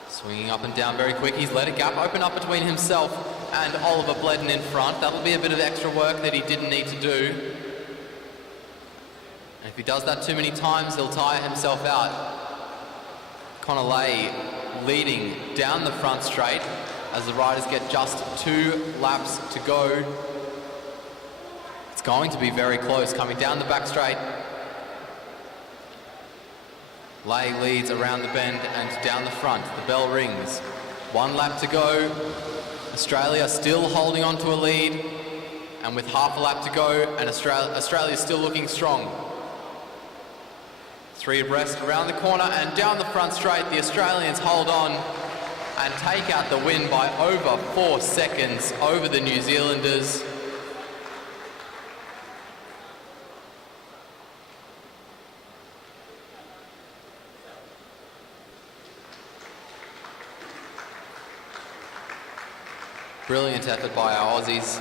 Swinging up and down very quick. He's let a gap open up between himself and Oliver Bledden in front. That'll be a bit of extra work that he didn't need to do. And if he does that too many times, he'll tire himself out. Connor Lay leading down the front straight as the riders get just 2 laps to go. It's going to be very close coming down the back straight. Lay leads around the bend and down the front. The bell rings. 1 lap to go. Australia still holding on to a lead, and with half a lap to go, and Australia still looking strong. 3 abreast around the corner and down the front straight. The Australians hold on and take out the win by over 4 seconds over the New Zealanders. Brilliant effort by our Aussies.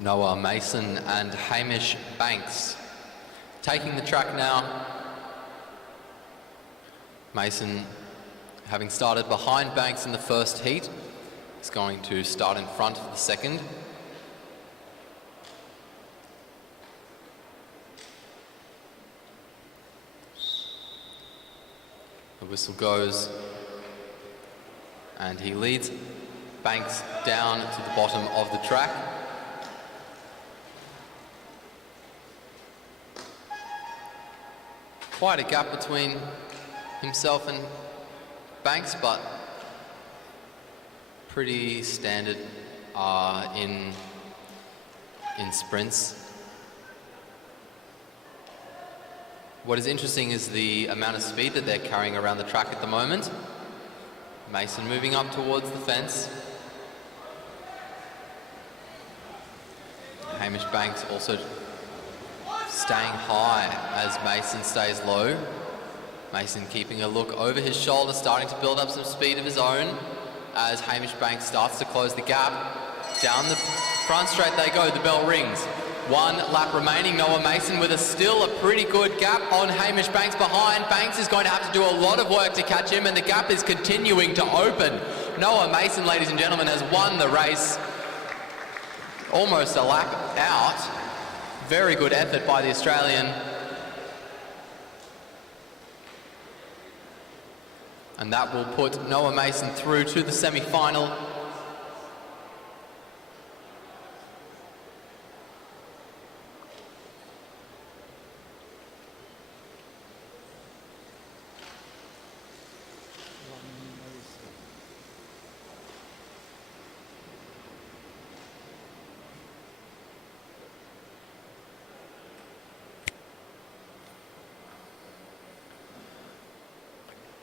Noah Mason and Hamish Banks taking the track now. Mason, having started behind Banks in the first heat, is going to start in front for the second. The whistle goes, and he leads Banks down to the bottom of the track. Quite a gap between himself and Banks, but pretty standard in sprints. What is interesting is the amount of speed that they're carrying around the track at the moment. Mason moving up towards the fence. Hamish Banks also staying high as Mason stays low. Mason keeping a look over his shoulder, starting to build up some speed of his own as Hamish Banks starts to close the gap. Down the front straight they go, the bell rings. 1 lap remaining. Noah Mason with still a pretty good gap on Hamish Banks behind. Banks is going to have to do a lot of work to catch him, and the gap is continuing to open. Noah Mason, ladies and gentlemen, has won the race. Almost a lap out. Very good effort by the Australian. And that will put Noah Mason through to the semi-final.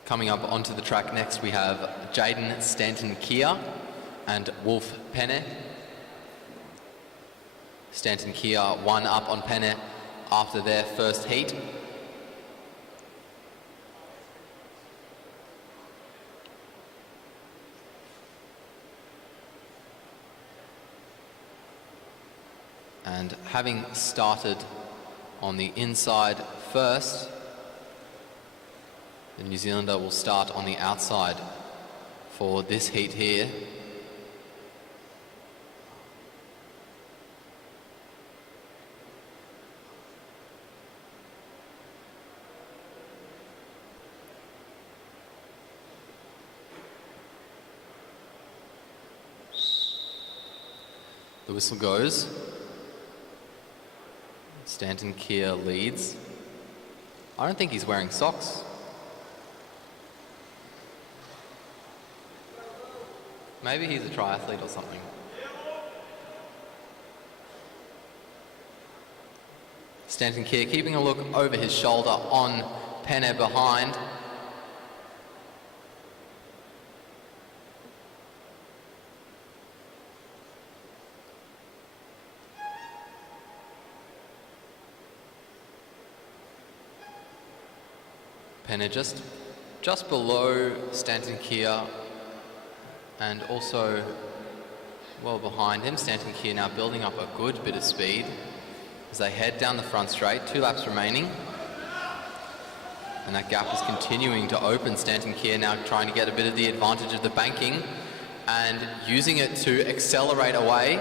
Coming up onto the track next, we have Jaden Stanton-Kia and Wolf Penne. Stanton-Kia 1 up on Penne after their first heat. And having started on the inside first, the New Zealander will start on the outside for this heat here. The whistle goes. Stanton-Kia leads. I don't think he's wearing socks. Maybe he's a triathlete or something. Stanton-Kia keeping a look over his shoulder on Penne behind. Penne just below Stanton-Kia, and also well behind him. Stanton-Kia now building up a good bit of speed as they head down the front straight. 2 laps remaining. And that gap is continuing to open. Stanton-Kia now trying to get a bit of the advantage of the banking and using it to accelerate away.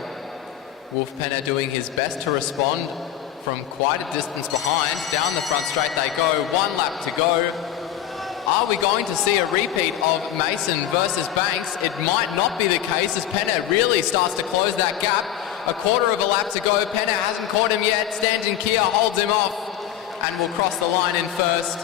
Wolf Penne doing his best to respond from quite a distance behind. Down the front straight they go. 1 lap to go. Are we going to see a repeat of Mason versus Banks? It might not be the case as Penne really starts to close that gap. A quarter of a lap to go. Penne hasn't caught him yet. Stanton-Kia holds him off and will cross the line in first.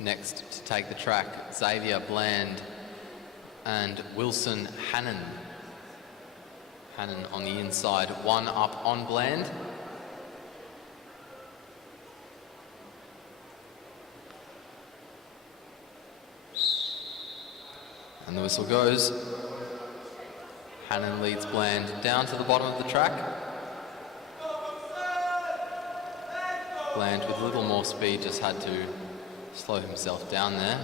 Next to take the track, Xavier Bland and Wilson Hannon. Hannon on the inside, one up on Bland. And the whistle goes. Hannon leads Bland down to the bottom of the track. Bland with a little more speed just had to slow himself down there.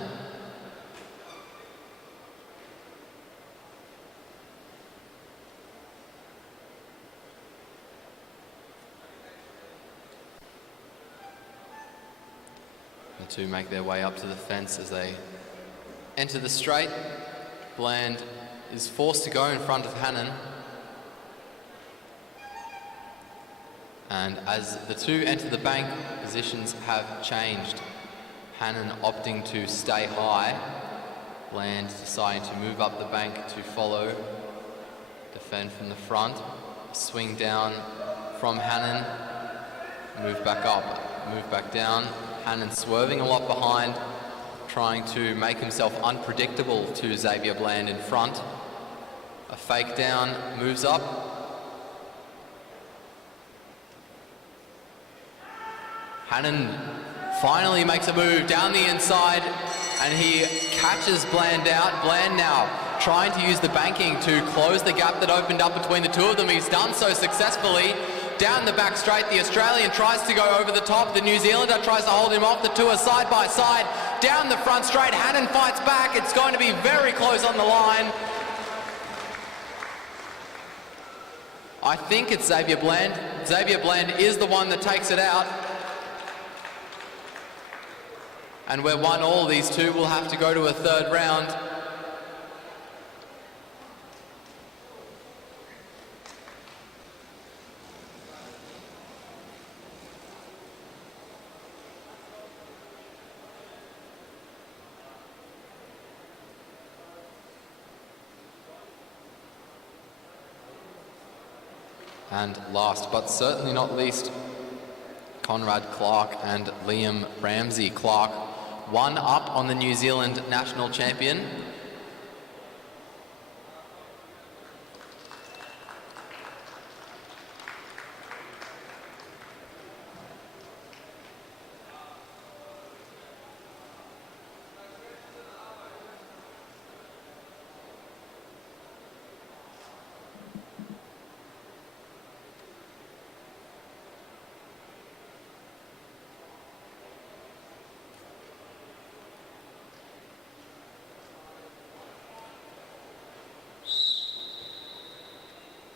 The two make their way up to the fence as they enter the straight. Bland is forced to go in front of Hannon. And as the two enter the bank, positions have changed. Hannon opting to stay high. Bland deciding to move up the bank to follow. Defend from the front. Swing down from Hannon. Move back up, move back down. Hannon swerving a lot behind, trying to make himself unpredictable to Xavier Bland in front. A fake down, moves up. Hannon finally makes a move down the inside and he catches Bland out. Bland now trying to use the banking to close the gap that opened up between the two of them. He's done so successfully. Down the back straight, the Australian tries to go over the top. The New Zealander tries to hold him off. The two are side by side. Down the front straight, Hannon fights back. It's going to be very close on the line. I think it's Xavier Bland. Xavier Bland is the one that takes it out. And we're 1-1, these two will have to go to a third round. And last but certainly not least, Conrad Clark and Liam Ramsey. Clark one up on the New Zealand national champion.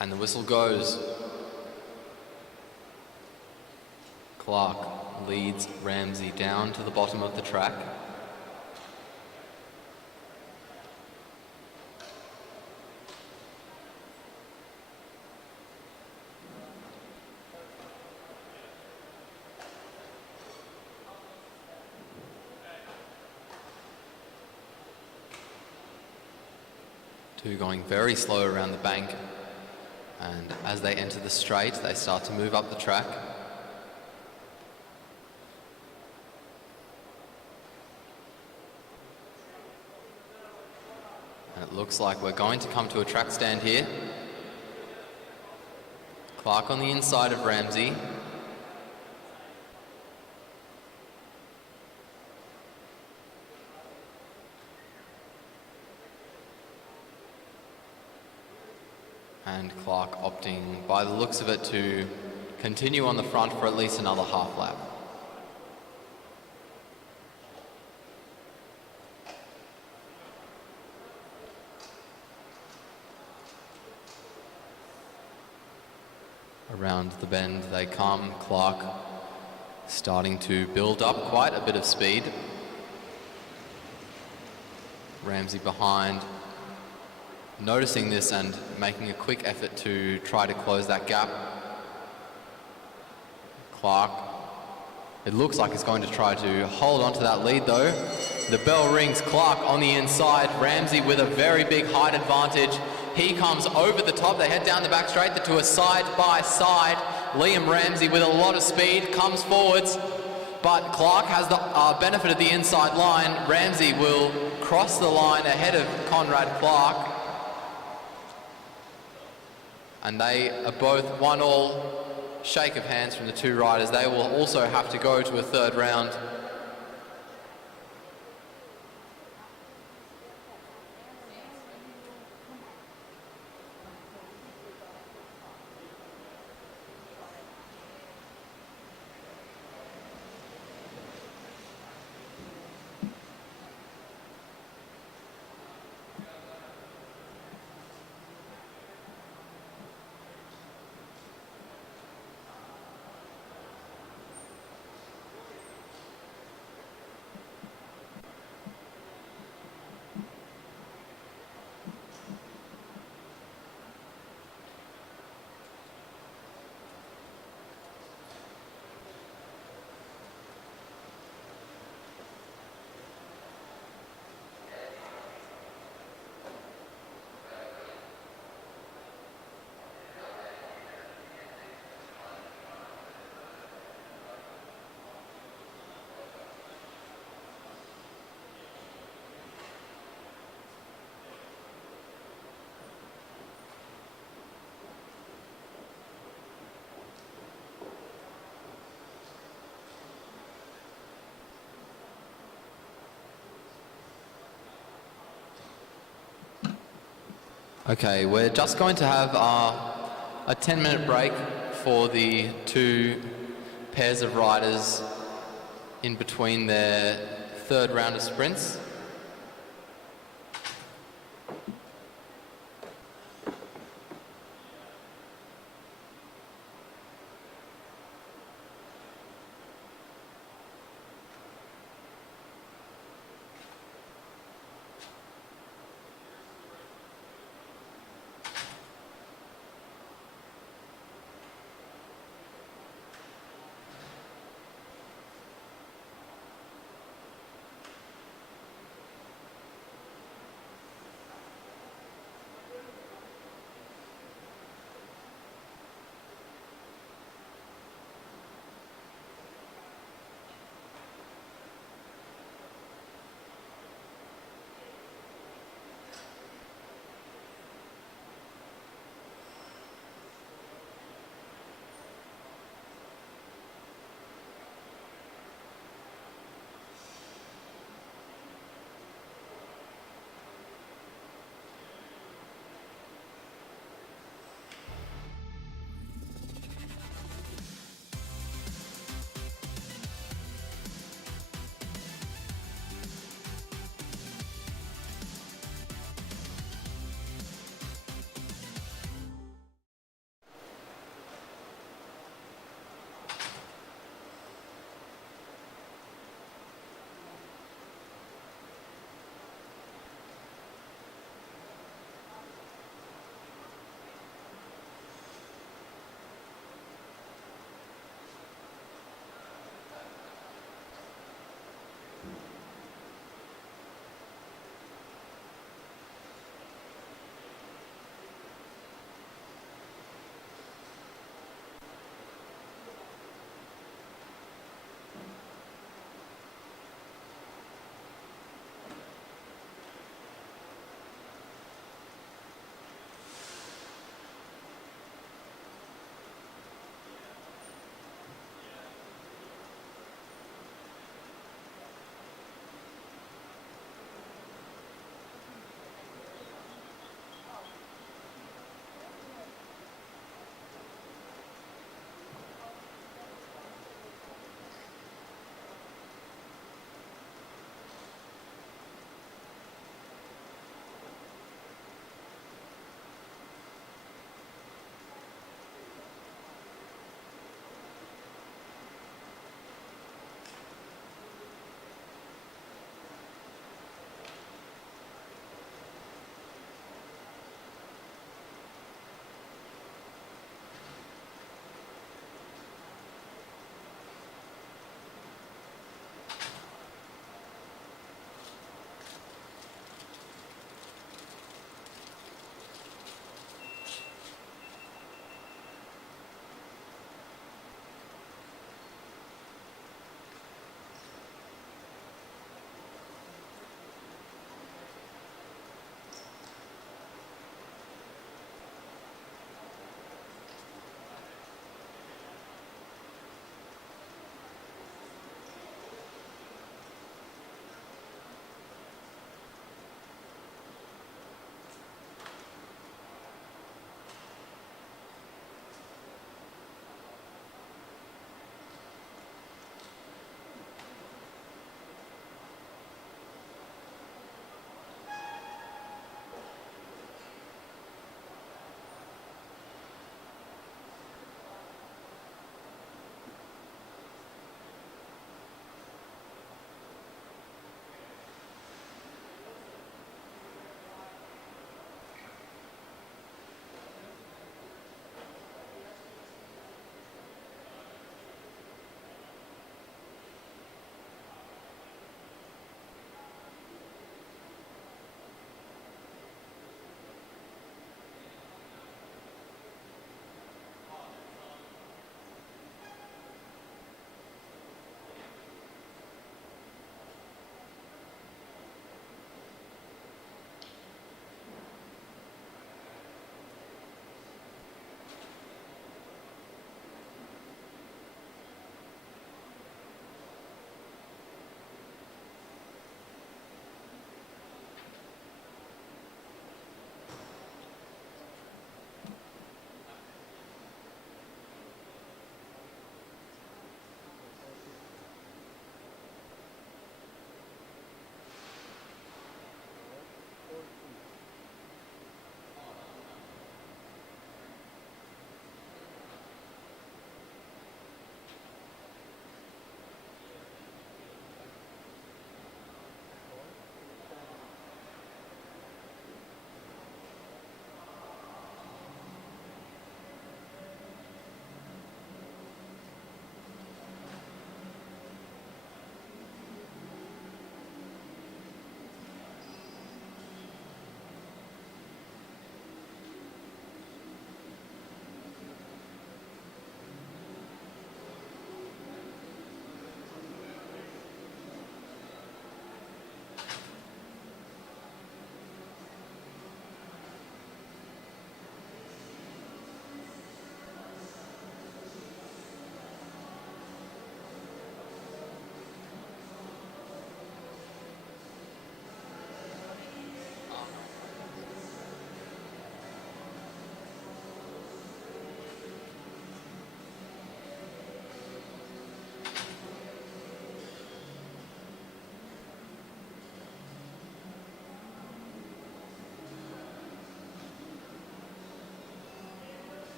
And the whistle goes. Clark leads Ramsey down to the bottom of the track. Two going very slow around the bank. And as they enter the straight, they start to move up the track. And it looks like we're going to come to a track stand here. Clark on the inside of Ramsey. And Clark opting, by the looks of it, to continue on the front for at least another half lap. Around the bend they come. Clark starting to build up quite a bit of speed. Ramsey behind, noticing this and making a quick effort to try to close that gap. Clark, it looks like he's going to try to hold on to that lead though. The bell rings. Clark on the inside. Ramsey with a very big height advantage. He comes over the top. They head down the back straight. The two are side by side. Liam Ramsey with a lot of speed comes forwards. But Clark has the benefit of the inside line. Ramsey will cross the line ahead of Conrad Clark. And they are both 1-1. Shake of hands from the two riders. They will also have to go to a third round. Okay, we're just going to have a 10-minute break for the two pairs of riders in between their third round of sprints.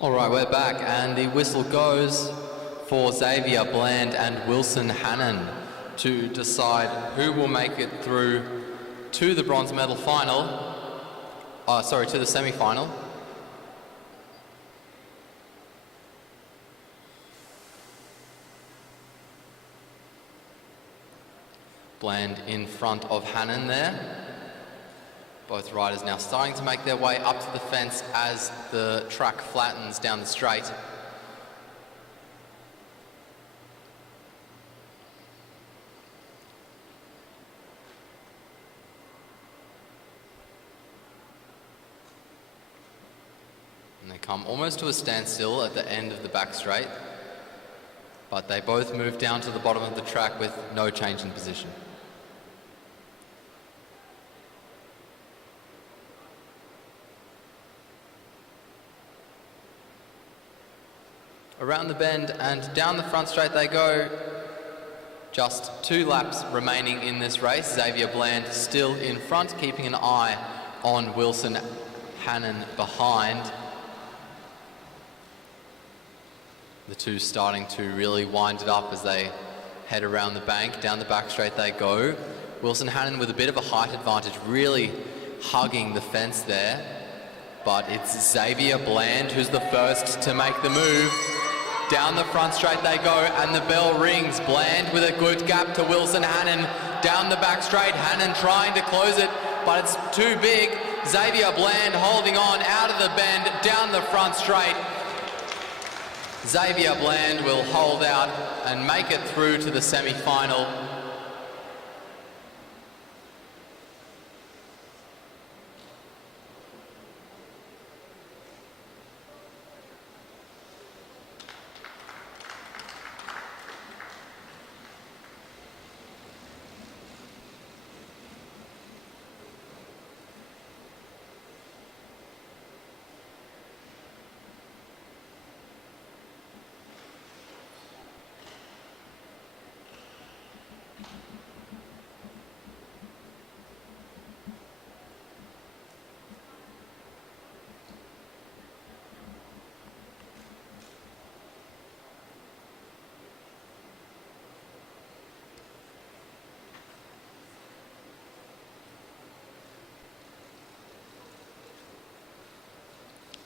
All right, we're back, and the whistle goes for Xavier Bland and Wilson Hannon to decide who will make it through to the bronze medal final. To the semi-final. Bland in front of Hannon there. Both riders now starting to make their way up to the fence as the track flattens down the straight. And they come almost to a standstill at the end of the back straight, but they both move down to the bottom of the track with no change in position. Around the bend and down the front straight they go. Just 2 laps remaining in this race. Xavier Bland still in front, keeping an eye on Wilson Hannon behind. The two starting to really wind it up as they head around the bank. Down the back straight they go. Wilson Hannon with a bit of a height advantage, really hugging the fence there. But it's Xavier Bland who's the first to make the move. Down the front straight they go, and the bell rings. Bland with a good gap to Wilson Hannon. Down the back straight, Hannon trying to close it, but it's too big. Xavier Bland holding on out of the bend, down the front straight. Xavier Bland will hold out and make it through to the semi-final.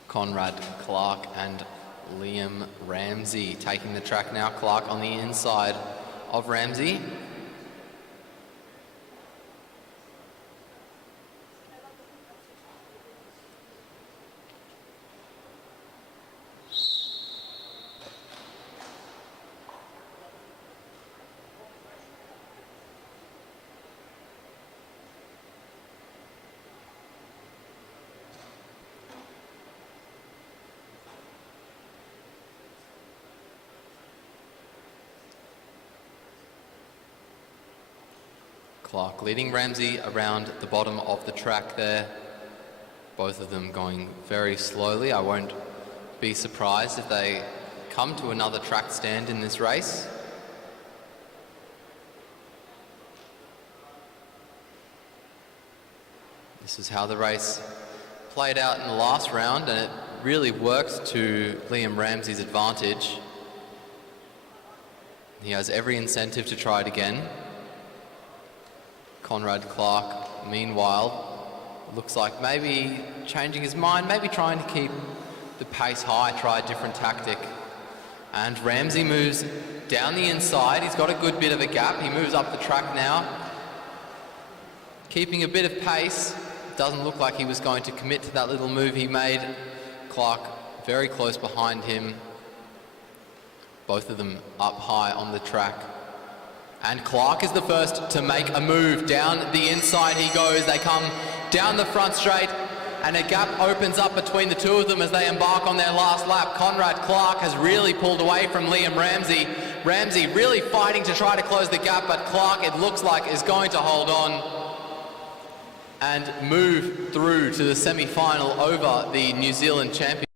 Conrad Clark and Liam Ramsey taking the track now. Clark on the inside of Ramsey. Clark leading Ramsey around the bottom of the track there. Both of them going very slowly. I won't be surprised if they come to another track stand in this race. This is how the race played out in the last round, and it really worked to Liam Ramsey's advantage. He has every incentive to try it again. Conrad Clark, meanwhile, looks like maybe changing his mind, maybe trying to keep the pace high, try a different tactic. And Ramsey moves down the inside. He's got a good bit of a gap. He moves up the track now, keeping a bit of pace. Doesn't look like he was going to commit to that little move he made. Clark very close behind him. Both of them up high on the track. And Clark is the first to make a move. Down the inside he goes. They come down the front straight, and a gap opens up between the two of them as they embark on their last lap. Conrad Clark has really pulled away from Liam Ramsey. Ramsey really fighting to try to close the gap, but Clark, it looks like, is going to hold on and move through to the semi-final over the New Zealand champion.